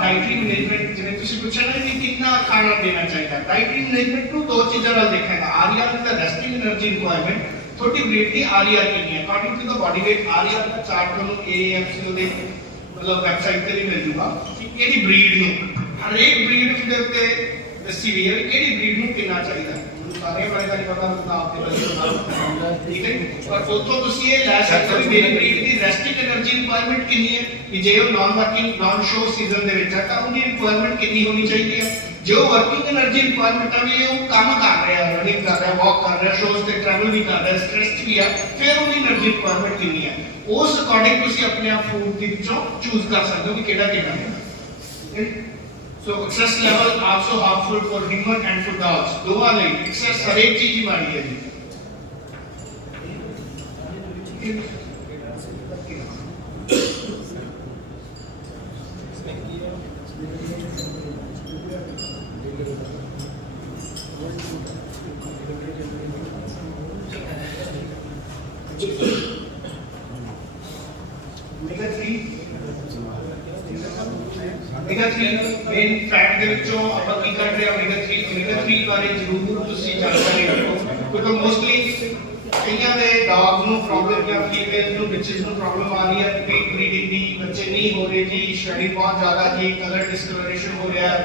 ਡਾਈਟਰੀ ਮੈਨੇਜਮੈਂਟ ਜਿਵੇਂ ਤੁਸੀਂ ਪੁੱਛਿਆ ਨਾ ਕਿ ਕਿੰਨਾ ਖਾਣਾ ਦੇਣਾ ਚਾਹੀਦਾ। ਡਾਈਟਰੀ ਮੈਨੇਜਮੈਂਟ ਨੂੰ ਦੋ ਚੀਜ਼ਾਂ ਨਾਲ ਦੇਖਾਂਗਾ, ਆਰਆਰ ਦਾ ਰੈਸਟਿੰਗ એનર્ਜੀ ਰਿਕੁਆਇਰਮੈਂਟ, ਤੁਹਾਡੀ ਬਰੀਡ ਦੀ ਆਰਆਰ ਕਿੰਨੀ ਹੈ according to the body weight। RR ਦਾ ਚਾਰਟ ਤੁਹਾਨੂੰ AAFCO ਦੇ ਮਤਲਬ ਵੈਬਸਾਈਟ ਤੇ ਵੀ ਮਿਲ ਜੂਗਾ ਕਿ ਕਿਹੜੀ ਬਰੀਡ ਨੂੰ, ਹਰੇਕ ਬਰੀਡ ਦੇ ਉੱਤੇ ਦੱਸੀ ਹੋਈ ਹੈ ਕਿਹੜੀ ਬਰੀਡ ਨੂੰ ਕਿੰਨਾ ਚਾਹੀਦਾ। ਸਾਰੇ ਬਾਰੇ ਦਾ ਨਹੀਂ ਪਤਾ ਹੁੰਦਾ ਆਪਦੇ ਬੱਚੇ ਠੀਕ ਹੈ, ਪਰ ਉੱਥੋਂ ਤੁਸੀਂ ਇਹ ਲੈ ਸਕਦੇ ਹੋ ਕਿ ਮੇਰੀ ਬਰੀਡ ਦੀ ਰੈਸਟਿੰਗ એનર્ਜੀ ਰਿਕੁਆਇਰਮੈਂਟ ਕਿੰਨੀ ਹੈ, ਕਿ ਜੇ ਉਹ non working non show season ਦੇ ਵਿੱਚ ਹੈ ਤਾਂ ਉਹਦੀ ਰਿਕੁਆਇਰਮੈਂਟ ਕਿੰਨੀ ਹੋਣੀ ਚਾਹੀਦੀ ਹੈ। ਜੋ ਵਰਕਿੰਗ એનર્ਜੀ ਰਿਕੁਆਇਰਮੈਂਟ ਹੈ ਵੀ ਉਹ ਕੰਮ ਕਰ ਰਿਹਾ, ਰਨਿੰਗ ਕਰ ਰਿਹਾ, ਵਾਕ ਕਰ ਰਿਹਾ, ਸ਼ੋਜ਼ ਤੇ ਟਰੈਵਲ ਵੀ ਕਰ ਰਿਹਾ, ਸਟ੍ਰੈਸ ਵੀ ਹੈ, ਫਿਰ ਉਹਦੀ એનર્ਜੀ ਰਿਕੁਆਇਰਮੈਂਟ ਕਿੰਨੀ ਹੈ। ਉਸ ਅਕੋਰਡਿੰਗ ਤੁਸੀਂ ਆਪਣੇ ਆਪ ਫੂਡ ਦੇ ਵਿੱਚੋਂ ਚੂਜ਼ ਕਰ ਸਕਦੇ ਹੋ ਕਿ ਕਿਹੜਾ ਕਿੰਨਾ ਹੈ। So excess level also harmful for human and for dogs। ਦੋਵਾਂ ਲਈ excess ਹਰ ਇੱਕ ਚੀਜ਼ ਹੀ ਮਾੜੀ ਹੈ ਜੀ। omega 3 ਮੇਨ ਫੈਟ ਦੇ ਵਿੱਚੋਂ ਆਪਾਂ ਕੀ ਕਰ ਰਹੇ ਹਾਂ omega 3 ਬਾਰੇ ਜ਼ਰੂਰ ਤੁਸੀਂ ਜਾਣਕਾਰੀ ਰੱਖੋ ਕਿਉਂਕਿ ਮੋਸਟਲੀ ਕਈਆਂ ਦੇ ਡੌਗ ਨੂੰ ਪ੍ਰੋਬਲਮ ਜਾਂ ਫੀਮੇਲ ਨੂੰ ਬੱਚੇ ਨੂੰ ਪ੍ਰੋਬਲਮ ਆ ਰਹੀ ਹੈ, ਪੇਟ ਬਰੀਡਿੰਗ ਦੀ, ਬੱਚੇ ਨਹੀਂ ਹੋ ਰਹੇ ਜੀ, ਸ਼ੈਡਿੰਗ ਬਹੁਤ ਜ਼ਿਆਦਾ ਜੀ, ਕਲਰ ਡਿਸਕਲਰੇਸ਼ਨ ਹੋ ਰਿਹਾ ਹੈ।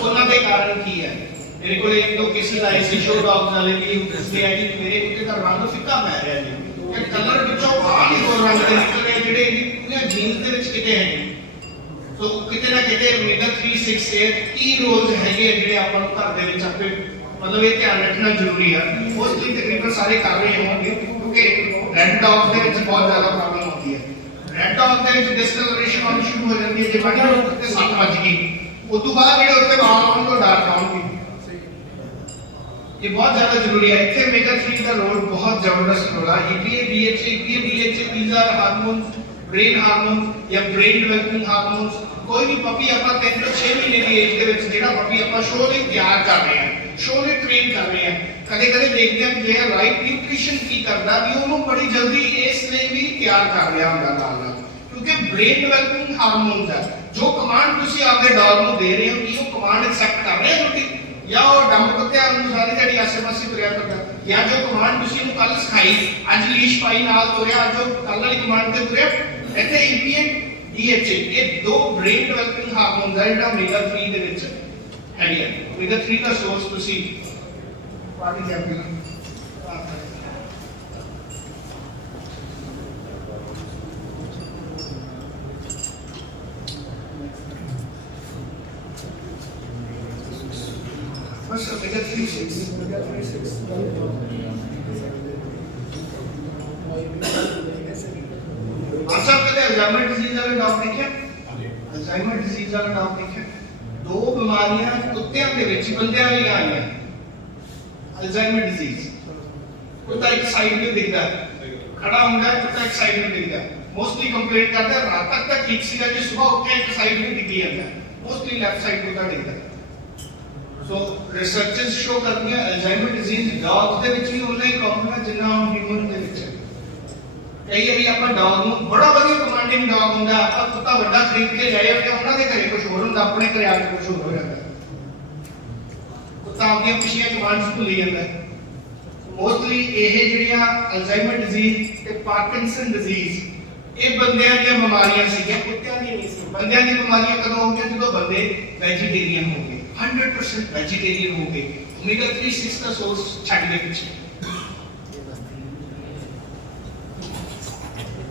ਉਹਨਾਂ ਦੇ ਕਾਰਨ ਕੀ ਹੈ? ਮੇਰੇ ਕੋਲ ਇੱਕ ਦੋ ਕੇਸਿਸ ਆਏ ਸੀ ਸ਼ੋ ਡੌਗ ਵਾਲੇ ਵੀ ਦੱਸਦੇ ਆ ਕਿ ਮੇਰੇ ਕੁੱਤੇ ਦਾ ਰੰਗ ਫਿੱਕਾ ਪੈ ਰਿਹਾ ਜੀ, ਕਿ ਕਲਰ ਵਿੱਚੋਂ ਬਾਹਰ ਹੀ ਹੋਰ ਰੰਗ ਦੇ ਨਿਕਲ ਰਹੇ ਜਿਹੜੇ ਇਹਦੀਆਂ ਜੀਨਸ ਦੇ ਵਿੱਚ ਕਿਤੇ ਹੈ। ਸੋ ਕਿਤੇ ਨਾ ਕਿਤੇ omega 3 6 8 ਕੀ ਰੋਲਸ ਹੈਗੇ ਜਿਹੜੇ ਆਪਾਂ ਨੂੰ ਘਰ ਦੇ ਵਿੱਚ ਆਪੇ ਮਤਲਬ ਇਹ ਧਿਆਨ ਰੱਖਣਾ ਜ਼ਰੂਰੀ ਹੈ। ਮੋਸਟਲੀ ਤਕਰੀਬਨ ਸਾਰੇ ਕਰ ਰਹੇ ਹੋਣਗੇ ਕਿਉਂਕਿ ਰੈੱਡ ਡੌਗ ਦੇ ਵਿੱਚ ਬਹੁਤ ਜ਼ਿਆਦਾ ਪ੍ਰੋਬਲਮ ਆਉਂਦੀ ਹੈ। ਰੈੱਡ ਡੌਗ ਦੇ ਵਿੱਚ ਡਿਸਕਲਰੇਸ਼ਨ ਆਉਣੀ ਸ਼ੁਰੂ ਹੋ ਜਾਂਦੀ ਹੈ ਜੇ ਵਾਢੀ ਉੱਤੇ 7 ਵੱਜ ਗਈ, ਉਸ ਤੋਂ ਬਾਅਦ ਜਿਹੜੇ ਉੱਤੇ ਵਾਲ ਆਉਣ ਤੋਂ ਡਾਰਕ ਆਉਣਗੇ। ਇਹ ਬਹੁਤ ਜ਼ਿਆਦਾ ਜ਼ਰੂਰੀ ਹੈ। ਇੱਥੇ omega 3 ਦਾ ਰੋਲ ਬਹੁਤ ਜ਼ਬਰਦਸਤ ਰੋਲ ਹੈ। EPA BHA these are hormones, brain hormones ਜਾਂ brain developing hormones। ਕੋਈ ਵੀ ਪਪੀ ਆਪਾਂ 3 ਤੋਂ 6 ਮਹੀਨੇ ਦੀ ਏਜ ਦੇ ਵਿੱਚ ਜਿਹੜਾ ਪਪੀ ਆਪਾਂ ਸ਼ੋਅ ਲਈ ਤਿਆਰ ਕਰ ਰਹੇ ਹਾਂ, ਸ਼ੋਅ ਲਈ ਟ੍ਰੇਨ ਕਰ ਰਹੇ ਹਾਂ, ਕਦੇ ਕਦੇ ਦੇਖਦੇ ਹਾਂ ਕਿ ਜਿਹੜਾ ਰਾਈਟ ਨਿਊਟ੍ਰੀਸ਼ਨ ਕੀ ਕਰਦਾ ਵੀ ਉਹਨੂੰ ਬੜੀ ਜਲਦੀ ਇਸ ਲਈ ਵੀ ਤਿਆਰ ਕਰ ਰਿਹਾ ਹੁੰਦਾ ਨਾਲ ਕਿਉਂਕਿ ਬ੍ਰੇਨ ਡਿਵੈਲਪਿੰਗ ਹਾਰਮੋਨਸ ਹੈ। ਜੋ ਕਮਾਂਡ ਤੁਸੀਂ ਆਪਦੇ ਡੌਗ ਨੂੰ ਦੇ ਰਹੇ ਹੋ ਕਿ ਉਹ ਕਮਾਂਡ ਐਕਸੈਪਟ ਕਰ ਰਿਹਾ ਤੁਹਾਡੀ, ਜਾਂ ਉਹ ਡੰਬ ਕੁੱਤਿਆਂ ਨੂੰ ਸਾਰੀ ਜਿਹੜੀ ਆਸੇ-ਪਾਸੇ ਤੁਰਿਆ ਕਰਦਾ, ਜਾਂ ਜੋ ਕਮਾਂਡ ਤੁਸੀਂ ਉਹਨੂੰ ਕੱਲ ਸਿਖਾਈ ਅੱਜ ਲੀਸ਼ ਪਾਈ ਨਾਲ ਤੁਰਿਆ, ਅੱਜ ਉਹ ਕੱਲ ਵਾਲੀ ਕਮਾਂਡ ਤੇ ਤੁਰਿਆ। ਇੱਥੇ EPA DHA ਇਹ ਦੋ ਬ੍ਰੇਨ ਡਿਵੈਲਪਿੰਗ ਹਾਰਮੋਨਸ ਹੈ ਜਿਹੜਾ omega 3 ਦੇ ਵਿੱਚ ਹੈਗੇ। omega 3 ਦਾ ਸੋਰਸ ਤੁਸੀਂ ਪਾਣੀ ਦੇ ਆਪਣਾ बस omega 3 6 अच्छा कदे अल्जाइमर डिजीज वाले डॉग देखिए, अल्जाइमर डिजीज वाला डॉग देखिए। दो बीमारियां कुत्तियां दे विच बंदियां भी आईयां। अल्जाइमर डिजीज कुत्ता एक साइड में दिखता है, खड़ा होता है, कुत्ता एक साइड में दिखता है। मोस्टली कंप्लेंट करते हैं रात तक ठीक सीगा जी, सुबह उठ के एक साइड में दिख जाता है, मोस्टली लेफ्ट साइड कुत्ता दिखता है। ਸੋ ਰਿਸਰਚਸ ਸ਼ੋ ਕਰਦੀਆਂ ਅਲਜ਼ਾਈਮਰ ਡਿਜ਼ੀਜ਼ ਡੌਗ ਦੇ ਵਿੱਚ ਵੀ ਉਨਾ ਹੀ ਕਾਮਨ ਹੈ ਜਿੰਨਾ ਹਿਊਮਨ ਦੇ ਵਿੱਚ ਹੈ। ਕਈ ਵਾਰੀ ਆਪਾਂ ਡੌਗ ਨੂੰ ਬੜਾ ਵਧੀਆ ਕਮਾਂਡਿੰਗ ਡੌਗ ਹੁੰਦਾ, ਆਪਾਂ ਕੁੱਤਾ ਵੱਡਾ ਖਰੀਦ ਕੇ ਲਿਆਏ ਤੇ ਉਹਨਾਂ ਦੇ ਘਰੇ ਕੁਝ ਹੋਰ ਹੁੰਦਾ, ਆਪਣੇ ਘਰੇ ਆ ਕੇ ਕੁਝ ਹੋਰ ਹੋ ਜਾਂਦਾ। ਕੁੱਤਾ ਆਪਣੀਆਂ ਪਿਛਲੀਆਂ ਕਮਾਂਡਸ ਭੁੱਲੀ ਜਾਂਦਾ ਹੈ। ਮੋਸਟਲੀ ਇਹ ਜਿਹੜੀਆਂ ਅਲਜ਼ਾਈਮਰ ਡਿਜ਼ੀਜ਼ ਤੇ ਪਾਰਕਿੰਸਨ ਡਿਜ਼ੀਜ਼ ਇਹ ਬੰਦਿਆਂ ਦੀਆਂ ਬਿਮਾਰੀਆਂ ਸੀਗੀਆਂ, ਕੁੱਤਿਆਂ ਦੀਆਂ ਨਹੀਂ ਸੀ। ਬੰਦਿਆਂ ਦੀਆਂ ਬਿਮਾਰੀਆਂ ਕਦੋਂ ਹੋ ਗਈਆਂ? ਜਦੋਂ ਬੰਦੇ ਵੈਜੀਟੇਰੀਅਨ ਹੋ ਗਏ, 100% ਵੈਜੀਟੇਰੀਅਨ ਹੋ ਗਏ, ਓਮੇਗਾ 3 6 ਦਾ ਸੋਰਸ ਛੱਡ ਕੇ ਪਿੱਛੇ।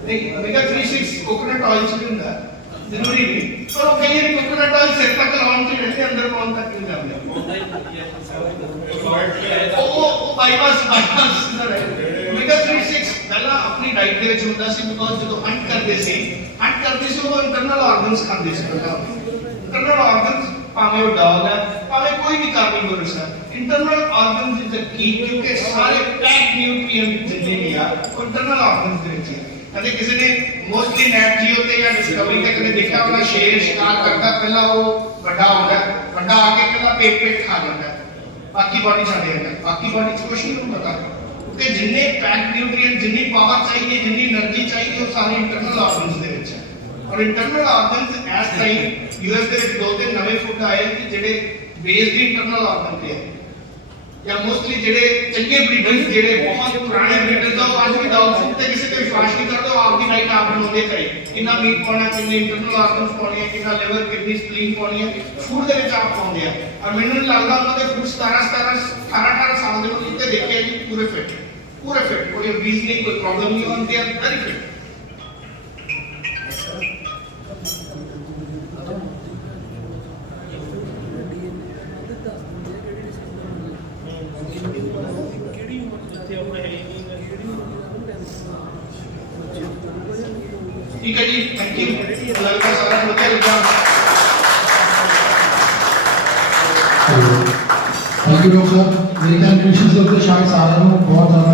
ਨਹੀਂ, ਓਮੇਗਾ 3 6 ਕੋਕੋਨਟ ਆਇਲ ਚ ਵੀ ਹੁੰਦਾ, ਜ਼ਰੂਰੀ ਨਹੀਂ। ਪਰ ਉਹ ਕਈ ਵਾਰੀ ਕੋਕੋਨਟ ਆਇਲ ਸਿਰ ਤੱਕ ਲਾਉਣ ਚ ਰਹਿੰਦੇ, ਅੰਦਰ ਪਾਉਣ ਤੱਕ ਨਹੀਂ ਜਾਂਦੇ। ਉਹ ਬਾਈਪਾਸ ਦਾ ਰਹੇ। ਓਮੇਗਾ 3 6 ਪਹਿਲਾਂ ਆਪਣੀ ਡਾਈਟ ਦੇ ਵਿੱਚ ਹੁੰਦਾ ਸੀ, ਬਿਕੋਜ਼ ਜਦੋਂ ਹੰਟ ਕਰਦੇ ਸੀ ਉਹ ਇੰਟਰਨਲ ਆਰਗਨਸ ਖਾਂਦੇ ਸੀ। ਇੰਟਰਨਲ ਆਰਗਨਸ ਭਾਵੇਂ ਉਹ ਡੌਗ ਹੈ, ਭਾਵੇਂ ਕੋਈ ਵੀ ਕਾਰਨੀਵੋਰਸ ਹੈ, ਇੰਟਰਨਲ ਆਰਗਨਸ ਇਜ਼ ਦ ਕੀ, ਕਿਉਂਕਿ ਸਾਰੇ ਪੈਕ ਨਿਊਟ੍ਰੀਐਂਟ ਜਿੰਨੇ ਵੀ ਆ ਉਹ ਇੰਟਰਨਲ ਆਰਗਨਸ ਦੇ ਵਿੱਚ ਹੈ। ਕਦੇ ਕਿਸੇ ਨੇ ਮੋਸਟਲੀ ਨੈਟ ਜੀਓ ਤੇ ਜਾਂ ਡਿਸਕਵਰੀ ਤੇ ਕਦੇ ਦੇਖਿਆ ਹੋਣਾ, ਸ਼ੇਰ ਸ਼ਿਕਾਰ ਕਰਦਾ, ਪਹਿਲਾਂ ਉਹ ਵੱਡਾ ਹੁੰਦਾ, ਵੱਡਾ ਆ ਕੇ ਪਹਿਲਾਂ ਪੇਟ ਖਾ ਜਾਂਦਾ, ਬਾਕੀ ਬਾਡੀ ਛੱਡ ਜਾਂਦਾ, ਬਾਕੀ ਬਾਡੀ ਚ ਕੁਛ ਨਹੀਂ ਪਤਾ, ਕਿਉਂਕਿ ਜਿੰਨੇ ਪੈਕ ਨਿਊਟ੍ਰੀਐਂਟ, ਜਿੰਨੀ ਪਾਵਰ ਚਾਹੀਦੀ, ਜਿੰਨੀ એનર્ਜੀ ਚਾਹੀਦੀ, ਉਹ ਸਾਰੇ ਇੰਟਰਨਲ ਆਰਗਨਸ ਦੇ ਵਿੱਚ ਹੈ। ਔਰ internal organs S time US ਦੇ ਵਿੱਚ 2-3 ਨਵੇਂ ਫੁੱਡ ਆਏ ਕਿ ਜਿਹੜੇ ਬੇਸਡ ਇੰਟਰਨਲ ਆਰਗਨ ਤੇ ਹੈ, ਜਾਂ ਮੋਸਟਲੀ ਜਿਹੜੇ ਚੰਗੇ ਬਰੀਡਰਸ, ਜਿਹੜੇ ਬਹੁਤ ਪੁਰਾਣੇ ਬਰੀਡਰਸ ਆ, ਉਹ ਅੱਜ ਵੀ ਡੌਗ ਫੂਡ ਤੇ ਕਿਸੇ ਤੇ ਵਿਸ਼ਵਾਸ ਨਹੀਂ ਕਰਦੇ, ਉਹ ਆਪਦੀ ਡਾਈਟ ਆਪ ਬਣਾਉਂਦੇ ਘਰੇ, ਕਿੰਨਾ ਮੀਟ ਪਾਉਣਾ, ਕਿੰਨੇ ਇੰਟਰਨਲ ਆਰਗਨਸ ਪਾਉਣੇ ਆ, ਕਿੰਨਾ ਲਿਵਰ, ਕਿਡਨੀ, ਸਪਲੀਨ ਪਾਉਣੀ ਹੈ, ਫੂਡ ਦੇ ਵਿੱਚ ਆਪ ਪਾਉਂਦੇ ਆ। ਔਰ ਮੈਨੂੰ ਨਹੀਂ ਲੱਗਦਾ ਉਹਨਾਂ ਦੇ ਫੂਡ 17-18 ਸਾਲ ਦੇ ਲੋਕ ਤੇ ਦੇਖਿਆ ਜੀ, ਪੂਰੇ ਫਿੱਟ, ਕੋਈ obese ਨਹੀਂ, ਕੋਈ ਪ੍ਰੋਬਲਮ ਨਹੀਂ, ਹੁੰਦੀ, ਵੈਰੀ ਫਿੱਟ। ठीक है जी, थैंक यू। लगता सारा बढ़िया लगा। Thank you doctor. मेरी कंक्लूजन के ऊपर शायद सारा बहुत ज़्यादा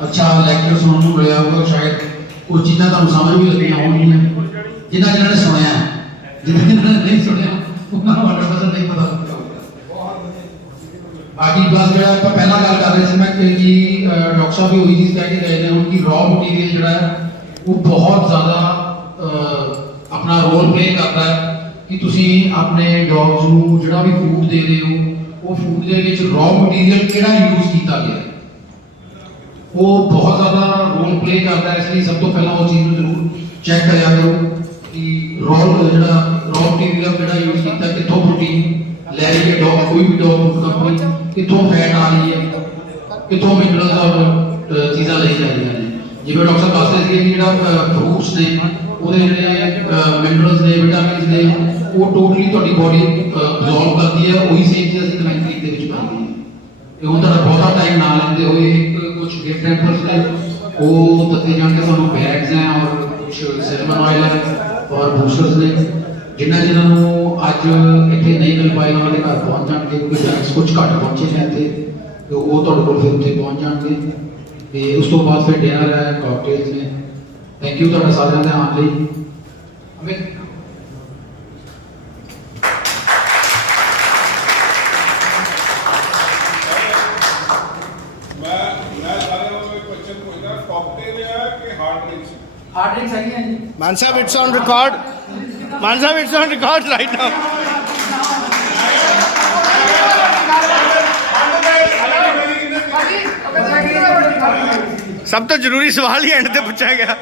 अच्छा लेक्चर सुनने को मिला होगा, शायद कुछ चीज़ें तो समझ भी लगी होंगी, जिन्होंने सुनया, जिन्होंने नहीं सुनया उन्होंने 100% नहीं पता। बाकी बस जो आप पहला गल कर रहे थे मैं कि डॉक्टर साहब भी वही चीज़ कह के गए थे, उनकी रॉ मटीरियल जो है वो बहुत ज़्यादा अपना रोल प्ले करता है कि तुसी अपने डॉग्स ਨੂੰ ਜਿਹੜਾ ਵੀ ਫੂਡ ਦੇ ਰਹੇ ਹੋ, ਉਹ ਫੂਡ ਦੇ ਵਿੱਚ ਰॉ ਮਟੀਰੀਅਲ ਕਿਹੜਾ ਯੂਜ਼ ਕੀਤਾ ਗਿਆ, ਉਹ ਬਹੁਤ ਜ਼ਿਆਦਾ ਰੋਲ ਪਲੇ ਕਰਦਾ ਹੈ। ਇਸ ਲਈ ਸਭ ਤੋਂ ਪਹਿਲਾਂ ਉਹ ਚੀਜ਼ ਨੂੰ ਜ਼ਰੂਰ ਚੈੱਕ ਕਰਿਆ ਕਰੋ ਕਿ ਜਿਹੜਾ ਰॉ ਮਟੀਰੀਅਲ ਕਿਹੜਾ ਯੂਜ਼ ਕੀਤਾ, ਕਿੱਥੋਂ ਪ੍ਰੋਟੀਨ ਲੈ ਰਹੀ ਹੈ ਡੌਗ, ਕੋਈ ਵੀ ਡੌਗ ਫੂਡ ਕੰਪਨੀ, ਕਿੱਥੋਂ ਫੈਟ ਆ ਰਹੀ ਹੈ, ਕਿੱਥੋਂ ਮਿਨਰਲਸ ਔਰ ਚੀਜ਼ਾਂ ਲਈ ਜਾ ਰਹੀਆਂ ਨੇ। ਜਿਵੇਂ ਡਾਕਟਰ ਸਾਹਿਬ ਦੱਸਦੇ ਸੀ ਕਿ ਜਿਹੜਾ ਫਰੂਟਸ ਨੇ ਉਹਦੇ ਜਿਹੜੇ ਮਿਨਰਲਸ ਨੇ, ਵਿਟਾਮਿਨਸ ਨੇ, ਉਹ ਟੋਟਲੀ ਤੁਹਾਡੀ ਬੋਡੀ ਅਬਜ਼ੌਰਬ ਕਰਦੀ ਹੈ, ਉਹੀ ਸੇਮ ਚੀਜ਼ ਅਸੀਂ ਕਮੈਂਟਰੀ ਦੇ ਵਿੱਚ ਪਾਉਂਦੇ ਹਾਂ। ਤੇ ਹੁਣ ਤੁਹਾਡਾ ਬਹੁਤਾ ਟਾਈਮ ਨਾ ਲੈਂਦੇ ਹੋਏ ਕੁਝ ਗਿਫਟ ਹੈਂਪਰਸ ਨੇ ਉਹ ਦਿੱਤੇ ਜਾਣਗੇ ਤੁਹਾਨੂੰ, ਬੈਗਸ ਹੈ ਔਰ ਕੁਝ ਸੈਲਮਨ ਆਇਲ ਹੈ ਔਰ ਬੂਸਟਰਸ ਨੇ, ਜਿਨ੍ਹਾਂ ਨੂੰ ਅੱਜ ਇੱਥੇ ਨਹੀਂ ਮਿਲ ਪਾਏ ਉਹਨਾਂ ਦੇ ਘਰ ਪਹੁੰਚ ਜਾਣਗੇ, ਕਿਉਂਕਿ ਬੈਗਸ ਕੁਝ ਘੱਟ ਪਹੁੰਚੇ ਨੇ ਇੱਥੇ, ਤੇ ਉਹ ਤੁਹਾਡੇ ਕੋਲ ਫਿਰ ਉੱਥੇ ਪਹੁੰਚ ਜਾਣਗੇ। ਤੇ ਉਸ ਤੋਂ ਬਾਅਦ ਫਿਰ ਡਿਨਰ ਹੈ, ਕਾਕਟੇਲਸ ਨੇ। ਥੈਂਕ ਯੂ ਤੁਹਾਡਾ ਸਾਰਿਆਂ ਦੇ ਆਉਣ ਲਈ। मैं सारे लोगों को क्वेश्चन पूछना, कॉकटेल है कि हार्ड ड्रिंक्स? हार्ड ड्रिंक्स है जी। Man Sahib, it's on record. Man Sahib, it's on record right now. ਸਭ ਤੋਂ ਜ਼ਰੂਰੀ ਸਵਾਲ ਹੀ ਐਂਡ ਤੇ ਪੁੱਛਿਆ ਗਿਆ।